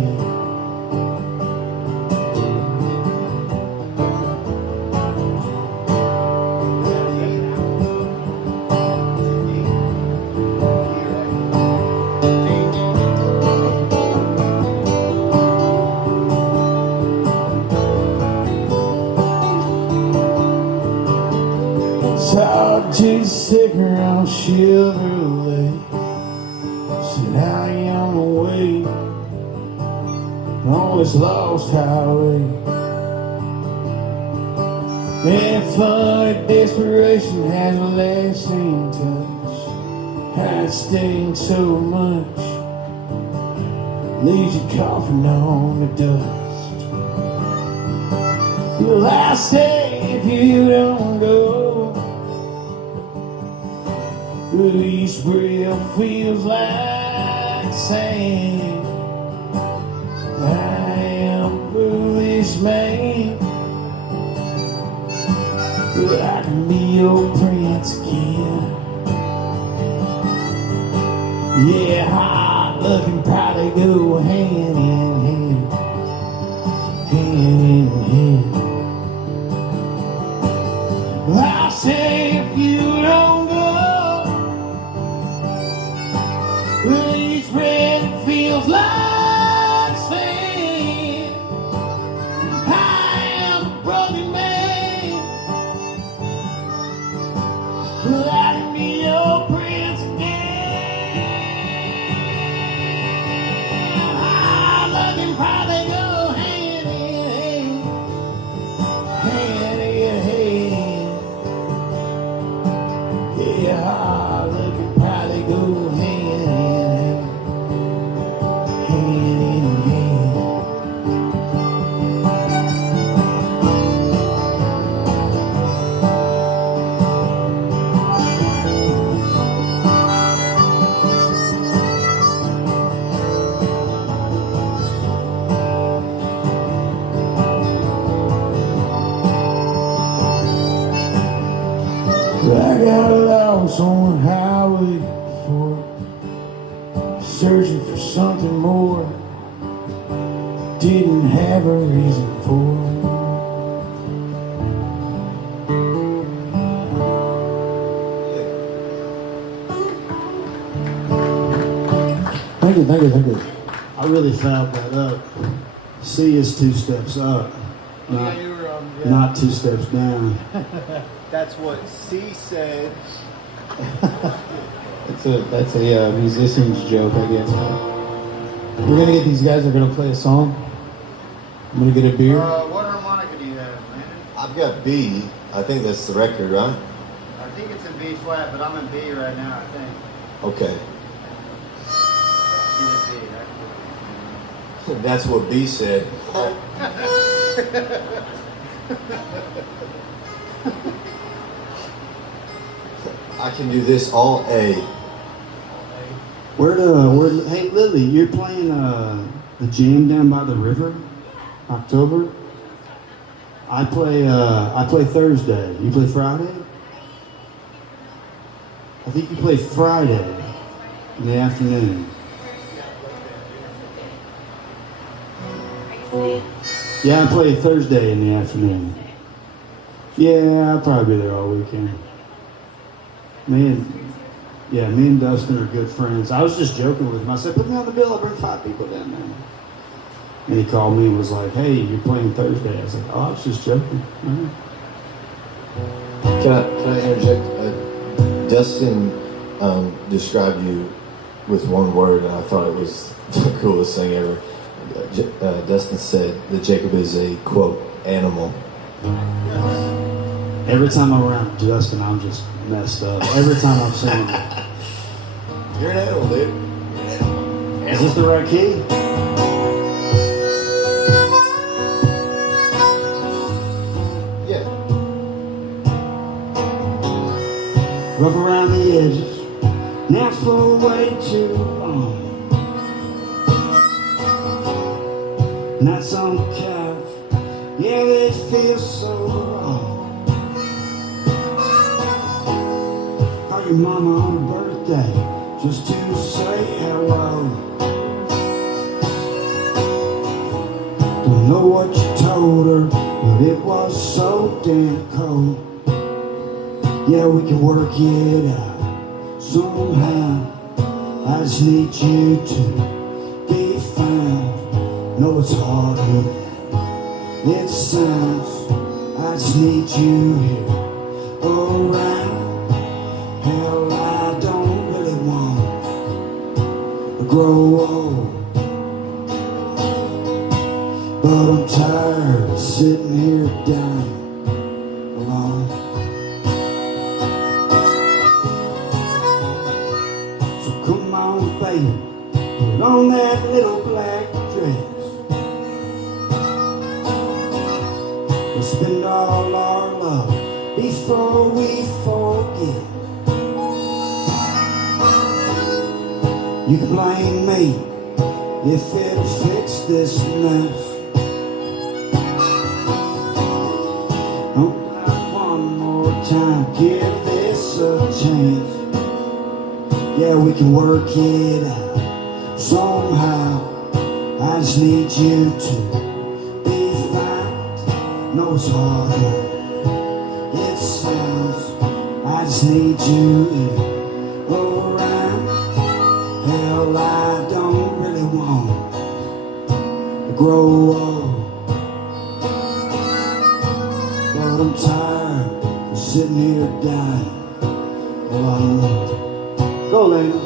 Talked sick around Chevrolet, said I am on the way on this lost highway. And funny desperation has a lasting touch. How it stings so much, leaves you coughing on the dust. Well, I stay if you don't go. Each breath feels like sand. I am a foolish man, but I can be your prince again. Yeah, hard luck and pride, they go hand in hand, hand in hand. I'll say if you don't go, each breath feels like sand. I am a broken man, for, searching for something more, didn't have a reason for. Thank you, thank you, thank you. I really fouled that up. C is 2 steps up, not, you were not 2 steps down. That's what C said. That's a musician's joke, I guess. We're gonna get these guys. They're gonna play a song. I'm gonna get a beer. What harmonica do you have, Landon? I've got B. I think that's the record, right? I think it's in B flat, but I'm in B right now, I think. Okay. It's in B. That's what B said. I can do this all A. Hey Lily, you're playing the jam down by the river, October. I play Thursday. You play Friday? I think you play Friday in the afternoon. Yeah, I play Thursday in the afternoon. Yeah, I'll probably be there all weekend. Me and Dustin are good friends. I was just joking with him. I said, put me on the bill, I'll bring 5 people down there. And he called me and was like, hey, you're playing Thursday. I was like, oh, I was just joking. All right. Can I interject? Dustin described you with one word, and I thought it was the coolest thing ever. Dustin said that Jacob is a, quote, animal. Every time I'm around Dustin, I'm just messed up. Every time I'm singing. You're an animal, dude. Is this the right key? Yeah. Rough around the edges, now for way too long. Nights on the couch, yeah, they feel so wrong. Call your mama on her birthday just to say hello. Don't know what you told her, but it was so damn cold. Yeah, we can work it out somehow. I just need you to be found. No, it's harder than it sounds. I just need you here around. Hell, I don't really want to grow old, but I'm tired of sitting here dying alone. So come on, baby, put on that little black dress. We'll spend all our love before we forget. You can blame me if it'll fix this mess. Oh, one more time, give this a chance. Yeah, we can work it out somehow. I just need you to be found. No, it's harder, it sounds. I just need you here around. Hell, I don't really want to grow old, but I'm tired of sitting here dying alone. Go, Lena.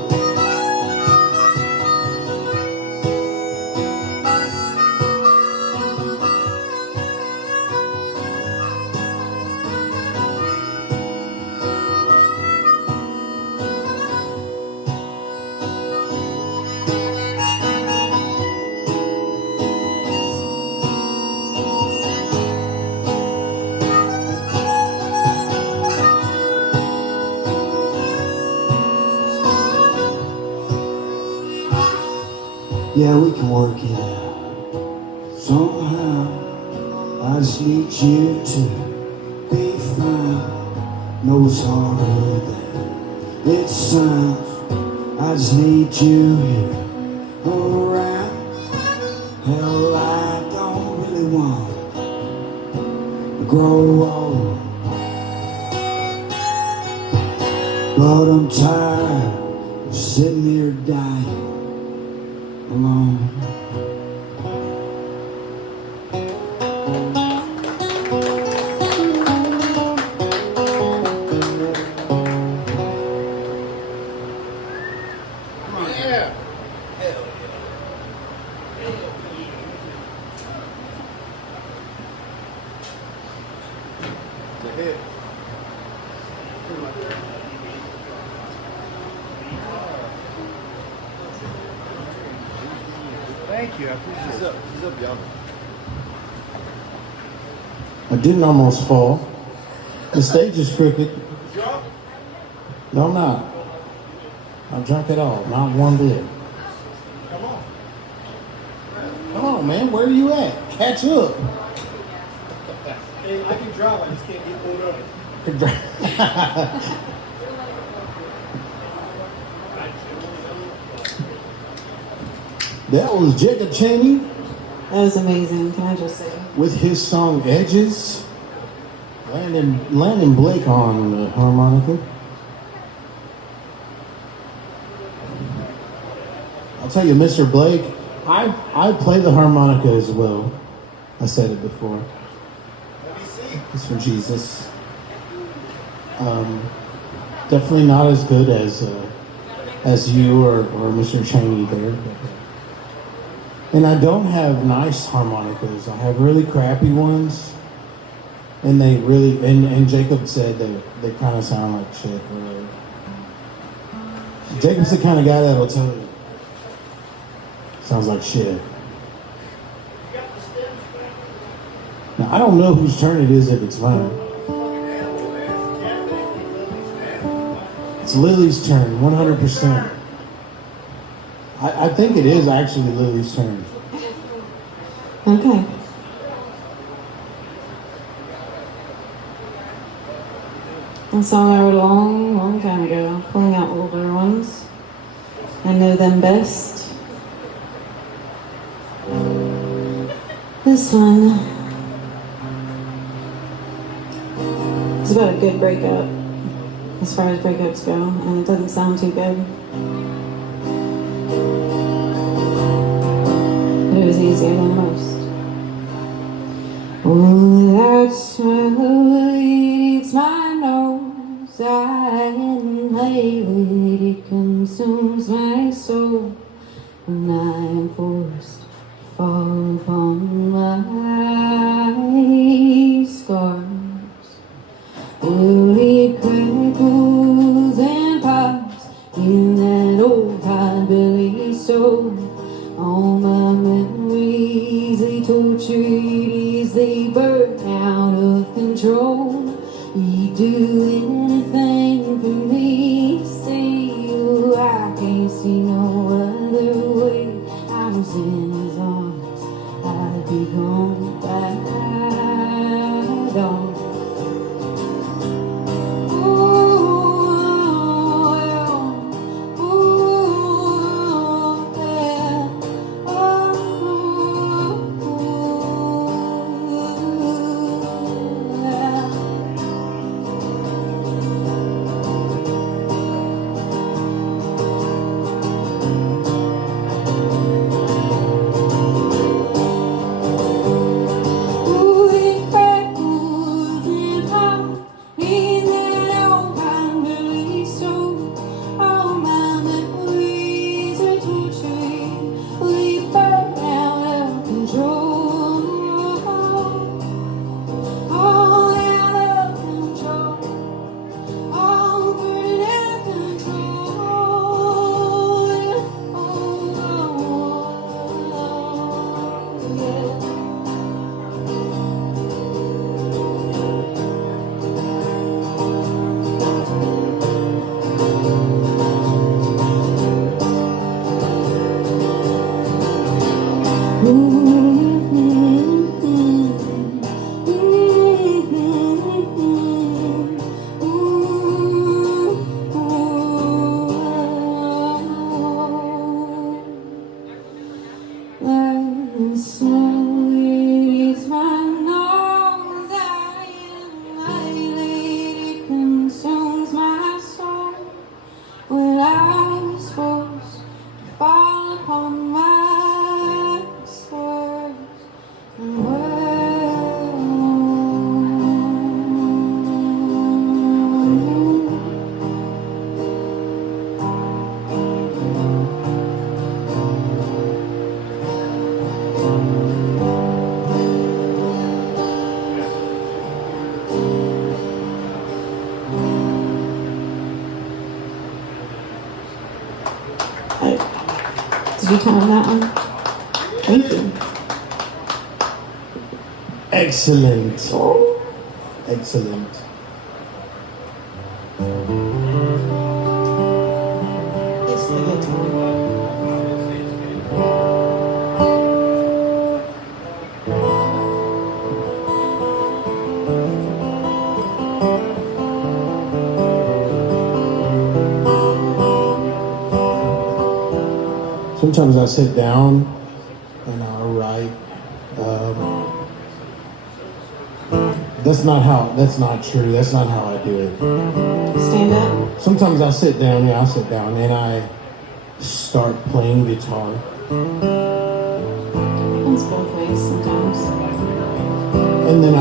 Yeah, we can work it out somehow. I just need you to be found. No, it's harder than it sounds. just need you here around. Hell, I don't really want to grow old, but I'm tired of sitting here dying alone. Thank you, I appreciate it. He's up yonder. I didn't almost fall. The stage is crooked. No, I'm not. Not drunk at all. Not one bit. Come on. Come on, man. Where are you at? Catch up. Hey, I can drive, I just can't get pulled over. That was Jacob Chaney That was amazing, can I just say? with his song Edges. Landon Blake on the harmonica. I'll tell you, Mr. Blake, I play the harmonica as well. I said it before. It's from Jesus. Definitely not as good as you or Mr. Chaney there. And I don't have nice harmonicas. I have really crappy ones. And they really, and Jacob said they kind of sound like shit. Really. Jacob's the kind of guy that'll tell you. Sounds like shit. Now, I don't know whose turn it is if it's mine. It's Lily's turn, 100%. I think it is actually Lily's turn. Okay. A song I wrote a long, long time ago, pulling out older ones. I know them best. This one is about a good breakup, as far as breakups go, and it doesn't sound too good. It was easier than most. Oh, that swelling eats my nose. I inhale it, it consumes my soul. And I am forced to fall upon my scars. Oh, it crackles and pops in that old pot-belly stove. All my memories, they tortured as they burn out of control. You do anything for me, say you, I can't see no other way. I was in his arms, I'd be gone by dawn. Did you tell him that one? Thank you. Excellent. Excellent. It's the guitar. Sometimes I sit down and I'll write. That's not true. That's not how I do it. Stand up. Sometimes I'll sit down and I start playing guitar. It's both ways sometimes. And then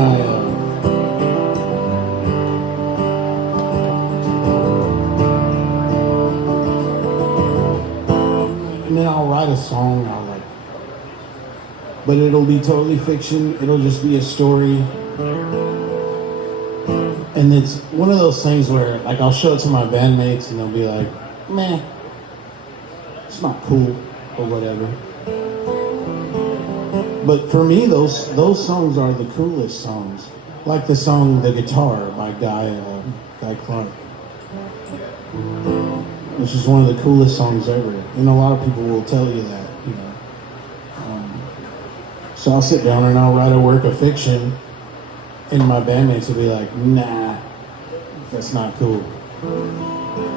I'll write a song. But it'll be totally fiction. It'll just be a story. And it's one of those things where, like, I'll show it to my bandmates and they'll be like, "Meh, it's not cool," or whatever. But for me, those songs are the coolest songs. Like the song "The Guitar" by Guy Clark, which is one of the coolest songs ever. And a lot of people will tell you that, you know. So I'll sit down and I'll write a work of fiction, and my bandmates will be like, "Nah, that's not cool."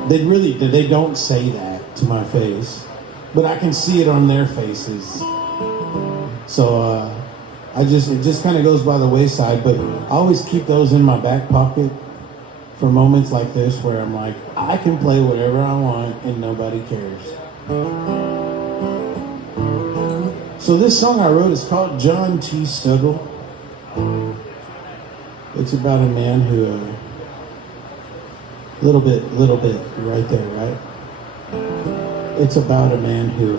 They don't say that to my face, but I can see it on their faces. So it just kind of goes by the wayside, but I always keep those in my back pocket for moments like this where I'm like, I can play whatever I want and nobody cares. So this song I wrote is called John T. Stuggle. It's about a man who, little bit right there, right? It's about a man who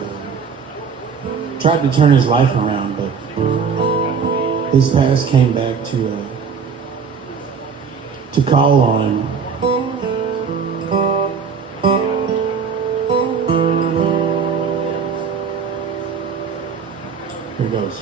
tried to turn his life around, but his past came back to call on him. Here goes.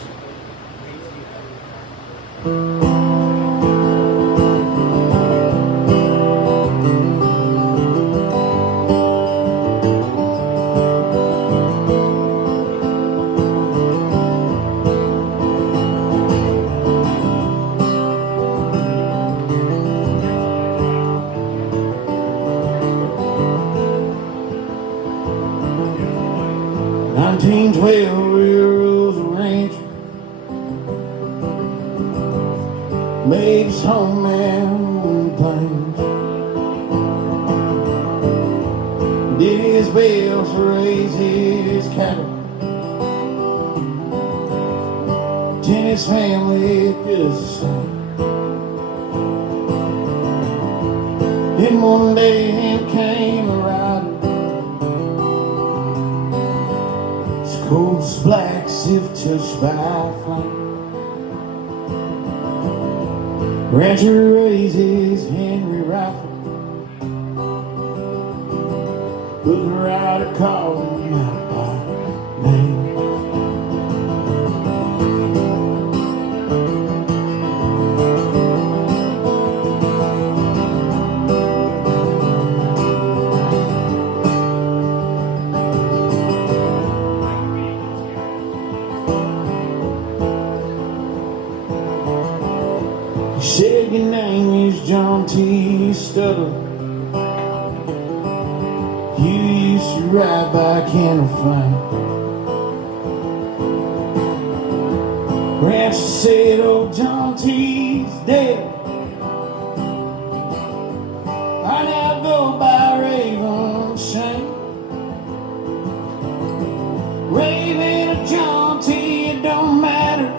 1912 Railroad's ranch, made his home on the plains. Did his best to raise his cattle, tend his family just the same. And one day in came a rider, cold as black as if touched by flame. Rancher raises Henry rifle, but the rider called him out by name. He said, "Your name is John T. Stuttle. You used to ride by candle flame." Rancher said, "Oh, John T.'s dead. I now go by Raven Shane. Raven or John T, it don't matter.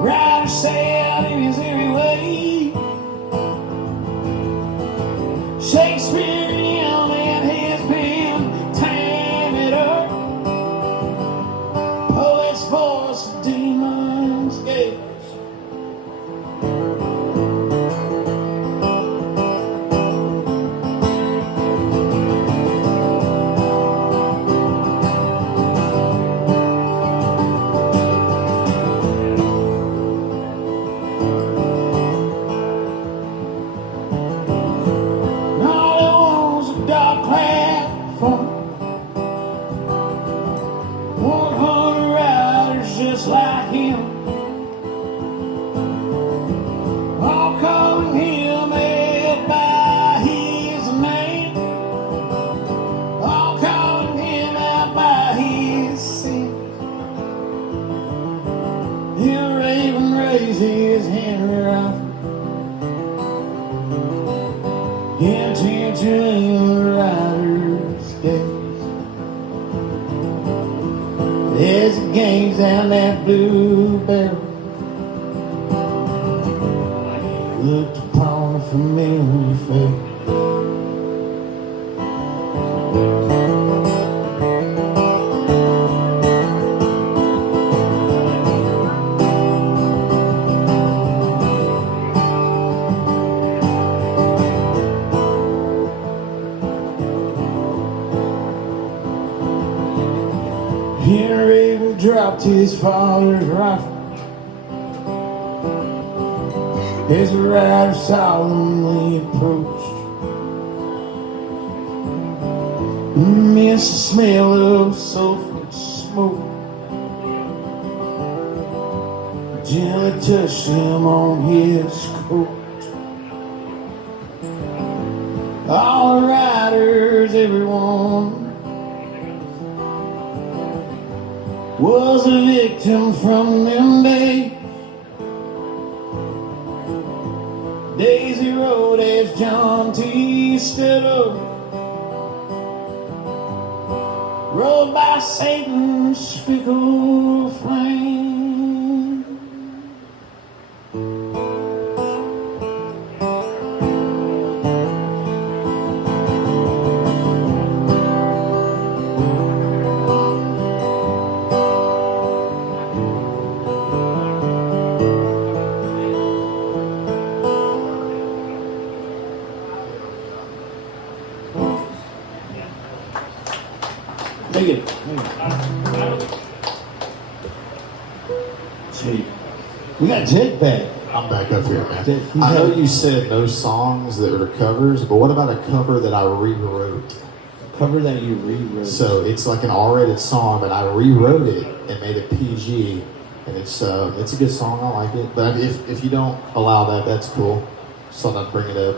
Rider sailed in his every way. Shakespeare yelled at his pen, time it up. Poet's voice, demons gate. the rider's gaze. As it gains down that blue barrel, looked upon a familiar face. Henry dropped his father's rifle as the rider solemnly approached. Missed the smell of sulphur smoke, gently touched him on his coat. All the riders, everyone, was a victim from them days. Daisy rode as John T. stood up, rode by Satan's fickle flame. Take it. Sweet. We got Jake back. I'm back up here, man. He's I know had- you said no songs that are covers, but what about a cover that I rewrote? Cover that you rewrote. So it's like an R-rated song, but I rewrote it and made it PG, and it's a good song. I like it. But if you don't allow that, that's cool. Just thought I'd bring it up.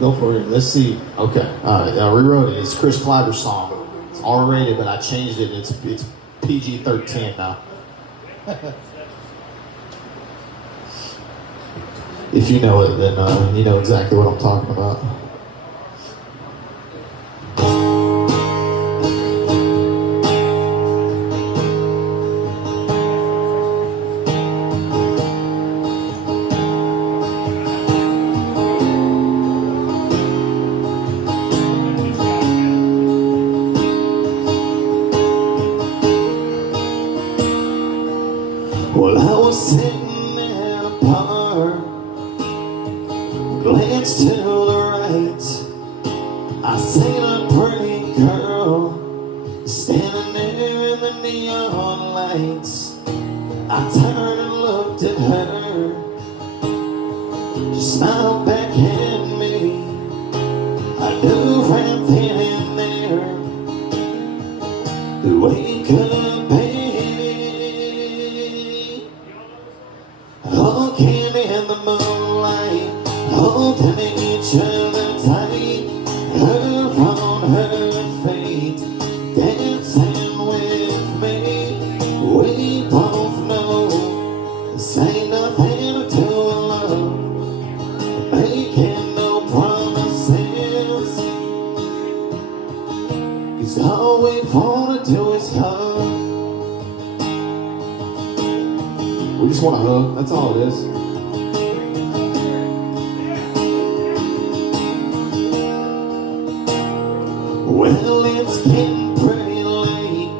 Go for it. Let's see. Okay, all right. I rewrote it. It's Chris Kleiber's song. It's R-rated, but I changed it. It's PG-13 now. If you know it, then you know exactly what I'm talking about. Well, I was sitting in a park, glanced to the right. I seen a pretty girl standing there in the neon lights. I turned and looked at her. She smiled back at me. I knew right then and there that we could be. Walking in the moonlight, holding each other tight, her on her feet, dancing with me. We both know this ain't nothing to do alone, making no promises, 'cause all we wanna do is hug. We just want to hug. That's all it is. Well, it's getting pretty late,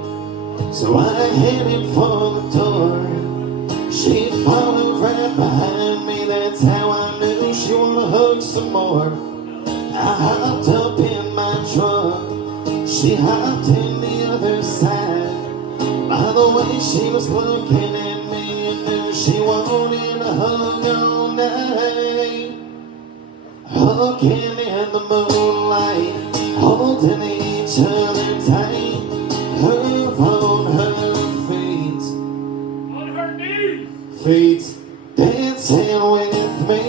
so I headed for the door. She followed right behind me, that's how I knew she wanna hug some more. I hopped up in my truck, she hopped in the other side. By the way she was looking at me, I knew she wanted a hug all night. Hugging in the moonlight, holding each other tight, her on her feet, feet dancing with me.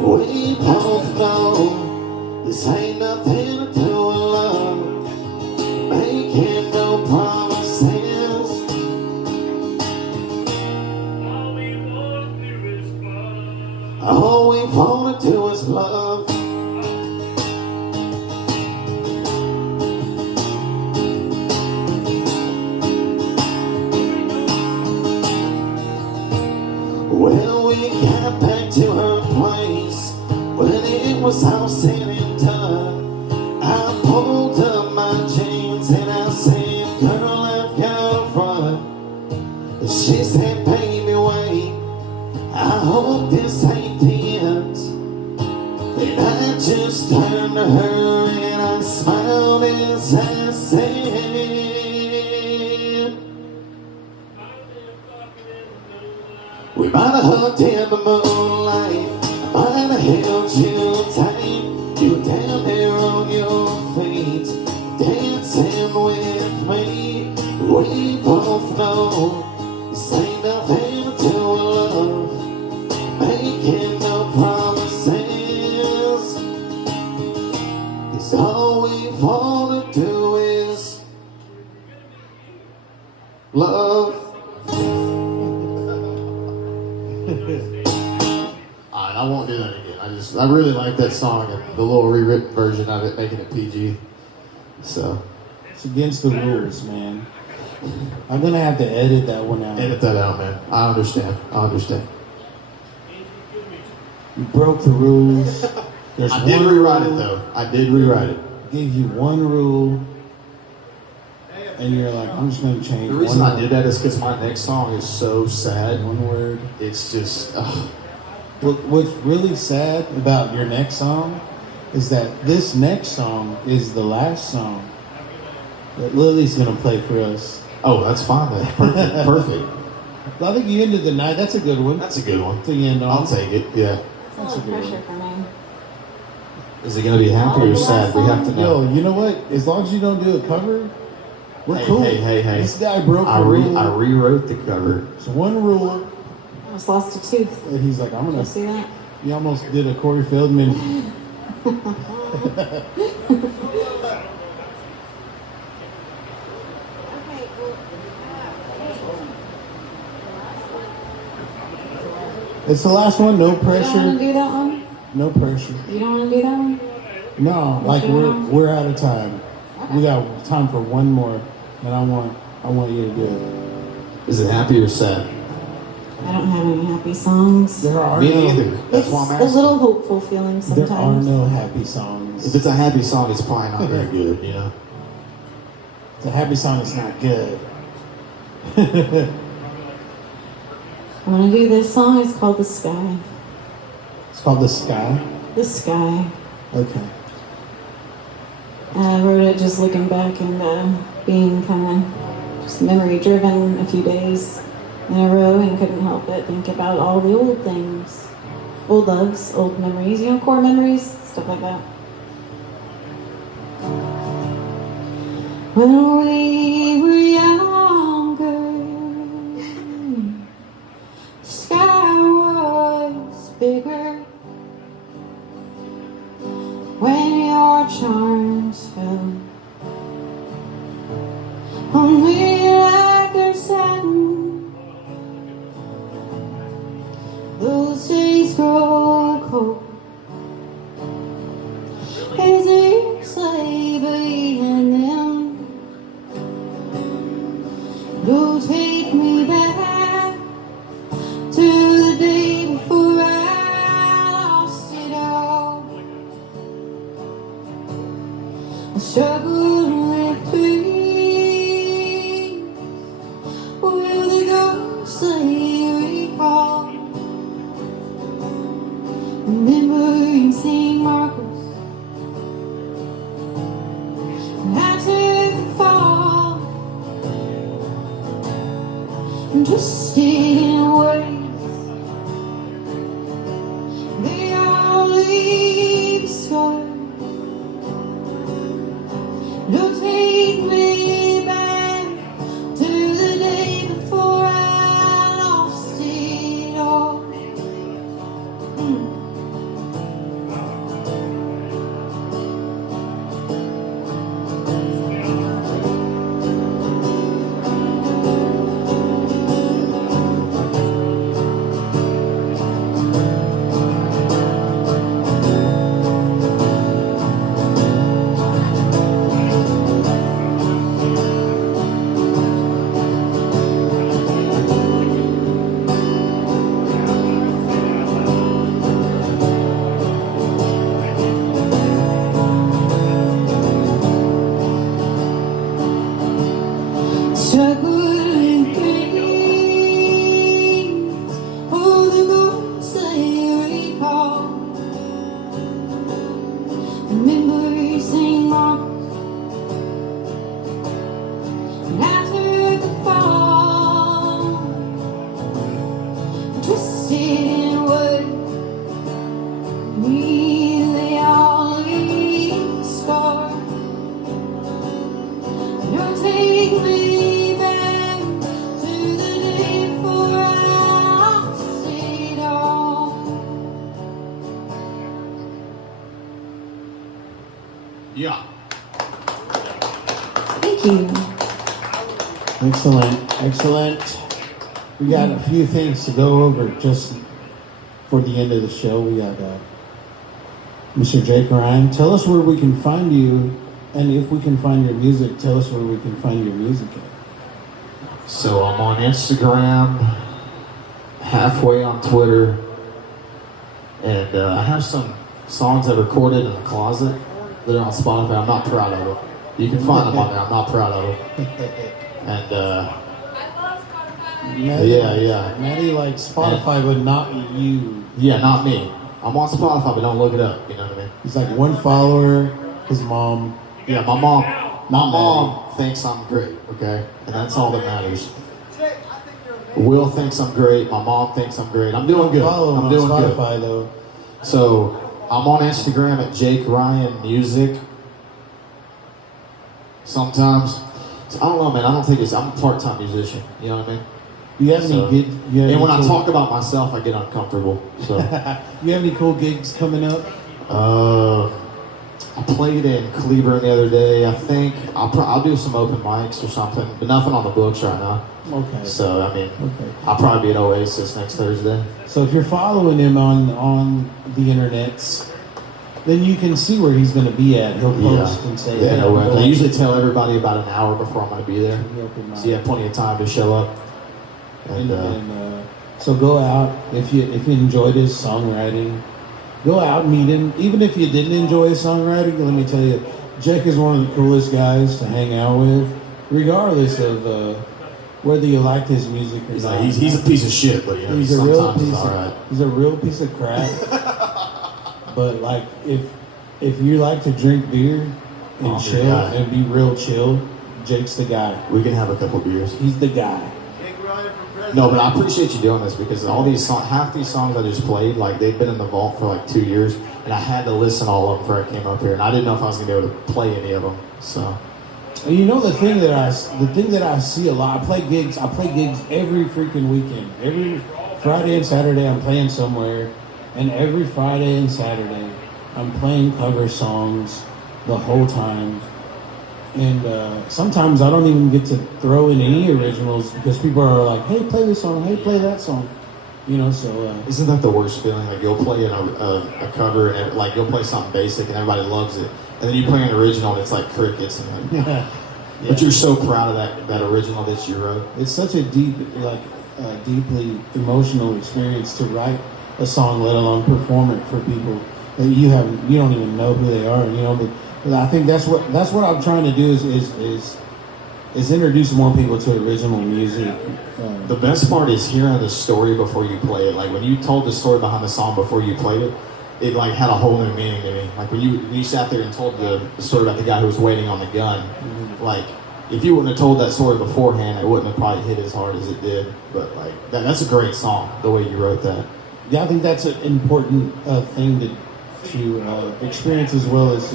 We both know this ain't nothing to do alone, making no promises. All we wanna do is love. Well, we got back to her place when it was all said and done. I pulled up my jeans and I said, girl, I've got to run. And she said, baby, wait, I hope this ain't the end. And I just turned to her and I smiled as I said, we might have hugged in the moonlight, I might have held you tight. You were down there on your feet, dancing with me. We both know this ain't nothing to love, making no promises. It's all we wanna do is love. Alright, I won't do that again. I really like that song and the little rewritten version of it, making it PG. So It's against the rules, man. I'm gonna have to edit that one out. edit that out, man. I understand. You broke the rules. There's I did one rewrite it rule. though. I did rewrite it. Gave you one rule, and you're like, I'm just gonna change. The reason one I did that is because my next song is so sad. one word. It's just, What's really sad about your next song is that this next song is the last song that Lily's gonna play for us. oh, that's fine then. Perfect. Perfect. I think you ended the night. That's a good one. That's a good one. to end on. I'll take it. Yeah. It's a That's a lot of good pressure for me. Is it gonna be happy or sad? We have to know. Yo, you know what? As long as you don't do a cover, we're Hey, cool. hey. This guy broke I the rule. rewrote the cover. It's one rule, I almost lost a tooth. and he's like, I'm Did you gonna. see that? You almost did a Corey Feldman. It's the last one. No You don't want to pressure. do that one? No pressure. You don't want to do that one? No, like Okay. we're out of time. We got time for one more, and I want you to do it. Is it happy or sad? I don't have any happy songs. There are Me no. neither. That's It's why I'm a asking. little hopeful feeling There sometimes. are no happy songs. If it's a happy song, it's probably not very good, you know? It's a happy song. It's not good. I'm gonna do this song. It's called The Sky. It's called The Sky. The Sky. Okay. And I wrote it just looking back and being kind of just memory driven a few days in a row and couldn't help but think about all the old things. Old loves, old memories, you know, core memories, stuff like that. When we were younger, the sky was bigger. When your charms fell on me like a satin, those days grow cold as they slay behind them. Go take me back to the day before I lost it all. I struggled with dreams, with the ghostly recall, remembering St. Marcos after the fall, and twisted in ways they all leave scarred. Don't take me back to the day before I lost it all. Yeah. Thank you. Excellent, excellent. We got a few things to go over just for the end of the show. We got Mr. Jake Ryan. Tell us where we can find you, and if we can find your music, tell us where we can find your music at. So I'm on Instagram, halfway on Twitter, and I have some songs I recorded in the closet that are on Spotify. I'm not proud of them. You can find them on there. I'm not proud of them. And yeah. Maddie likes Spotify, but not you. Yeah, not me. I'm on Spotify, but don't look it up. You know what I mean? He's like one follower, his mom. Yeah, my mom thinks I'm great. Okay, and that's all that matters. Will thinks I'm great. My mom thinks I'm great. I'm doing good. Follow him I'm doing on good. Spotify though. So I'm on Instagram at Jake Ryan Music. Sometimes, so I don't know, man. I don't think I'm a part-time musician. You know what I mean? Do you have So- any gigs? And when I talk about myself, I get uncomfortable. So You have any cool gigs coming up? I played in Cleburne the other day. I think I'll do some open mics or something, but nothing on the books right now. Okay. So I mean, Okay. I'll probably be at Oasis next Thursday. So if you're following him on the internets, then you can see where he's going to be at. He'll post and say, Yeah, "Hey, no I'm way. I going usually tell everybody about an hour before I'm going to be there, to the open mic." so you have plenty of time to show up. And So go out if you enjoyed his songwriting. Go out and meet him. Even if you didn't enjoy his songwriting, let me tell you, Jake is one of the coolest guys to hang out with, regardless of whether you liked his music or he's not. like he's a piece of shit, but you know, He's a real sometimes piece he's all of, right. he's a real piece of crap. But like if you like to drink beer and Oh, chill yeah. and be real chill, Jake's the guy. We can have a couple beers. He's the guy. No, but I appreciate you doing this because all these half these songs I just played, like they've been in the vault for like 2 years, and I had to listen to all of them before I came up here, and I didn't know if I was gonna be able to play any of them. So And you know the thing that I see a lot. I play gigs every freaking weekend. Every Friday and Saturday I'm playing somewhere, and every Friday and Saturday I'm playing cover songs the whole time. And sometimes I don't even get to throw in any originals because people are like, "Hey, play this song. Hey, play that song." You know, so isn't that the worst feeling? Like you'll play in a cover and like you'll play something basic and everybody loves it, and then you play an original and it's like crickets and like, yeah. but you're so proud of that original that you wrote. It's such a deeply emotional experience to write a song, let alone perform it for people that you don't even know who they are. You know, but I think that's what I'm trying to do is introduce more people to original music. The best part is hearing the story before you play it. Like when you told the story behind the song before you played it, it like had a whole new meaning to me. Like when you sat there and told the story about the guy who was waiting on the gun, like if you wouldn't have told that story beforehand, it wouldn't have probably hit as hard as it did. But like that's a great song, the way you wrote that. Yeah, I think that's an important thing to experience as well as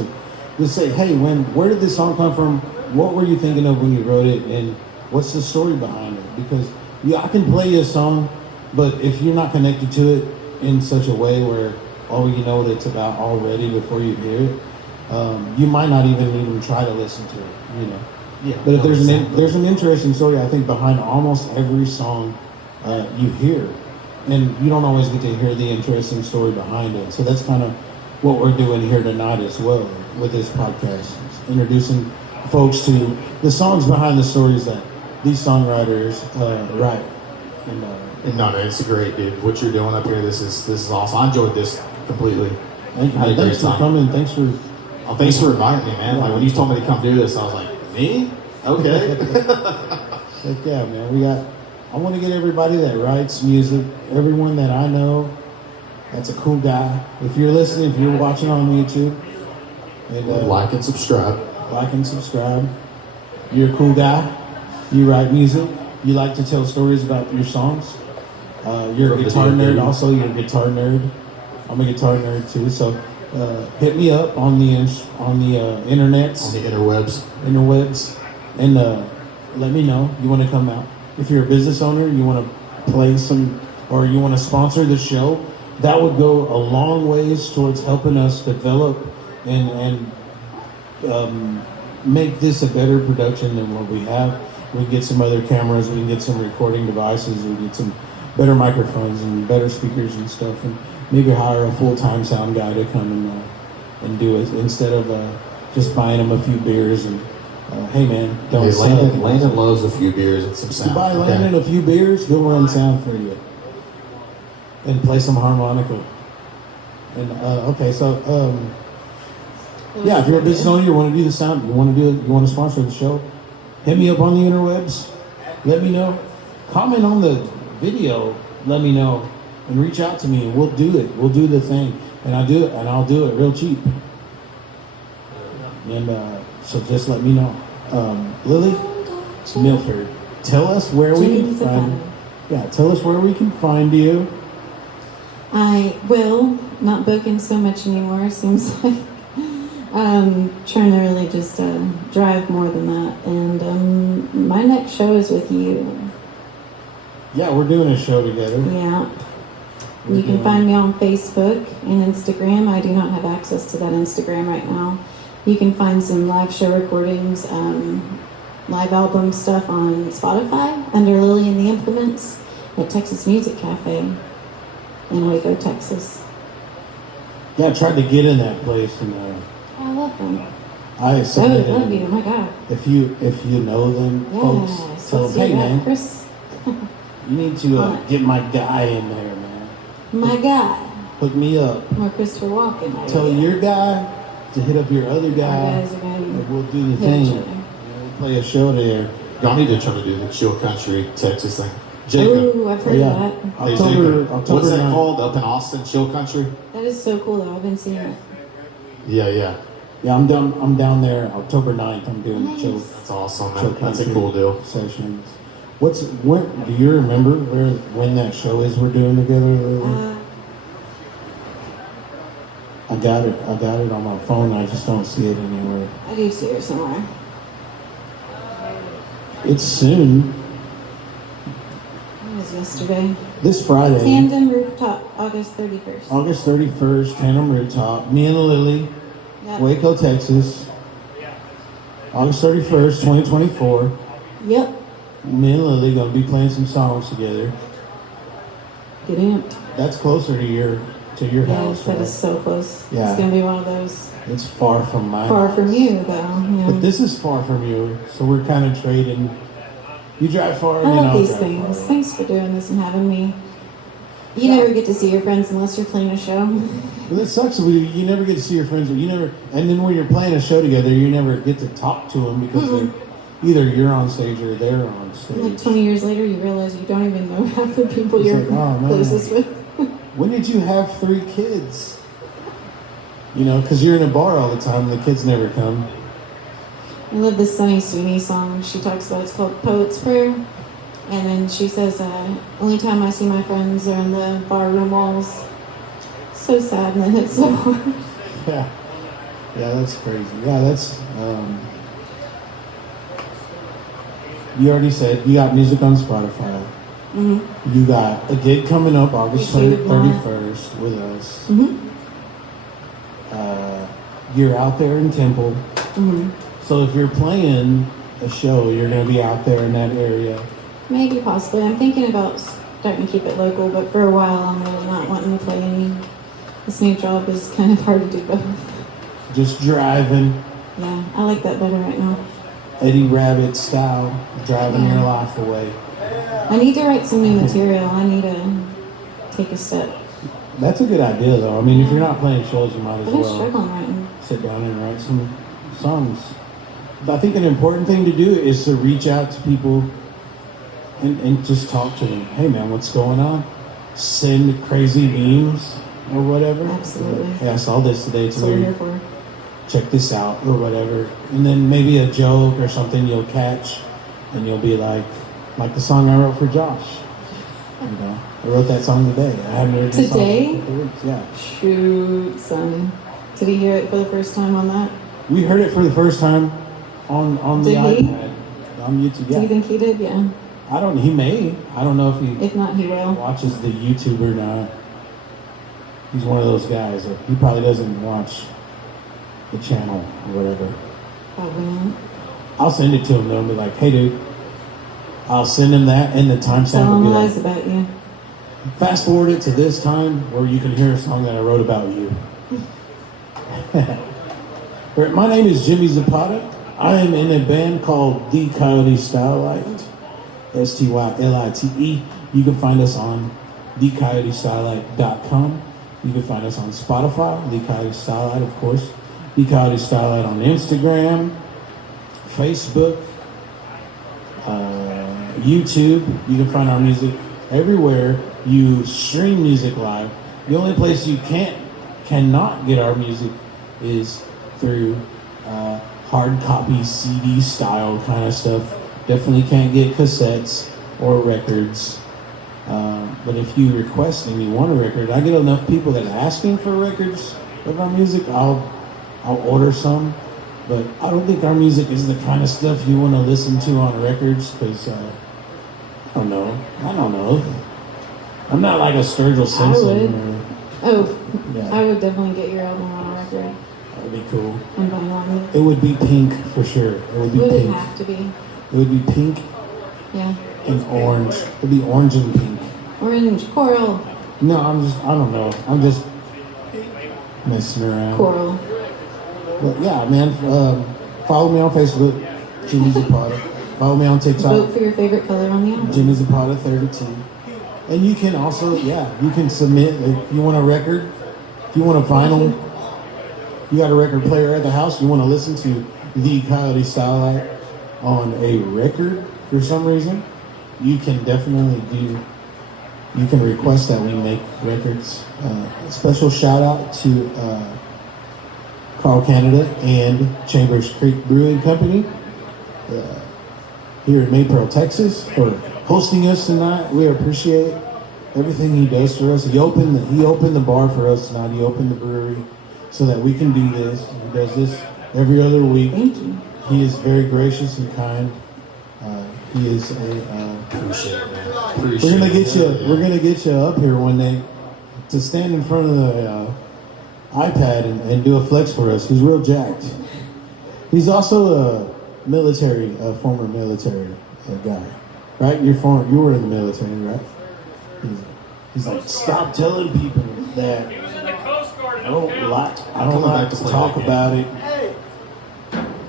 to say, hey, where did this song come from? What were you thinking of when you wrote it, and what's the story behind it? Because I can play you a song, but if you're not connected to it in such a way where you know what it's about already before you hear it, you might not even try to listen to it. You know. Yeah. But if there's an interesting story, I think, behind almost every song you hear, and you don't always get to hear the interesting story behind it. So that's kind of what we're doing here tonight as well with this podcast, introducing folks to the songs behind the stories that these songwriters write. And, No, it's great, dude. What you're doing up here, this is awesome. I enjoyed this completely. thank you. I had a Thanks great for time. coming. Thanks for. Oh, thanks for inviting me, man. Like when you told me to come do this, I was like, me? Okay. Heck yeah, man. I want to get everybody that writes music, everyone that I know, that's a cool guy. If you're listening, if you're watching on YouTube, and Like and subscribe. like and subscribe. You're a cool guy. You write music. You like to tell stories about your songs. You're a From the guitar DMV. nerd. Also, you're a guitar nerd. I'm a guitar nerd too. So hit me up on the internets, On the interwebs, and let me know you want to come out. If you're a business owner, you want to play some, or you want to sponsor the show, that would go a long ways towards helping us develop and make this a better production than what we have. We can get some other cameras, we can get some recording devices, we can get some better microphones and better speakers and stuff, and maybe hire a full-time sound guy to come and do it instead of just buying them a few beers and hey man, don't Hey, Landon loves a few beers and some sound. you buy Landon a few beers, he'll run sound for you and play some harmonica. And okay, so yeah, if you're a business owner, you want to do the sound, you want to sponsor the show, hit me up on the interwebs. Let me know. Comment on the video. Let me know, and reach out to me, and we'll do it. We'll do the thing, and I'll do it real cheap. And so just let me know. Lily, Milford, tell us where we can find. Yeah, tell us where we can find you. I will not booking so much anymore. Seems like trying to really just drive more than that. And my next show is with you. Yeah, we're doing a show together. Yeah. You can find me on Facebook and Instagram. I do not have access to that Instagram right now. You can find some live show recordings, live album stuff on Spotify under Lilly and the Implements at Texas Music Cafe in Waco, Texas. Yeah, I tried to get in that place, and I love them. I would submitted. love you. Oh my God. If you know them, folks, Yes. tell Let's them, hey do that, man, Chris. you need to get my guy in there, man. My guy. Hook me up. Or Christopher Walken. Tell your guy to hit up your other guy, guys are gonna and we'll do the hit thing. each other. We'll play a show there. Y'all need to try to do the Chill Country Texas thing. Jacob. Ooh, I've heard Yeah. of that. Hey, October Jacob. What's that 9th. called up in Austin? Chill Country? That is so cool though. I've been seeing it. Yeah. Yeah, I'm down there October 9th. I'm doing Nice. chill That's awesome, Chill man. That's a Country cool deal. sessions. Do you remember when that show is we're doing together? Lily? I got it on my phone. I just don't see it anywhere. I do see her somewhere. It's soon. It was yesterday. This Friday. Tandem Rooftop, August 31st. August 31st, Tandem Rooftop. Me and Lily, Yep. Waco, Texas. August 31st, 2024. Yep. Me and Lily gonna be playing some songs together. Get amped. That's closer to your house. Yes, that right? is so close. Yeah. It's gonna be one of those. It's far from my Far house. from you though. Yeah. But this is far from you, so we're kind of trading. You drive far, I and then love I'll these drive things. far. Thanks for doing this and having me. You never get to see your friends unless you're playing a show. Well, it sucks. You never get to see your friends, but and then when you're playing a show together, you never get to talk to them because either you're on stage or they're on stage. Like 20 years later, you realize you don't even know half the people It's you're like, oh, man. closest with. When did you have 3 kids? Because you're in a bar all the time, and the kids never come. I love this Sunny Sweeney song she talks about. It's called Poet's Prayer. And then she says, only time I see my friends are in the bar room walls. So sad and it hits so hard. Yeah, that's crazy. Yeah, that's. You already said you got music on Spotify. Mm-hmm. You got a gig coming up August Received mine. 31st with us. Mm-hmm. You're out there in Temple. Mm-hmm. So if you're playing a show, you're going to be out there in that area. Maybe, possibly. I'm thinking about starting to keep it local, but for a while I'm really not wanting to play any. This new job is kind of hard to do both. Just driving, Yeah, I like that better right now. Eddie Rabbit style, driving your life away. I need to write some new material. I need to take a step. That's a good idea, though. I mean, if you're not playing shows, you might as I've been well struggling writing. sit down and write some songs. But I think an important thing to do is to reach out to people and just talk to them. Hey, man, what's going on? Send crazy memes or whatever. Absolutely. Hey, I saw this today. It's That's what we're here weird. for. Check this out or whatever. And then maybe a joke or something you'll catch and you'll be like the song I wrote for Josh. I wrote that song today. I haven't heard this Today? song in a couple weeks. Yeah. Shoot, son. Did he hear it for the first time on that? We heard it for the first time on the Did he? iPad on YouTube. Do you Yeah. think he did? Yeah. He may. I don't know if he If not, he will. watches the YouTube or not. He's one of those guys. He probably doesn't watch the channel or whatever. Probably not. I'll send it to him though and be like, hey dude, I'll send him that and the timestamp Tell will them be lies like, about you. fast forward it to this time where you can hear a song that I wrote about you. My name is Jimmy Zapata. I am in a band called The Coyote Stylite, Stylite. You can find us on thecoyotestylite.com. You can find us on Spotify, The Coyote Stylite, of course. The Coyote Stylite on Instagram, Facebook, YouTube. You can find our music everywhere you stream music live. The only place you cannot get our music is through hard copy CD style kind of stuff. Definitely can't get cassettes or records. But if you request and you want a record, I get enough people that are asking for records of our music. I'll order some, but I don't think our music is the kind of stuff you want to listen to on records because I don't know. I'm not like a Sturgill Simpson. I would definitely get your album on a record. That would be cool. On vinyl. It would be pink for sure. It would be Would it pink. have to be? It would be pink Yeah. and orange. It would be orange and pink. Orange, coral, No, I don't know. I'm just messing around. coral. But yeah, man, follow me on Facebook, Jimmy Zapata. Follow me on TikTok, Vote for your favorite color on the album. Jimmy Zapata 32. And you can also, you can submit, like, if you want a record, if you want a vinyl, you got a record player at the house, you want to listen to The Coyote Stylite on a record for some reason, you can definitely you can request that we make records. A special shout out to Carl Canada and Chambers Creek Brewing Company here in Maypearl, Texas, for hosting us tonight. We appreciate everything he does for us. He opened the bar for us tonight. He opened the brewery so that we can do this. He does this every other week. Thank you. He is very gracious and kind. He is Appreciate it, man. We're gonna get you up here one day to stand in front of the iPad and do a flex for us. He's real jacked. He's also a former military guy, right? You were in the military, right? He's like, stop telling people that I don't like to talk about it.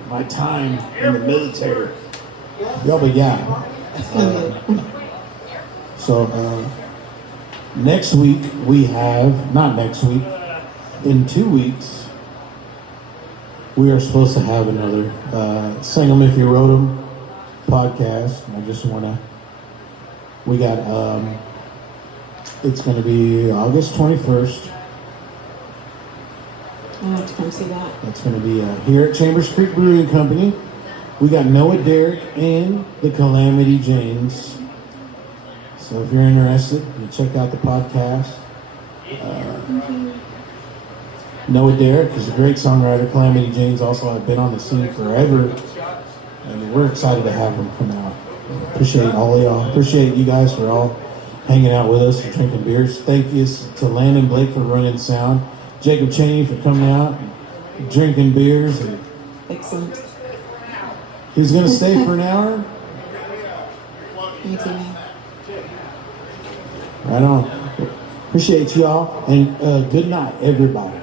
My time in the military. But yeah. So next week in 2 weeks, we are supposed to have another Sing 'Em If You Wrote 'Em podcast. It's going to be August 21st. I'll have to come see that. That's going to be here at Chambers Creek Brewing Company. We got Noah Derrick and the Calamity Janes. So if you're interested, you check out the podcast. Noah Derrick is a great songwriter. Calamity Janes also have been on the scene forever. And we're excited to have them come out. Appreciate all of y'all. Appreciate you guys for all hanging out with us and drinking beers. Thank you to Landon Blake for running sound. Jacob Cheney for coming out and drinking beers. And Excellent. he's going to stay for an hour. Me too. Right on. Appreciate y'all. And good night, everybody.